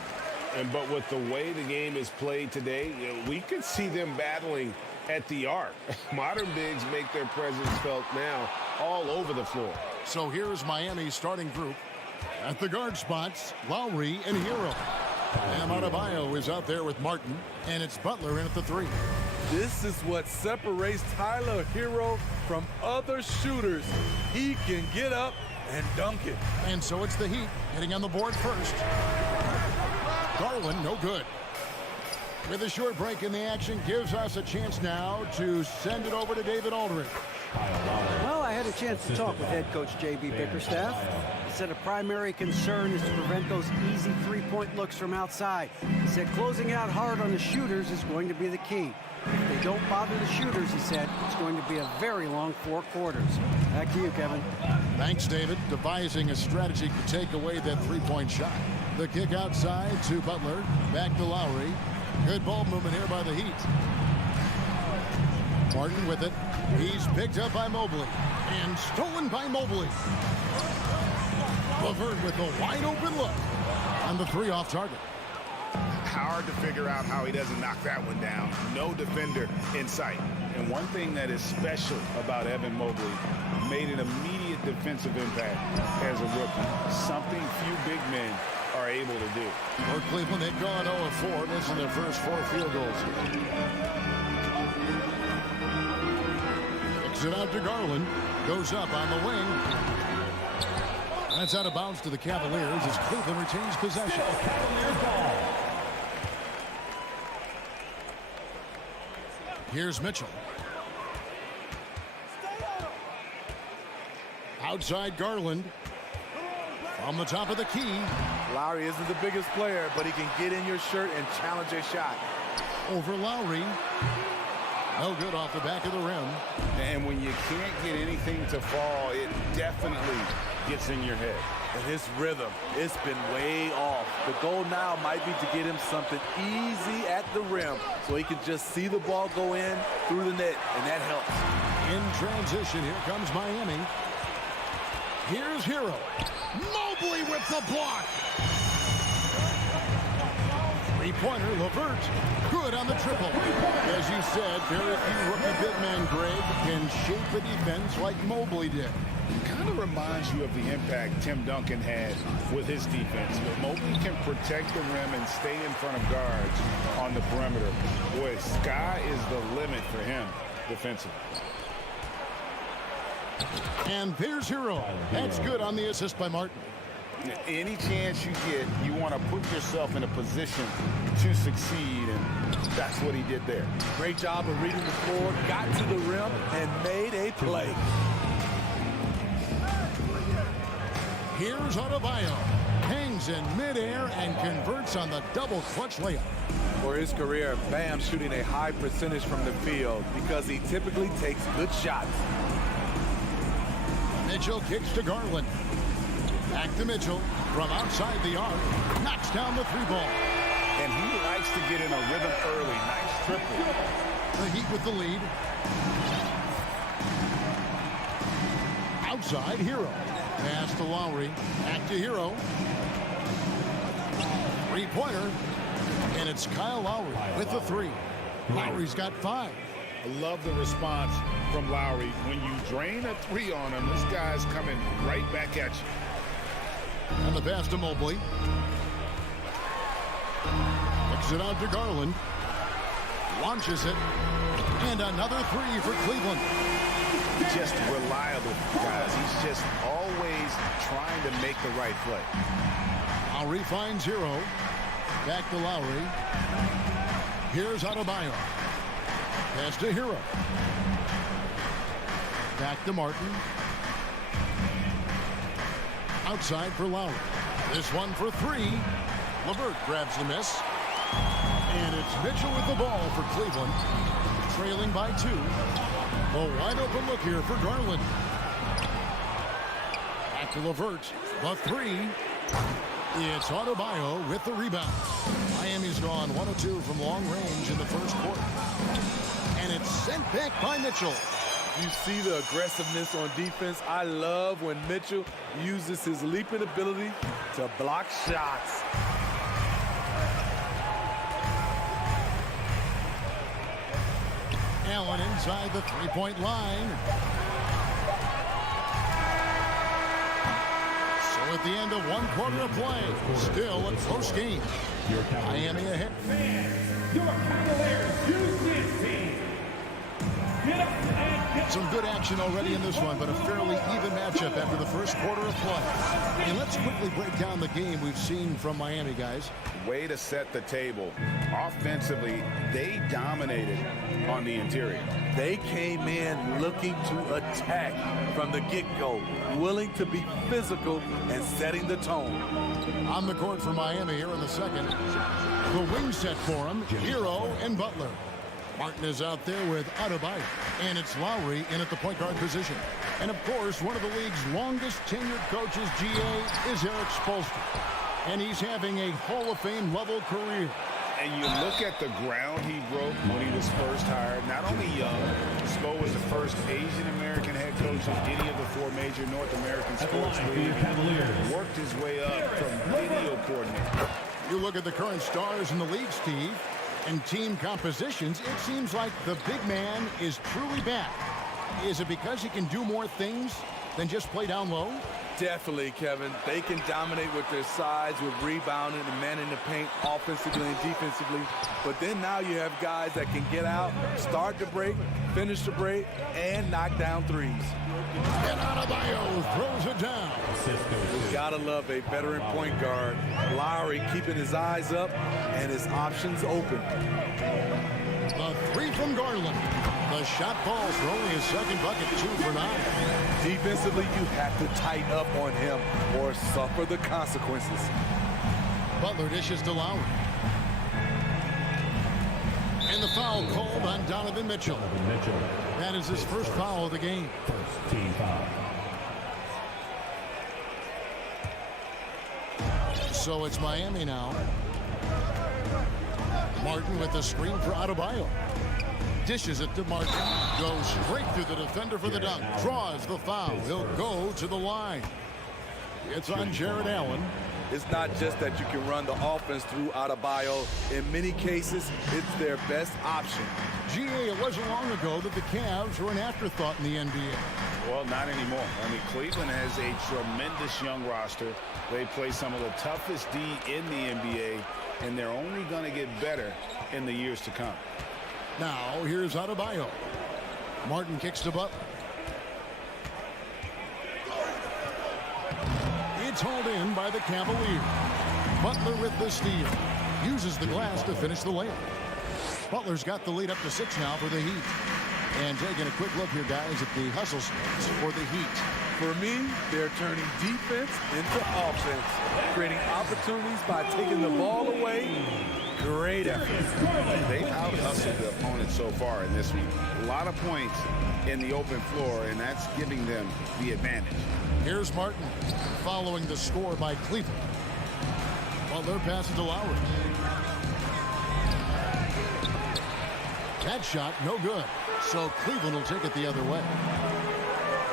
But with the way the game is played today, we could see them battling at the arc. Modern bigs make their presence felt now all over the floor. So here's Miami's starting group. At the guard spots, Lowry and Hero. Bam Adebayo is out there with Martin, and it's Butler in at the 3. This is what separates Tyler Hero from other shooters. He can get up and dunk it. And so it's the Heat getting on the board first. Garland, no good. With a short break in the action, gives us a chance now to send it over to David Aldridge. Well, I had a chance to talk with head coach J.B. Bickerstaff. He said a primary concern is to prevent those easy three-point looks from outside. He said closing out hard on the shooters is going to be the key. If they don't bother the shooters, he said, it's going to be a very long 4 quarters. Back to you, Kevin. Thanks, David. Devising a strategy to take away that three-point shot. The kick outside to Butler. Back to Lowry. Good ball movement here by the Heat. Martin with it. He's picked up by Mobley. And stolen by Mobley. LeVert with a wide-open look. On the 3 off target. Hard to figure out how he doesn't knock that one down. No defender in sight. And one thing that is special about Evan Mobley, made an immediate defensive impact as a rookie. Something few big men are able to do. For Cleveland, they've gone 0 of 4, missing their first 4 field goals. Kicks it out to Garland. Goes up on the wing. That's out of bounds to the Cavaliers as Cleveland retains possession. Here's Mitchell. Outside Garland. On the top of the key. Lowry isn't the biggest player, but he can get in your shirt and challenge a shot. Over Lowry. No good off the back of the rim. And when you can't get anything to fall, it definitely gets in your head. And his rhythm, it's been way off. The goal now might be to get him something easy at the rim so he can just see the ball go in through the net, and that helps. In transition, here comes Miami. Here's Hero. Mobley with the block. Three-pointer, LeVert. Good on the triple. As you said, very few rookie big men, Greg, can shape a defense like Mobley did. Kind of reminds you of the impact Tim Duncan had with his defense. But Mobley can protect the rim and stay in front of guards on the perimeter. Boy, sky is the limit for him defensively. And there's Hero. That's good on the assist by Martin. Any chance you get, you want to put yourself in a position to succeed, and that's what he did there. Great job of reading the floor, got to the rim, and made a play. Here's Adebayo. Hangs in midair and converts on the double clutch layup. For his career, Bam shooting a high percentage from the field because he typically takes good shots. Mitchell kicks to Garland. Back to Mitchell from outside the arc. Knocks down the 3-ball. And he likes to get in a rhythm early. Nice triple. The Heat with the lead. Outside, Hero. Pass to Lowry. Back to Hero. 3-pointer. And it's Kyle Lowry with the 3. Lowry's got 5. I love the response from Lowry. When you drain a 3 on him, this guy's coming right back at you. And the pass to Mobley. Kicks it out to Garland. Launches it. And another 3 for Cleveland. Just reliable, guys. He's just always trying to make the right play. Lowry finds Hero. Back to Lowry. Here's Adebayo. Pass to Hero. Back to Martin. Outside for Lowry. This one for 3. LeVert grabs the miss. And it's Mitchell with the ball for Cleveland. Trailing by 2. A wide open look here for Garland. Back to LeVert. The 3. It's Adebayo with the rebound. Miami's gone 1 of 2 from long range in the first quarter. And it's sent back by Mitchell. You see the aggressiveness on defense. I love when Mitchell uses his leaping ability to block shots. Allen inside the three-point line. So at the end of one quarter of play, still a close game. Miami ahead. Your Cavaliers use this team. Get up and get Some good action already in this one, but a fairly even matchup after the first quarter of play. And let's quickly break down the game we've seen from Miami, guys. Way to set the table. Offensively, they dominated on the interior. They came in looking to attack from the get-go, willing to be physical and setting the tone. On the court for Miami here in the second. The wing set for him, Hero and Butler. Martin is out there with Adebayo, and it's Lowry in at the point guard position. And of course, one of the league's longest tenured coaches, GA, is Eric Spoelstra. And he's having a Hall of Fame level career. And you look at the ground he broke when he was first hired. Not only young, Spo was the first Asian-American head coach of any of the four major North American sports leagues. Worked his way up from video coordinator. You look at the current stars in the league, Steve, and team compositions, it seems like the big man is truly back. Is it because he can do more things than just play down low? Definitely, Kevin. They can dominate with their size, with rebounding and manning the paint offensively and defensively. But then now you have guys that can get out, start the break, finish the break, and knock down threes. And Adebayo throws it down. You gotta love a veteran point guard. Lowry keeping his eyes up and his options open. The three from Garland. The shot falls for only his second bucket, 2 for 9. Defensively, you have to tighten up on him or suffer the consequences. Butler dishes to Lowry. And the foul called on Donovan Mitchell. That is his first foul of the game. First team foul. So it's Miami now. Martin with the screen for Adebayo. Dishes it to Martin. Goes straight through the defender for the dunk. Draws the foul. He'll go to the line. It's on Jared Allen. It's not just that you can run the offense through Adebayo. In many cases, it's their best option. GA, it wasn't long ago that the Cavs were an afterthought in the NBA. Well, not anymore. I mean, Cleveland has a tremendous young roster. They play some of the toughest D in the NBA, and they're only going to get better in the years to come. Now, here's Adebayo. Martin kicks to Butler. It's hauled in by the Cavaliers. Butler with the steal. Uses the glass to finish the layup. Butler's got the lead up to 6 now for the Heat. And taking a quick look here, guys, at the hustle stats for the Heat. For me, they're turning defense into offense, creating opportunities by taking the ball away. Great effort. They've out-hustled the opponent so far in this one. A lot of points in the open floor, and that's giving them the advantage. Here's Martin following the score by Cleveland. Butler passes to Lowry. That shot, no good. So Cleveland will take it the other way.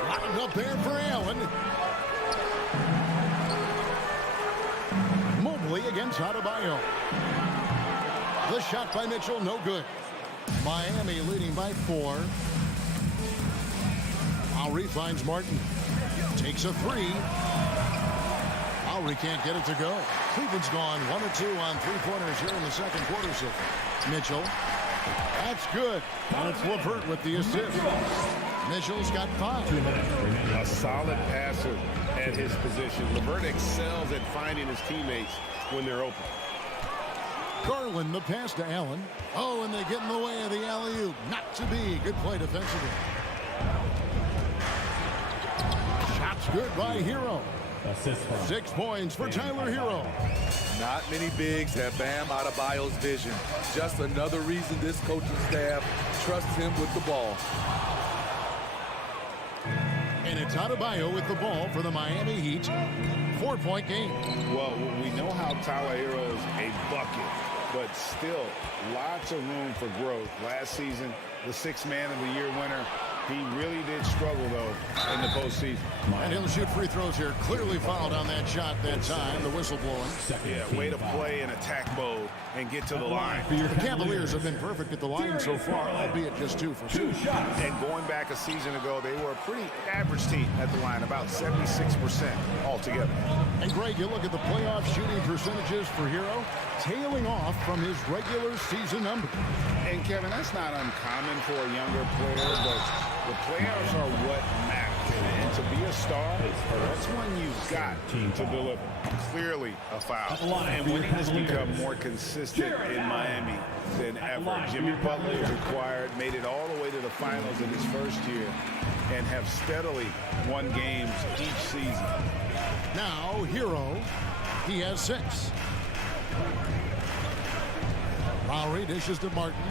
Lined up there for Allen. Mobley against Adebayo. The shot by Mitchell, no good. Miami leading by 4. Lowry finds Martin. Takes a 3. Lowry can't get it to go. Cleveland's gone 1 of 2 on 3-pointers here in the second quarter. So Mitchell. That's good. And it's LeVert with the assist. Mitchell's got 5. A solid passer at his position. LeVert excels at finding his teammates when they're open. Garland, the pass to Allen. Oh, and they get in the way of the alley-oop. Not to be. Good play defensively. Shots good by Hero. 6 points for Tyler Hero. Not many bigs have Bam Adebayo's vision. Just another reason this coaching staff trusts him with the ball. And it's Adebayo with the ball for the Miami Heat. 4-point game. Well, we know how Tyler Hero is a bucket, but still lots of room for growth. Last season, the 6th Man of the Year winner. He really did struggle, though, in the postseason. And he'll shoot free throws here. Clearly fouled on that shot that time. The whistle blowing. Yeah, way to play in attack mode and get to the line. The Cavaliers have been perfect at the line so far, albeit just 2 for 2. And going back a season ago, they were a pretty average team at the line, about 76% altogether. And Greg, you look at the playoff shooting percentages for Hero, tailing off from his regular season number. And Kevin, that's not uncommon for a younger player, but the playoffs are what matter. And to be a star, that's when you've got to deliver. Clearly a foul. And winning has become more consistent in Miami than ever. Jimmy Butler is required, made it all the way to the finals in his first year, and have steadily won games each season. Now, Hero, he has 6. Lowry dishes to Martin.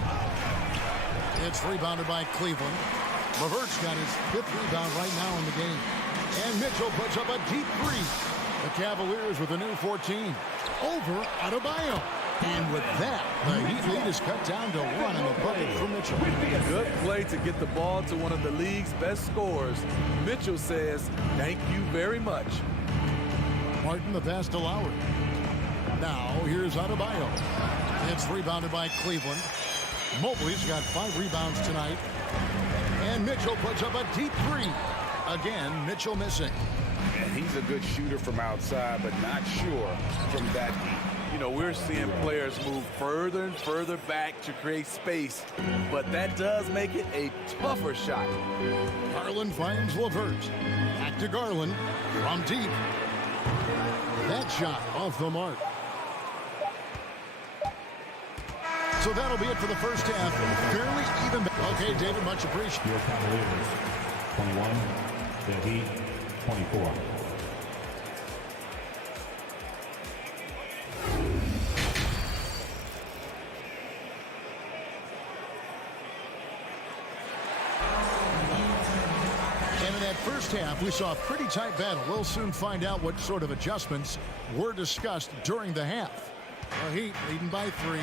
It's rebounded by Cleveland. LeVert's got his 5th rebound right now in the game. And Mitchell puts up a deep 3. The Cavaliers with a new 14 over Adebayo. And with that, the Heat lead is cut down to 1 in the bucket for Mitchell. Good play to get the ball to one of the league's best scorers. Mitchell says, thank you very much. Martin the pass to Lowry. Now here's Adebayo. It's rebounded by Cleveland. Mobley's got 5 rebounds tonight. And Mitchell puts up a deep 3. Again, Mitchell missing. And he's a good shooter from outside, but not sure from that deep. You know, we're seeing players move further and further back to create space, but that does make it a tougher shot. Garland finds LeVert. Back to Garland from deep. That shot off the mark. So that'll be it for the first half. Fairly even. Okay, David, much appreciated. Your Cavaliers, 21. The Heat, 24. And in that first half, we saw a pretty tight battle. We'll soon find out what sort of adjustments were discussed during the half. The Heat leading by 3.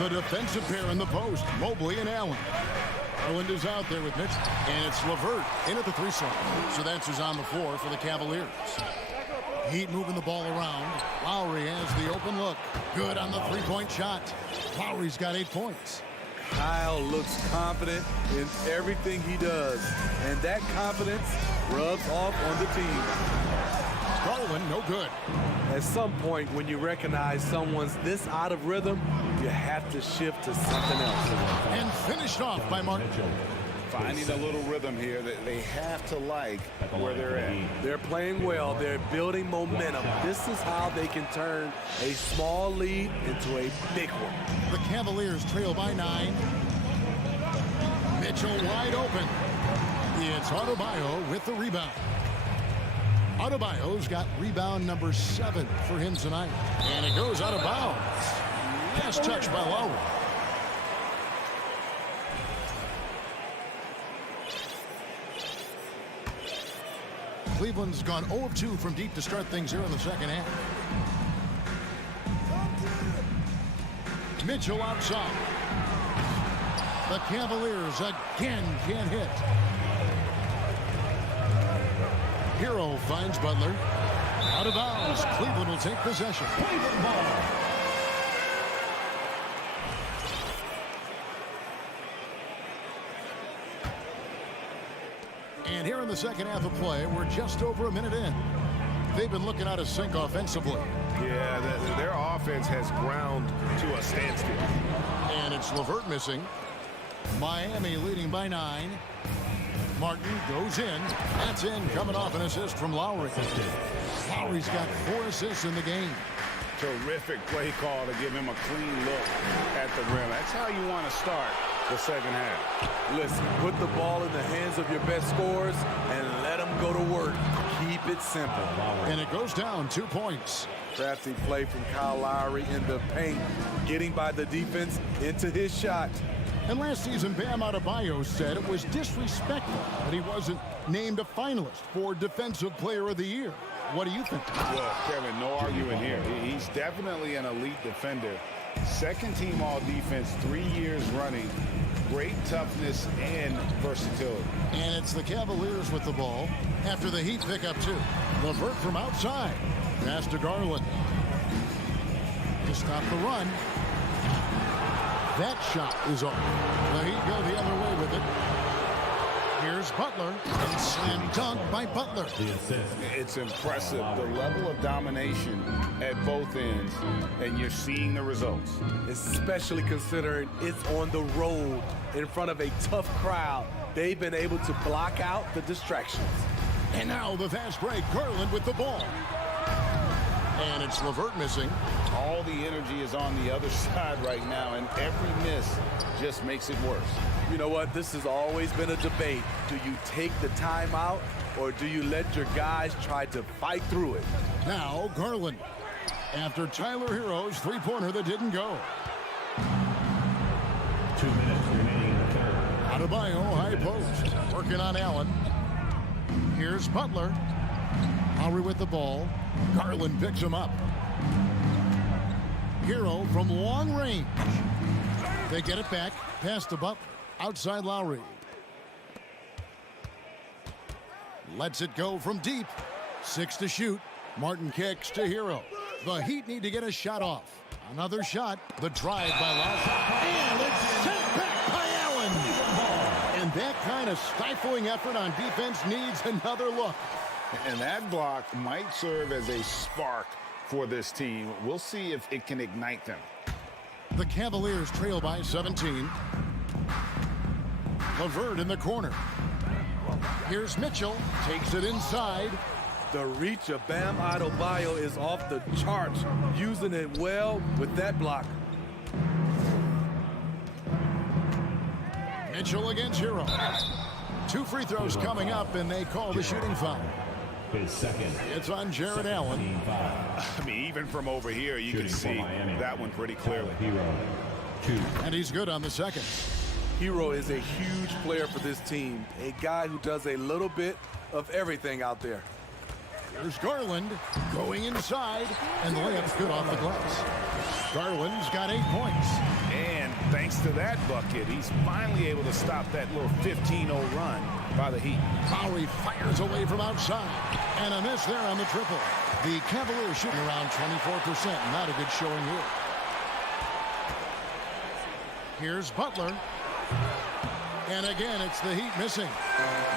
The defensive pair in the post, Mobley and Allen. Garland is out there with Mitch, and it's LeVert in at the 3 slot. So that's who's on the floor for the Cavaliers. Heat moving the ball around. Lowry has the open look. Good on the 3-point shot. Lowry's got 8 points. Kyle looks confident in everything he does, and that confidence rubs off on the team. Garland, no good. At some point, when you recognize someone's this out of rhythm, you have to shift to something else. And finished off by Martin. Finding a little rhythm here that they have to like where they're at. They're playing well. They're building momentum. This is how they can turn a small lead into a big one. The Cavaliers trail by 9. Mitchell wide open. It's Adebayo with the rebound. Adebayo's got rebound number 7 for him tonight. And it goes out of bounds. Last touch by Lowry. Cleveland's gone 0 of 2 from deep to start things here in the second half. Mitchell outside. The Cavaliers again can't hit. Hero finds Butler. Out of bounds. Cleveland will take possession. Cleveland ball. And here in the second half of play, we're just over a minute in. They've been looking out of sync offensively. Yeah, their offense has ground to a standstill. And it's LeVert missing. Miami leading by 9. Martin goes in. That's in, coming off an assist from Lowry. Lowry's got 4 assists in the game. Terrific play call to give him a clean look at the rim. That's how you want to start the second half. Listen, put the ball in the hands of your best scorers and let them go to work. Keep it simple. And it goes down 2 points. Crafty play from Kyle Lowry in the paint, getting by the defense into his shot. And last season, Bam Adebayo said it was disrespectful that he wasn't named a finalist for Defensive Player of the Year. What do you think? Well, Kevin, no arguing here. He's definitely an elite defender. Second team all defense 3 years running. Great toughness and versatility. And it's the Cavaliers with the ball after the Heat pick up 2. LeVert from outside. Pass to Garland. To stop the run. That shot is off. The Heat go the other way with it. Here's Butler, and slam dunk by Butler. It's impressive, the level of domination at both ends, and you're seeing the results. Especially considering it's on the road in front of a tough crowd. They've been able to block out the distractions. And now the fast break, Garland with the ball. And it's LeVert missing. All the energy is on the other side right now, and every miss just makes it worse. You know what? This has always been a debate. Do you take the timeout, or do you let your guys try to fight through it? Now Garland, after Tyler Hero's three-pointer that didn't go. 2 minutes remaining in the third. Adebayo, high post, working on Allen. Here's Butler. Lowry with the ball. Garland picks him up. Hero from long range. They get it back, pass to Butler. Outside Lowry. Lets it go from deep. 6 to shoot. Martin kicks to Hero. The Heat need to get a shot off. Another shot. The drive by Lowry. And it's sent back by Allen. And that kind of stifling effort on defense needs another look. And that block might serve as a spark for this team. We'll see if it can ignite them. The Cavaliers trail by 17. LeVert in the corner. Here's Mitchell. Takes it inside. The reach of Bam Adebayo is off the charts. Using it well with that block. Mitchell against Hero. 2 free throws coming up, and they call the shooting foul. His second. It's on Jared Allen. I mean, even from over here, you can see that one pretty clearly. Hero. 2. And he's good on the second. Hero is a huge player for this team. A guy who does a little bit of everything out there. There's Garland going inside, and the layup's good off the glass. Garland's got 8 points. And thanks to that bucket, he's finally able to stop that little 15-0 run by the Heat. Lowry fires away from outside, and a miss there on the triple. The Cavaliers shooting around 24%. Not a good showing here. Here's Butler. And again, it's the Heat missing.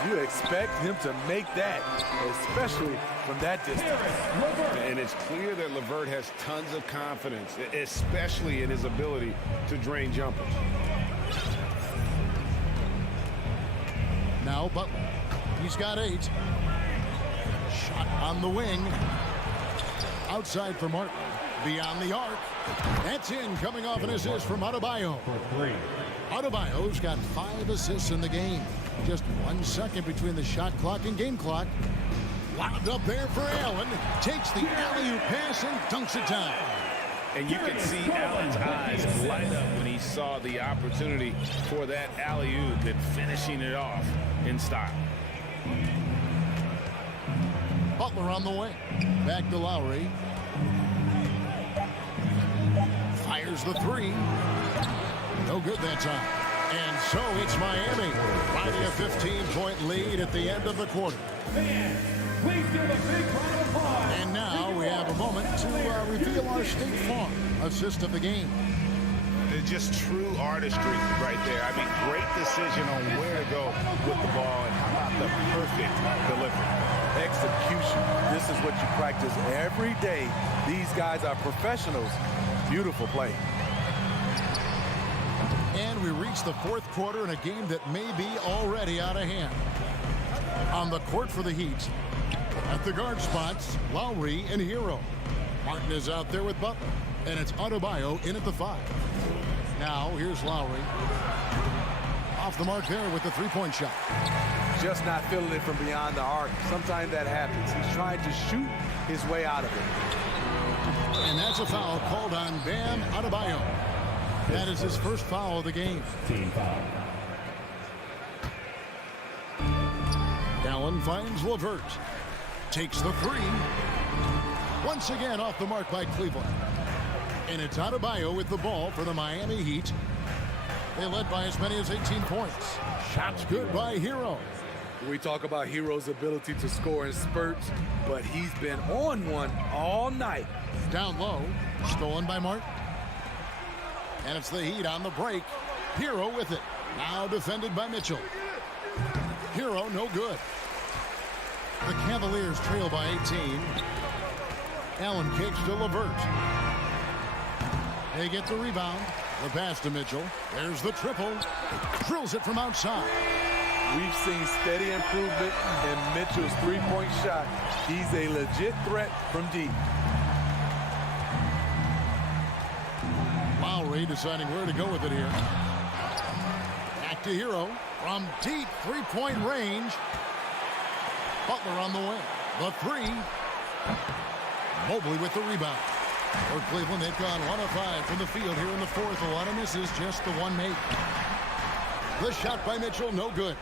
You expect him to make that, especially from that distance. And it's clear that LeVert has tons of confidence, especially in his ability to drain jumpers. Now Butler. He's got 8. Shot on the wing. Outside for Martin. Beyond the arc. That's in, coming off an assist from Adebayo. Adebayo's got 5 assists in the game. Just 1 second between the shot clock and game clock. Lobbed up there for Allen. Takes the alley-oop pass and dunks it down. And you can see Allen's eyes light up when he saw the opportunity for that alley-oop and finishing it off in style. Butler on the way. Back to Lowry. Fires the 3. No good that time. And so it's Miami riding a 15-point lead at the end of the quarter. Please give a big round of applause. And now we have a moment to reveal our State Farm assist of the game. It's just true artistry right there. I mean, great decision on where to go with the ball, and how about the perfect delivery. Execution. This is what you practice every day. These guys are professionals. Beautiful play. And we reach the 4th quarter in a game that may be already out of hand. On the court for the Heat, at the guard spots, Lowry and Hero. Martin is out there with Butler, and it's Adebayo in at the 5. Now, here's Lowry. Off the mark there with the 3-point shot. Just not feeling it from beyond the arc. Sometimes that happens. He's trying to shoot his way out of it. And that's a foul called on Bam Adebayo. That is his first foul of the game. Team foul. Allen finds LeVert. Takes the 3. Once again off the mark by Cleveland. And it's Adebayo with the ball for the Miami Heat. They led by as many as 18 points. Shots good by Hero. We talk about Hero's ability to score in spurts, but he's been on one all night. Down low, stolen by Martin. And it's the Heat on the break. Hero with it. Now defended by Mitchell. Hero no good. The Cavaliers trail by 18. Allen kicks to LeVert. They get the rebound. The pass to Mitchell. There's the triple. Drills it from outside. We've seen steady improvement in Mitchell's three-point shot. He's a legit threat from deep. Lowry deciding where to go with it here. Back to Hero. From deep three-point range. Butler on the wing. The three. Mobley with the rebound. For Cleveland, they've gone 1 of 5 from the field here in the fourth. A lot of misses, just the one made. The shot by Mitchell, no good.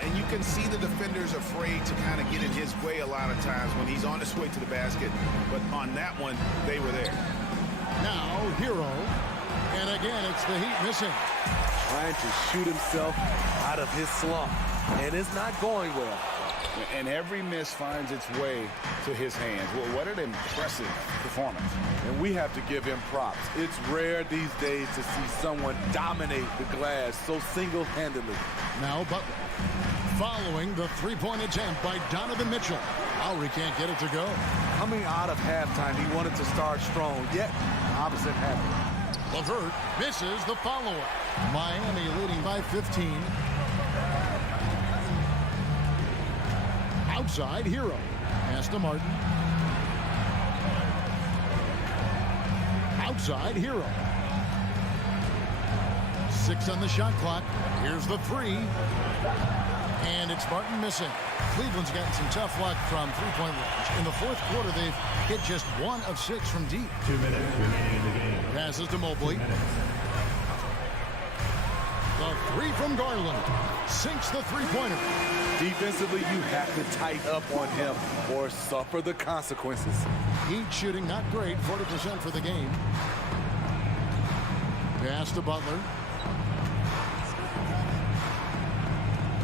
And you can see the defenders afraid to kind of get in his way a lot of times when he's on his way to the basket. But on that one, they were there. Now, Hero. And again, it's the Heat missing. Trying to shoot himself out of his slump. And it's not going well. And every miss finds its way to his hands. Well, what an impressive performance. And we have to give him props. It's rare these days to see someone dominate the glass so single-handedly. Now Butler. Following the three-point attempt by Donovan Mitchell. Lowry can't get it to go. Coming out of halftime, he wanted to start strong, yet the opposite happened. LeVert misses the follow-up. Miami leading by 15. Outside, Hero. Pass to Martin. Outside, Hero. 6 on the shot clock. Here's the three. And it's Martin missing. Cleveland's gotten some tough luck from three-point range. In the fourth quarter, they've hit just 1 of 6 from deep. 2 minutes remaining in the game. Passes to Mobley. The three from Garland. Sinks the three-pointer. Defensively, you have to tighten up on him or suffer the consequences. Heat shooting not great, 40% for the game. Pass to Butler.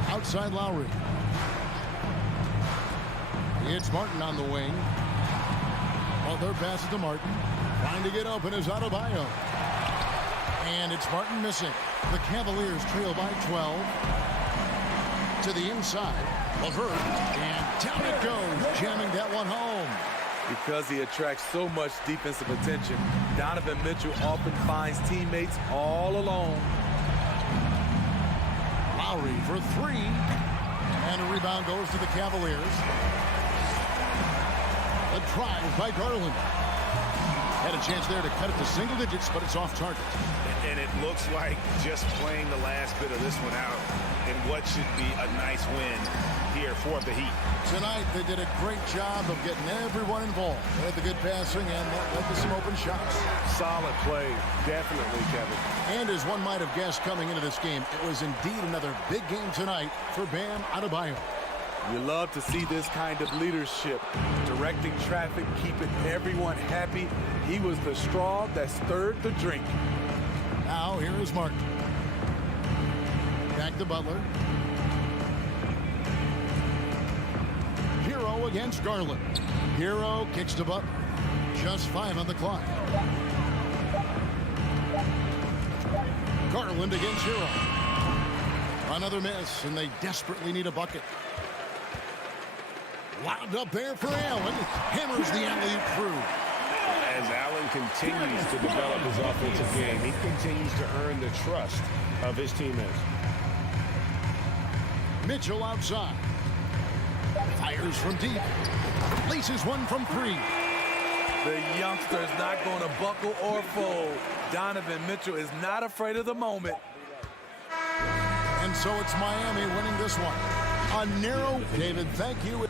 Outside Lowry. It's Martin on the wing. Butler passes to Martin. Trying to get open is Adebayo. And it's Martin missing. The Cavaliers trail by 12. To the inside. LeVert. And down it goes. Jamming that one home. Because he attracts so much defensive attention, Donovan Mitchell often finds teammates all alone. Lowry for three. And a rebound goes to the Cavaliers. A drive by Garland. Had a chance there to cut it to single digits, but it's off target. And it looks like just playing the last bit of this one out in what should be a nice win here for the Heat. Tonight, they did a great job of getting everyone involved. They had the good passing, and that led to some open shots. Solid play, definitely, Kevin. And as one might have guessed coming into this game, it was indeed another big game tonight for Bam Adebayo. You love to see this kind of leadership, directing traffic, keeping everyone happy. He was the straw that stirred the drink. Now, here is Martin. Back to Butler. Hero against Garland. Hero kicks to Butler. Just 5 on the clock. Garland against Hero. Another miss, and they desperately need a bucket. Lobbed up there for Allen. Hammers the alley-oop through. As Allen continues to develop his offensive game, he continues to earn the trust of his teammates. Mitchell outside. Fires from deep. Laces one from 3. The youngster's not going to buckle or fold. Donovan Mitchell is not afraid of the moment. And so it's Miami winning this one. A narrow, David, thank you.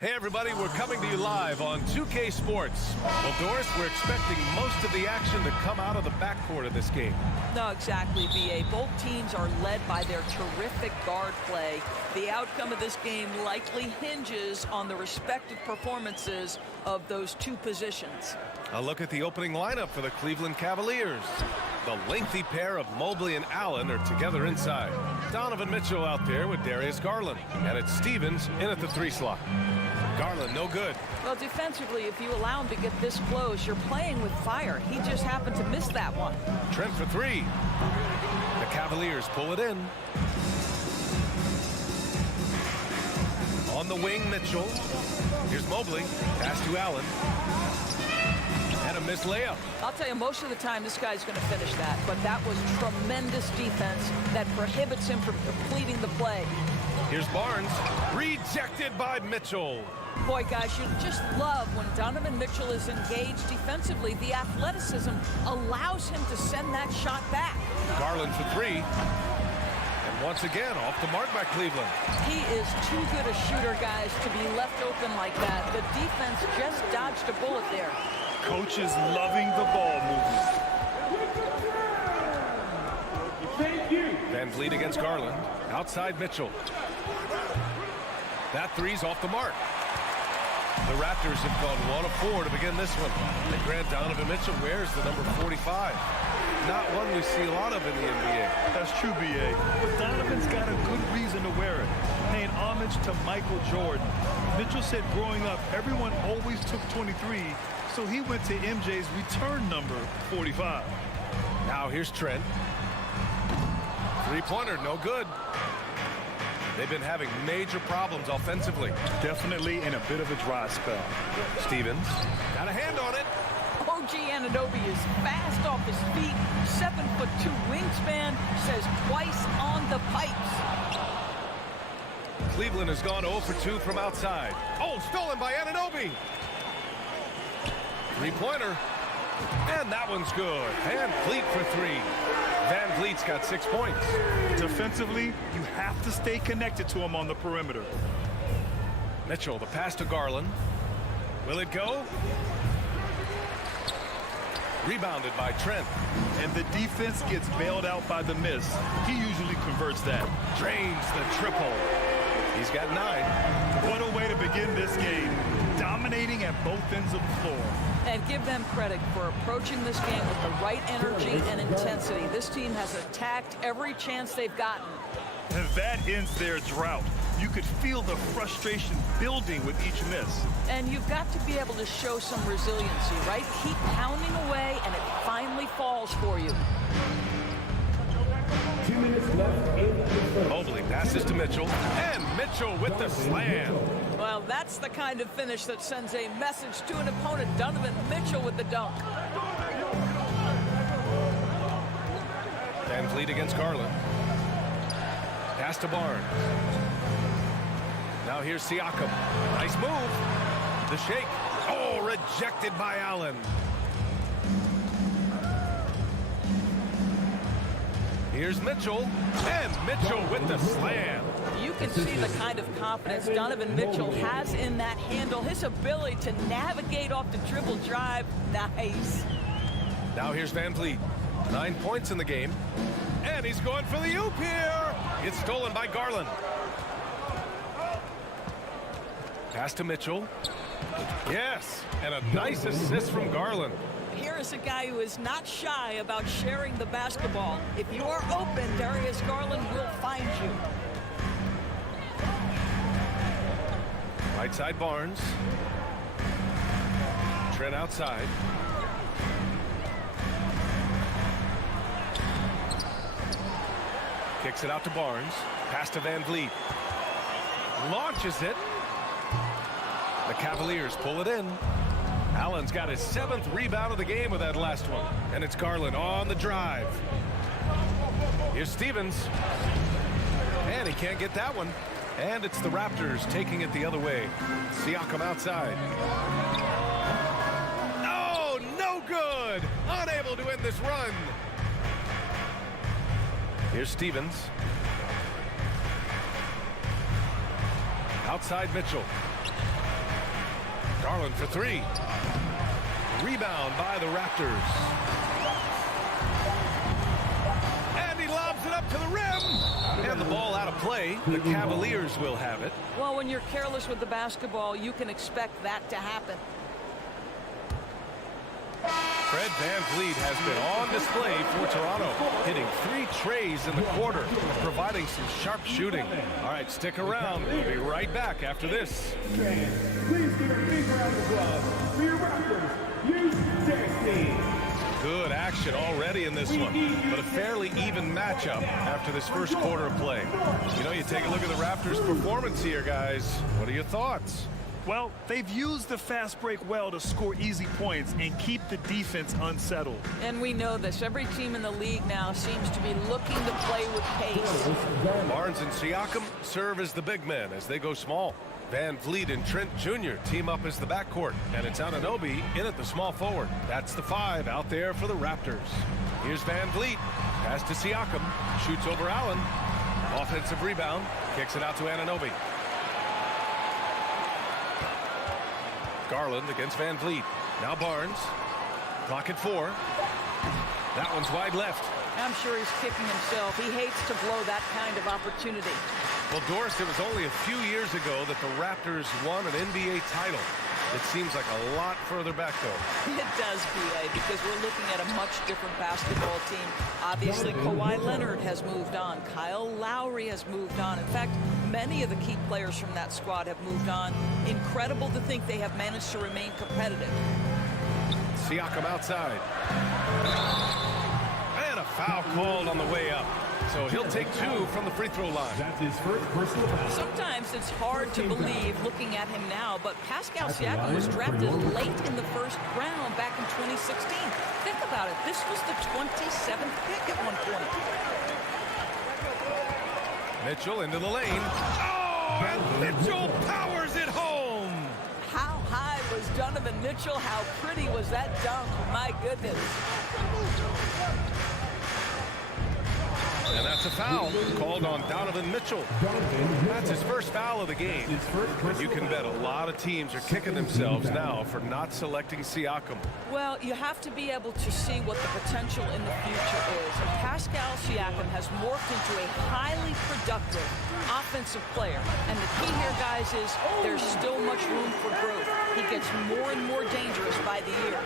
Hey everybody, we're coming to you live on 2K Sports. Well, Doris, we're expecting most of the action to come out of the backcourt of this game. No, exactly, B.A. Both teams are led by their terrific guard play. The outcome of this game likely hinges on the respective performances of those two positions. A look at the opening lineup for the Cleveland Cavaliers. The lengthy pair of Mobley and Allen are together inside. Donovan Mitchell out there with Darius Garland. And it's Stevens in at the 3 slot. Garland, no good. Well, defensively, if you allow him to get this close, you're playing with fire. He just happened to miss that one. Trent for 3. The Cavaliers pull it in. On the wing, Mitchell. Here's Mobley. Pass to Allen. And a missed layup. I'll tell you, most of the time, this guy's going to finish that. But that was tremendous defense that prohibits him from completing the play. Here's Barnes. Rejected by Mitchell. Boy, guys, you just love when Donovan Mitchell is engaged defensively. The athleticism allows him to send that shot back. Garland for 3. And once again, off the mark by Cleveland. He is too good a shooter, guys, to be left open like that. The defense just dodged a bullet there. Coach is loving the ball movement. Thank you. Van Vliet against Garland. Outside Mitchell. That 3's off the mark. The Raptors have gone 1 of 4 to begin this one. And Grant Donovan Mitchell wears the number 45. Not one we see a lot of in the NBA. That's true, B.A. But Donovan's got a good reason to wear it. Paying homage to Michael Jordan. Mitchell said growing up, everyone always took 23, so he went to MJ's return number 45. Now here's Trent. 3-pointer, no good. They've been having major problems offensively. Definitely in a bit of a dry spell. Stevens got a hand on it. OG Anunoby is fast off his feet. 7'2" wingspan, says twice on the pipes. Cleveland has gone 0 for 2 from outside. Oh, stolen by Anunoby. 3-pointer. And that one's good. Van Vliet for 3. Van Vliet's got 6 points. Defensively, you have to stay connected to him on the perimeter. Mitchell, the pass to Garland. Will it go? Rebounded by Trent. And the defense gets bailed out by the miss. He usually converts that. Drains the triple. He's got 9. What a way to begin this game. Dominating at both ends of the floor. And give them credit for approaching this game with the right energy and intensity. This team has attacked every chance they've gotten. And that ends their drought. You could feel the frustration building with each miss. And you've got to be able to show some resiliency, right? Keep pounding away, and it finally falls for you. 2 minutes left in the first. Mobley passes to Mitchell, and Mitchell with the slam. Well, that's the kind of finish that sends a message to an opponent. Donovan Mitchell with the dunk. Van Vliet against Garland. Pass to Barnes. Now here's Siakam. Nice move. The shake. Oh, rejected by Allen. Here's Mitchell, and Mitchell with the slam. You can see the kind of confidence Donovan Mitchell has in that handle. His ability to navigate off the dribble drive, nice. Now here's Van Vliet. 9 points in the game. And he's going for the oop here. It's stolen by Garland. Pass to Mitchell. Yes, and a nice assist from Garland. Here is a guy who is not shy about sharing the basketball. If you are open, Darius Garland will find you. Right side Barnes. Trent outside. Kicks it out to Barnes. Pass to Van Vliet. Launches it. The Cavaliers pull it in. Allen's got his 7th rebound of the game with that last one. And it's Garland on the drive. Here's Stevens. And he can't get that one. And it's the Raptors taking it the other way. Siakam outside. Oh, no good. Unable to end this run. Here's Stevens. Outside Mitchell. Garland for three. Rebound by the Raptors. And he lobs it up to the rim. And the ball out of play. The Cavaliers will have it. Well, when you're careless with the basketball, you can expect that to happen. Fred VanVleet has been on display for Toronto, hitting 3 trays in the quarter, providing some sharp shooting. All right, stick around. We'll be right back after this. Please give a big round of applause for your Raptors. Use team. Good action already in this one, but a fairly even matchup after this first quarter of play. You know, you take a look at the Raptors' performance here, guys. What are your thoughts? Well, they've used the fast break well to score easy points and keep the defense unsettled. And we know this. Every team in the league now seems to be looking to play with pace. Barnes and Siakam serve as the big men as they go small. VanVleet and Trent Jr. team up as the backcourt. And it's Anunoby in at the small forward. That's the 5 out there for the Raptors. Here's VanVleet. Pass to Siakam. Shoots over Allen. Offensive rebound. Kicks it out to Anunoby. Garland against VanVleet. Now Barnes. Clock at 4. That one's wide left. I'm sure he's kicking himself. He hates to blow that kind of opportunity. Well, Doris, it was only a few years ago that the Raptors won an NBA title. It seems like a lot further back, though. It does, B.A., because we're looking at a much different basketball team. Obviously, Kawhi Leonard has moved on. Kyle Lowry has moved on. In fact, many of the key players from that squad have moved on. Incredible to think they have managed to remain competitive. Siakam outside. And a foul called on the way up. So he'll take 2 from the free throw line. That's his first personal foul. Sometimes it's hard to believe looking at him now, but Pascal Siakam was drafted late in the first round back in 2016. Think about it. This was the 27th pick at one point. Mitchell into the lane. Oh, and Mitchell powers it home. How high was Donovan Mitchell? How pretty was that dunk? My goodness. And that's a foul called on Donovan Mitchell. That's his first foul of the game. And you can bet a lot of teams are kicking themselves now for not selecting Siakam. Well, you have to be able to see what the potential in the future is. And Pascal Siakam has morphed into a highly productive offensive player. And the key here, guys, is there's still much room for growth. He gets more and more dangerous by the year.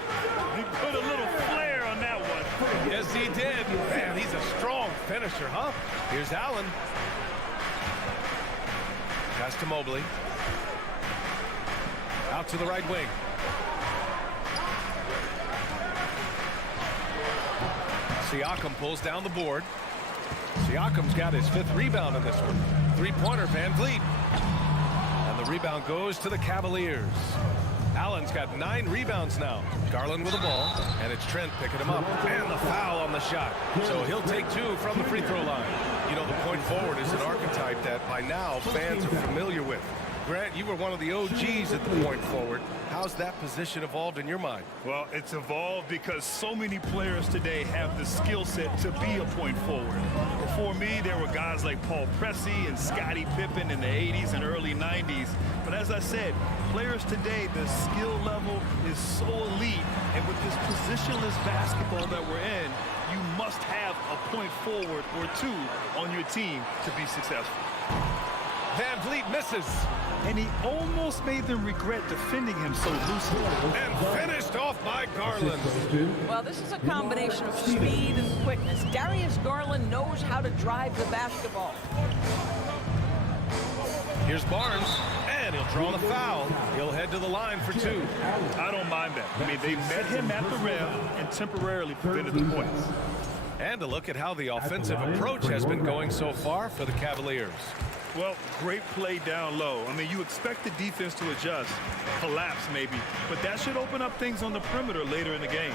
He put a little flair on that one. Yes, he did. Man, he's a strong finisher, huh? Here's Allen. Pass to Mobley. Out to the right wing. Siakam pulls down the board. Siakam's got his 5th rebound in this one. 3-pointer, VanVleet. And the rebound goes to the Cavaliers. Allen's got 9 rebounds now. Garland with the ball, and it's Trent picking him up. And the foul on the shot. So he'll take 2 from the free throw line. You know, the point forward is an archetype that by now fans are familiar with. Grant, you were one of the OGs at the point forward. How's that position evolved in your mind? Well, it's evolved because so many players today have the skill set to be a point forward. Before me, there were guys like Paul Pressey and Scottie Pippen in the 80s and early 90s. But as I said, players today, the skill level is so elite. And with this positionless basketball that we're in, you must have a point forward or 2 on your team to be successful. VanVleet misses. And he almost made them regret defending him so loosely. And finished off by Garland. Well, this is a combination of speed and quickness. Darius Garland knows how to drive the basketball. Here's Barnes, and he'll draw the foul. He'll head to the line for 2. I don't mind that. I mean, they met him at the rim and temporarily prevented the points. And a look at how the offensive approach has been going so far for the Cavaliers. Well, great play down low. I mean, you expect the defense to adjust, collapse maybe, but that should open up things on the perimeter later in the game.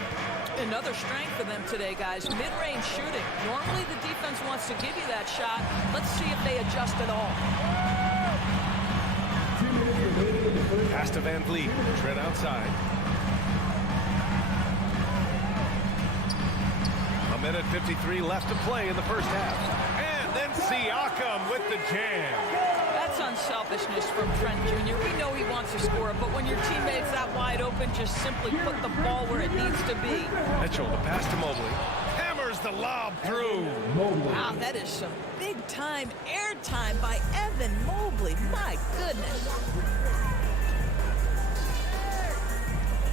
Another strength for them today, guys, mid-range shooting. Normally the defense wants to give you that shot. Let's see if they adjust at all. Pass to VanVleet. Trent outside. A minute 53 left to play in the first half. And then Siakam with the jam. That's unselfishness from Trent Jr. We know he wants to score, but when your teammate's that wide open, just simply put the ball where it needs to be. Mitchell, the pass to Mobley. Hammers the lob through. Wow, that is some big-time airtime by Evan Mobley. My goodness.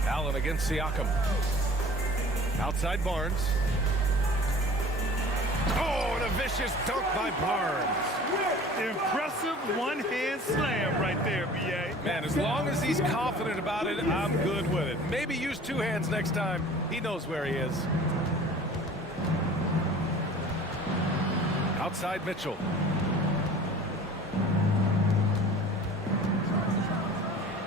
Allen against Siakam. Outside Barnes. Oh, and a vicious dunk by Barnes. Impressive one-hand slam right there, B.A. Man, as long as he's confident about it, I'm good with it. Maybe use two hands next time. He knows where he is. Outside Mitchell.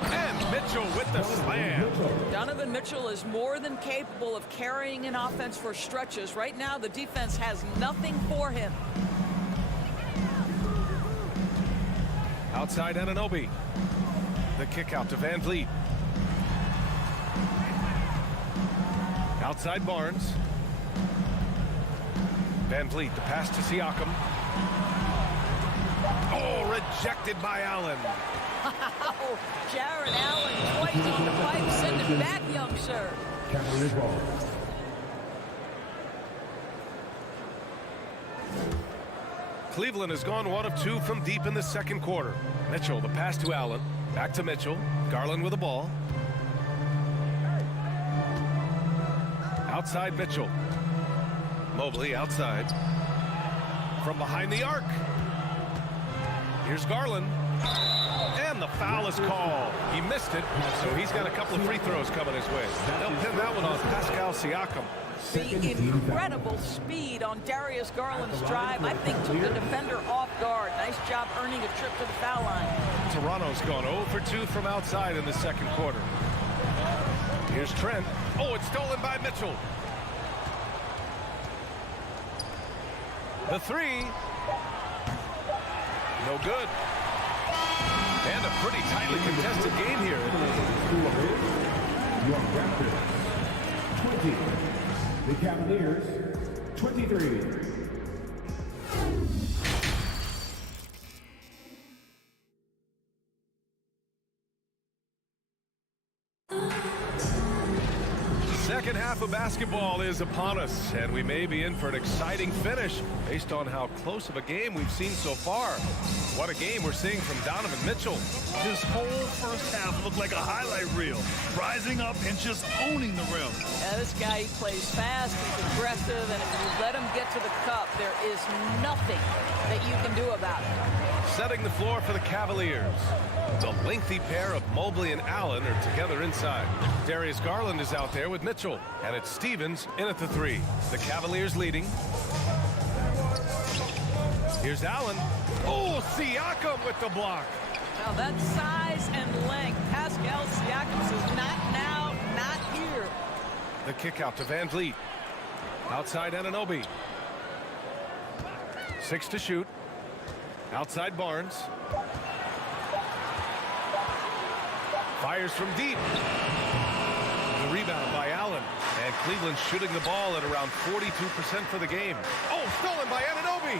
And Mitchell with the slam. Donovan Mitchell is more than capable of carrying an offense for stretches. Right now, the defense has nothing for him. Outside Anunoby. The kick out to Van Vliet. Outside Barnes. Van Vliet, the pass to Siakam. Oh, rejected by Allen. Wow, Jared Allen twice on the pipe. Send it back, young sir. Cavaliers ball. Cleveland has gone 1 of 2 from deep in the second quarter. Mitchell, the pass to Allen. Back to Mitchell. Garland with the ball. Outside Mitchell. Mobley outside. From behind the arc. Here's Garland. And the foul is called. He missed it, so he's got a couple of free throws coming his way. They'll pin that one on Pascal Siakam. The incredible speed on Darius Garland's drive, I think, took the defender off guard. Nice job earning a trip to the foul line. Toronto's gone 0 for 2 from outside in the second quarter. Here's Trent. Oh, it's stolen by Mitchell. The three. No good. And a pretty tightly contested game here. Your Raptors, 20. The Cavaliers, 23. Second half of basketball is upon us, and we may be in for an exciting finish based on how close of a game we've seen so far. What a game we're seeing from Donovan Mitchell. His whole first half looked like a highlight reel, rising up and just owning the rim. Yeah, this guy, he plays fast, he's aggressive, and if you let him get to the cup, there is nothing that you can do about it. Setting the floor for the Cavaliers. The lengthy pair of Mobley and Allen are together inside. Darius Garland is out there with Mitchell, and it's Stevens in at the three. The Cavaliers leading. Here's Allen. Oh, Siakam with the block. Now that size and length, Pascal Siakam says not now, not here. The kick out to Van Vliet. Outside Anunoby. 6 to shoot. Outside Barnes. Fires from deep. The rebound by Allen. And Cleveland shooting the ball at around 42% for the game. Oh, stolen by Anunoby.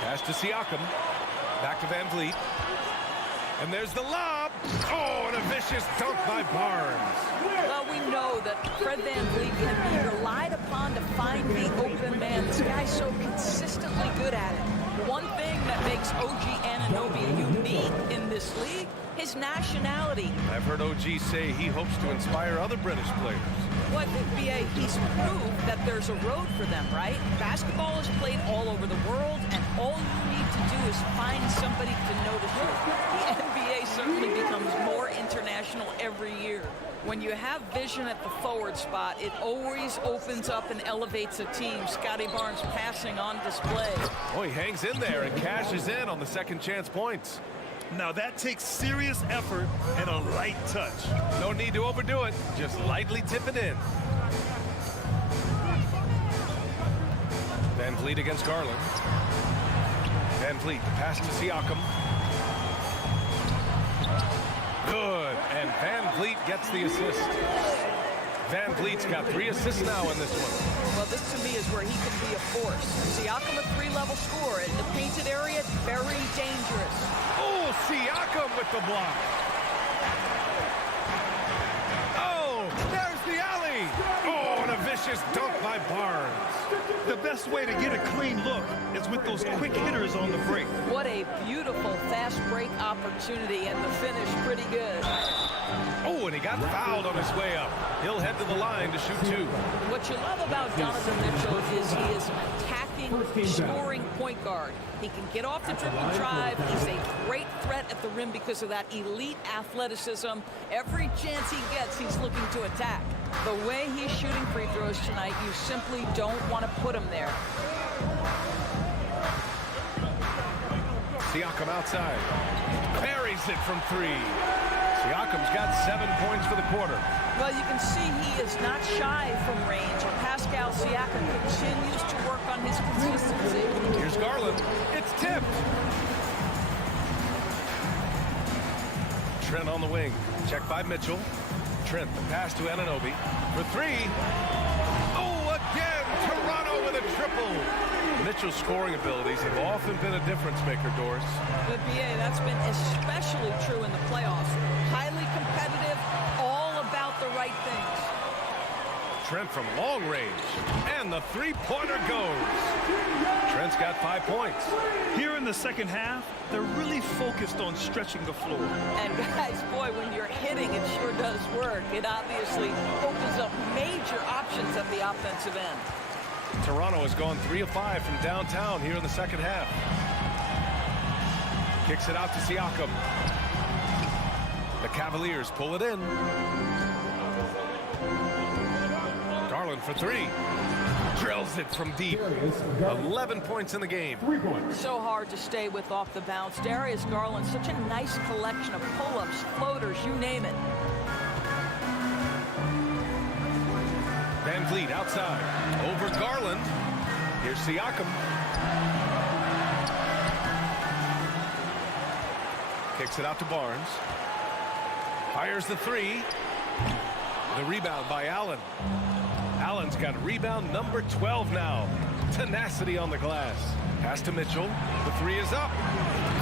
Pass to Siakam. Back to Van Vliet. And there's the lob. Oh, and a vicious dunk by Barnes. Well, we know that Fred Van Vliet can be relied upon to find the open man. This guy's so consistently good at it. One thing that makes OG Anunoby unique in this league, his nationality. I've heard OG say he hopes to inspire other British players. Well, I think, B.A., he's proved that there's a road for them, right? Basketball is played all over the world, and all you need to do is find somebody to notice you. The NBA certainly becomes more international every year. When you have vision at the forward spot, it always opens up and elevates a team. Scotty Barnes passing on display. Oh, he hangs in there and cashes in on the second chance points. Now that takes serious effort and a light touch. No need to overdo it. Just lightly tip it in. Van Vliet against Garland. Van Vliet, the pass to Siakam. Good, and Van Vliet gets the assist. Van Vliet's got 3 assists now in this one. Well, this to me is where he can be a force. Siakam, a 3-level scorer in the painted area, very dangerous. Oh, Siakam with the block. Oh, there's the alley. Oh, and a vicious dunk by Barnes. The best way to get a clean look is with those quick hitters on the break. What a beautiful fast break opportunity, and the finish pretty good. Oh, and he got fouled on his way up. He'll head to the line to shoot 2. What you love about Donovan Mitchell is he is an attacking, scoring point guard. He can get off the dribble drive. He's a great threat at the rim because of that elite athleticism. Every chance he gets, he's looking to attack. The way he's shooting free throws tonight, you simply don't want to put him there. Siakam outside. Buries it from 3. Siakam's got 7 points for the quarter. Well, you can see he is not shy from range, and Pascal Siakam continues to work on his consistency. Here's Garland. It's tipped. Trent on the wing. Check by Mitchell. Trent, the pass to Anunoby for 3. Oh, again! Toronto with a triple. Mitchell's scoring abilities have often been a difference maker, Doris. But, B.A., that's been especially true in the playoffs. Highly competitive, all about the right things. Trent from long range, and the 3-pointer goes. Trent's got 5 points. Here in the second half, they're really focused on stretching the floor. And guys, boy, when you're hitting, it sure does work. It obviously opens up major options at the offensive end. Toronto has gone 3 of 5 from downtown here in the second half. Kicks it out to Siakam. The Cavaliers pull it in. Garland for 3. Drills it from deep. 11 points in the game. 3 points. So hard to stay with off the bounce. Darius Garland, such a nice collection of pull-ups, floaters, you name it. Van Vliet outside. Over Garland. Here's Siakam. Kicks it out to Barnes. Fires the 3. The rebound by Allen. Allen's got rebound number 12 now. Tenacity on the glass. Pass to Mitchell. The 3 is up.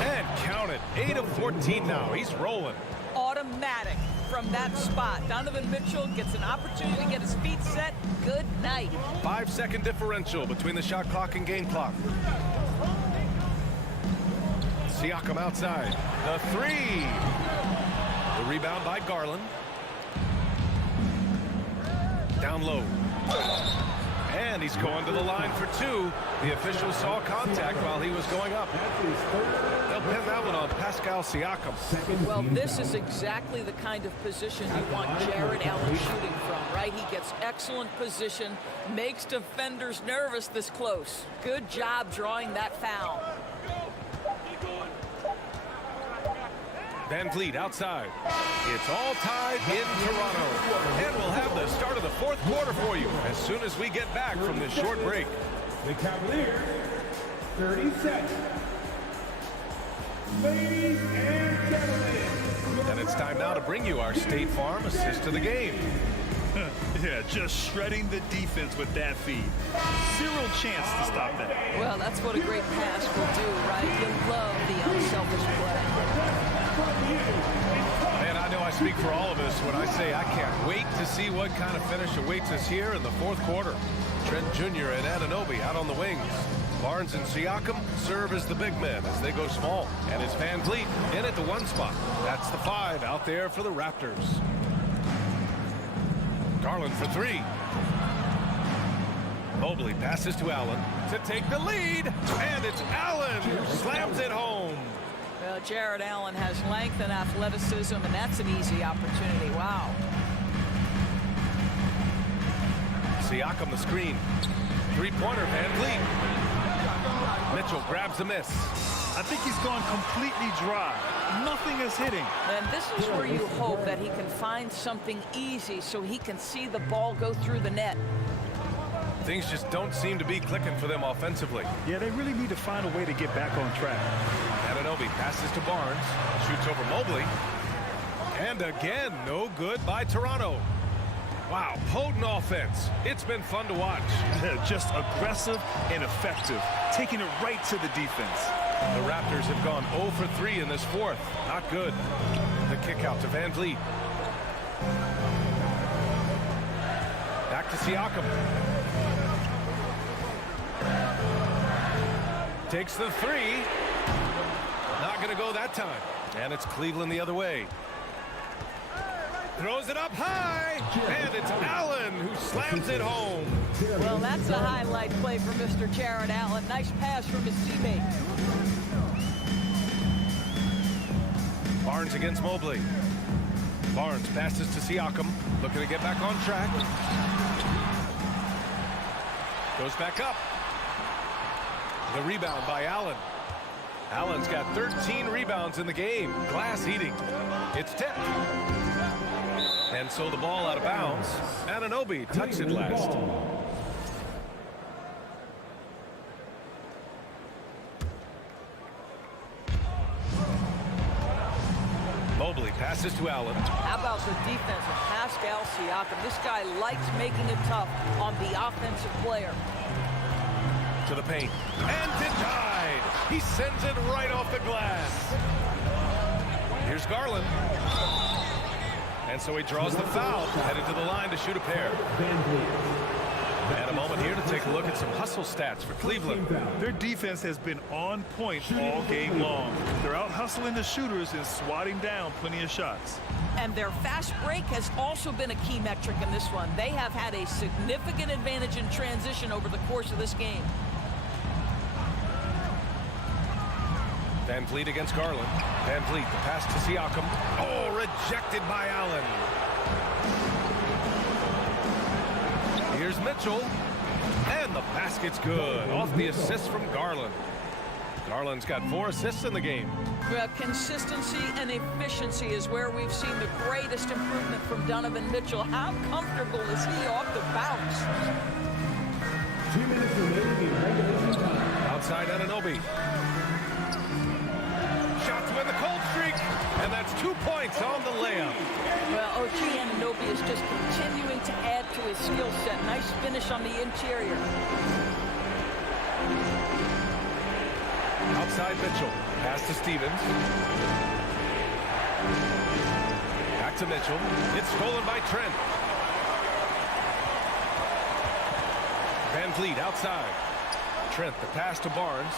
And count it. 8 of 14 now. He's rolling. Automatic from that spot. Donovan Mitchell gets an opportunity to get his feet set. Good night. 5-second differential between the shot clock and game clock. Siakam outside. The 3. The rebound by Garland. Down low. And he's going to the line for 2. The official saw contact while he was going up. They'll pin that one on Pascal Siakam. Well, this is exactly the kind of position you want Jared Allen shooting from, right? He gets excellent position, makes defenders nervous this close. Good job drawing that foul. Van Vliet outside. It's all tied in Toronto. And we'll have the start of the 4th quarter for you as soon as we get back from this short break. The Cavaliers, 30 seconds. Ladies and gentlemen. And it's time now to bring you our State Farm assist of the game. Yeah, just shredding the defense with that feed. Zero chance to stop that. Well, that's what a great pass will do, right? You love the unselfish play. Man, I know I speak for all of us when I say I can't wait to see what kind of finish awaits us here in the 4th quarter. Trent Jr. and Anunoby out on the wings. Barnes and Siakam serve as the big men as they go small. And it's Van Vliet in at the 1 spot. That's the 5 out there for the Raptors. Garland for 3. Mobley passes to Allen to take the lead. And it's Allen who slams it home. Well, Jared Allen has length and athleticism, and that's an easy opportunity. Wow. Siakam the screen. 3-pointer, Van Vliet. Mitchell grabs the miss. I think he's gone completely dry. Nothing is hitting. And this is where you hope that he can find something easy so he can see the ball go through the net. Things just don't seem to be clicking for them offensively. Yeah, they really need to find a way to get back on track. Anunoby passes to Barnes. Shoots over Mobley. And again, no good by Toronto. Wow, potent offense. It's been fun to watch. Just aggressive and effective, taking it right to the defense. The Raptors have gone 0 for 3 in this fourth. Not good. The kick out to Van Vliet. Back to Siakam. Takes the three. Not going to go that time. And it's Cleveland the other way. Throws it up high. And it's Allen who slams it home. Well, that's a highlight play for Mr. Jared Allen. Nice pass from his teammate. Barnes against Mobley. Barnes passes to Siakam. Looking to get back on track. Goes back up. The rebound by Allen. Allen's got 13 rebounds in the game. Glass eating. It's tipped. And so the ball out of bounds. Anunoby touched it last. Mobley passes to Allen. How about the defense of Pascal Siakam? This guy likes making it tough on the offensive player. To the paint. And denied. He sends it right off the glass. Here's Garland. And so he draws the foul, headed to the line to shoot a pair. And a moment here to take a look at some hustle stats for Cleveland. Their defense has been on point all game long. They're out hustling the shooters and swatting down plenty of shots. And their fast break has also been a key metric in this one. They have had a significant advantage in transition over the course of this game. Van Vliet against Garland. Van Vliet, the pass to Siakam. Oh, rejected by Allen. Here's Mitchell. And the basket's good. Off the assist from Garland. Garland's got 4 assists in the game. Well, consistency and efficiency is where we've seen the greatest improvement from Donovan Mitchell. How comfortable is he off the bounce? 2 minutes remaining in regulation time. Outside Anunoby. Shot to win the cold streak. And that's 2 points on the layup. Well, OG Anunoby is just continuing to add to his skill set. Nice finish on the interior. Outside Mitchell. Pass to Stevens. Back to Mitchell. It's stolen by Trent. Van Vliet outside. Trent, the pass to Barnes.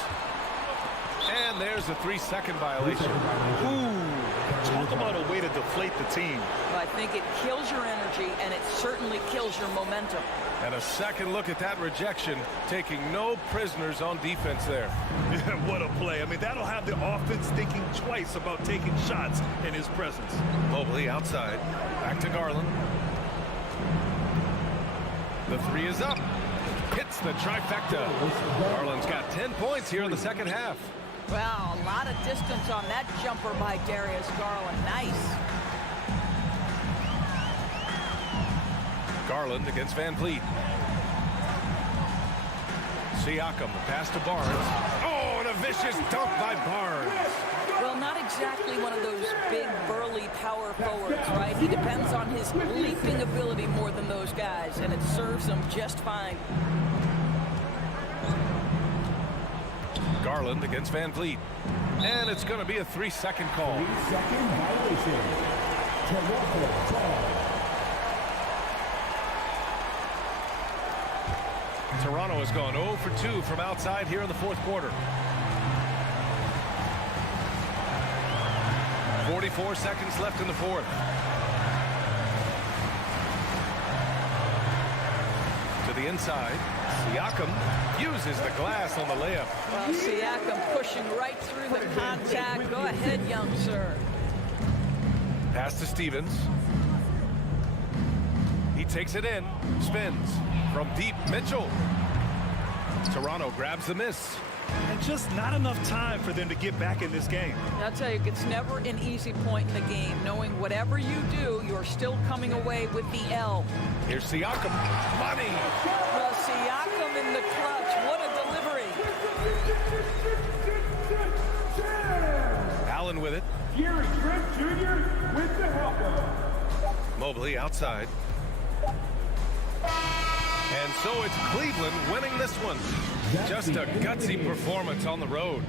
And there's a 3-second violation. Ooh, talk about a way to deflate the team. Well, I think it kills your energy, and it certainly kills your momentum. And a second look at that rejection, taking no prisoners on defense there. What a play. I mean, that'll have the offense thinking twice about taking shots in his presence. Mobley outside. Back to Garland. The 3 is up. Hits the trifecta. Garland's got 10 points here in the second half. Wow, a lot of distance on that jumper by Darius Garland. Nice. Garland against Van Vliet. Siakam, the pass to Barnes. Oh, and a vicious dunk by Barnes. Well, not exactly one of those big, burly power forwards, right? He depends on his leaping ability more than those guys, and it serves him just fine. Garland against Van Vliet. And it's going to be a 3-second call. 3-second violation. Toronto foul. Toronto has gone 0 for 2 from outside here in the fourth quarter. 44 seconds left in the fourth. To the inside. Siakam uses the glass on the layup. Well, Siakam pushing right through the contact. Go ahead, young sir. Pass to Stevens. He takes it in. Spins. From deep, Mitchell. Toronto grabs the miss. And just not enough time for them to get back in this game. I'll tell you, it's never an easy point in the game. Knowing whatever you do, you're still coming away with the L. Here's Siakam. Money. Well, Siakam in the clutch. What a delivery. Allen with it. Gary Trent Jr. with the helper. Mobley outside. And so it's Cleveland winning this one. Just a gutsy performance on the road.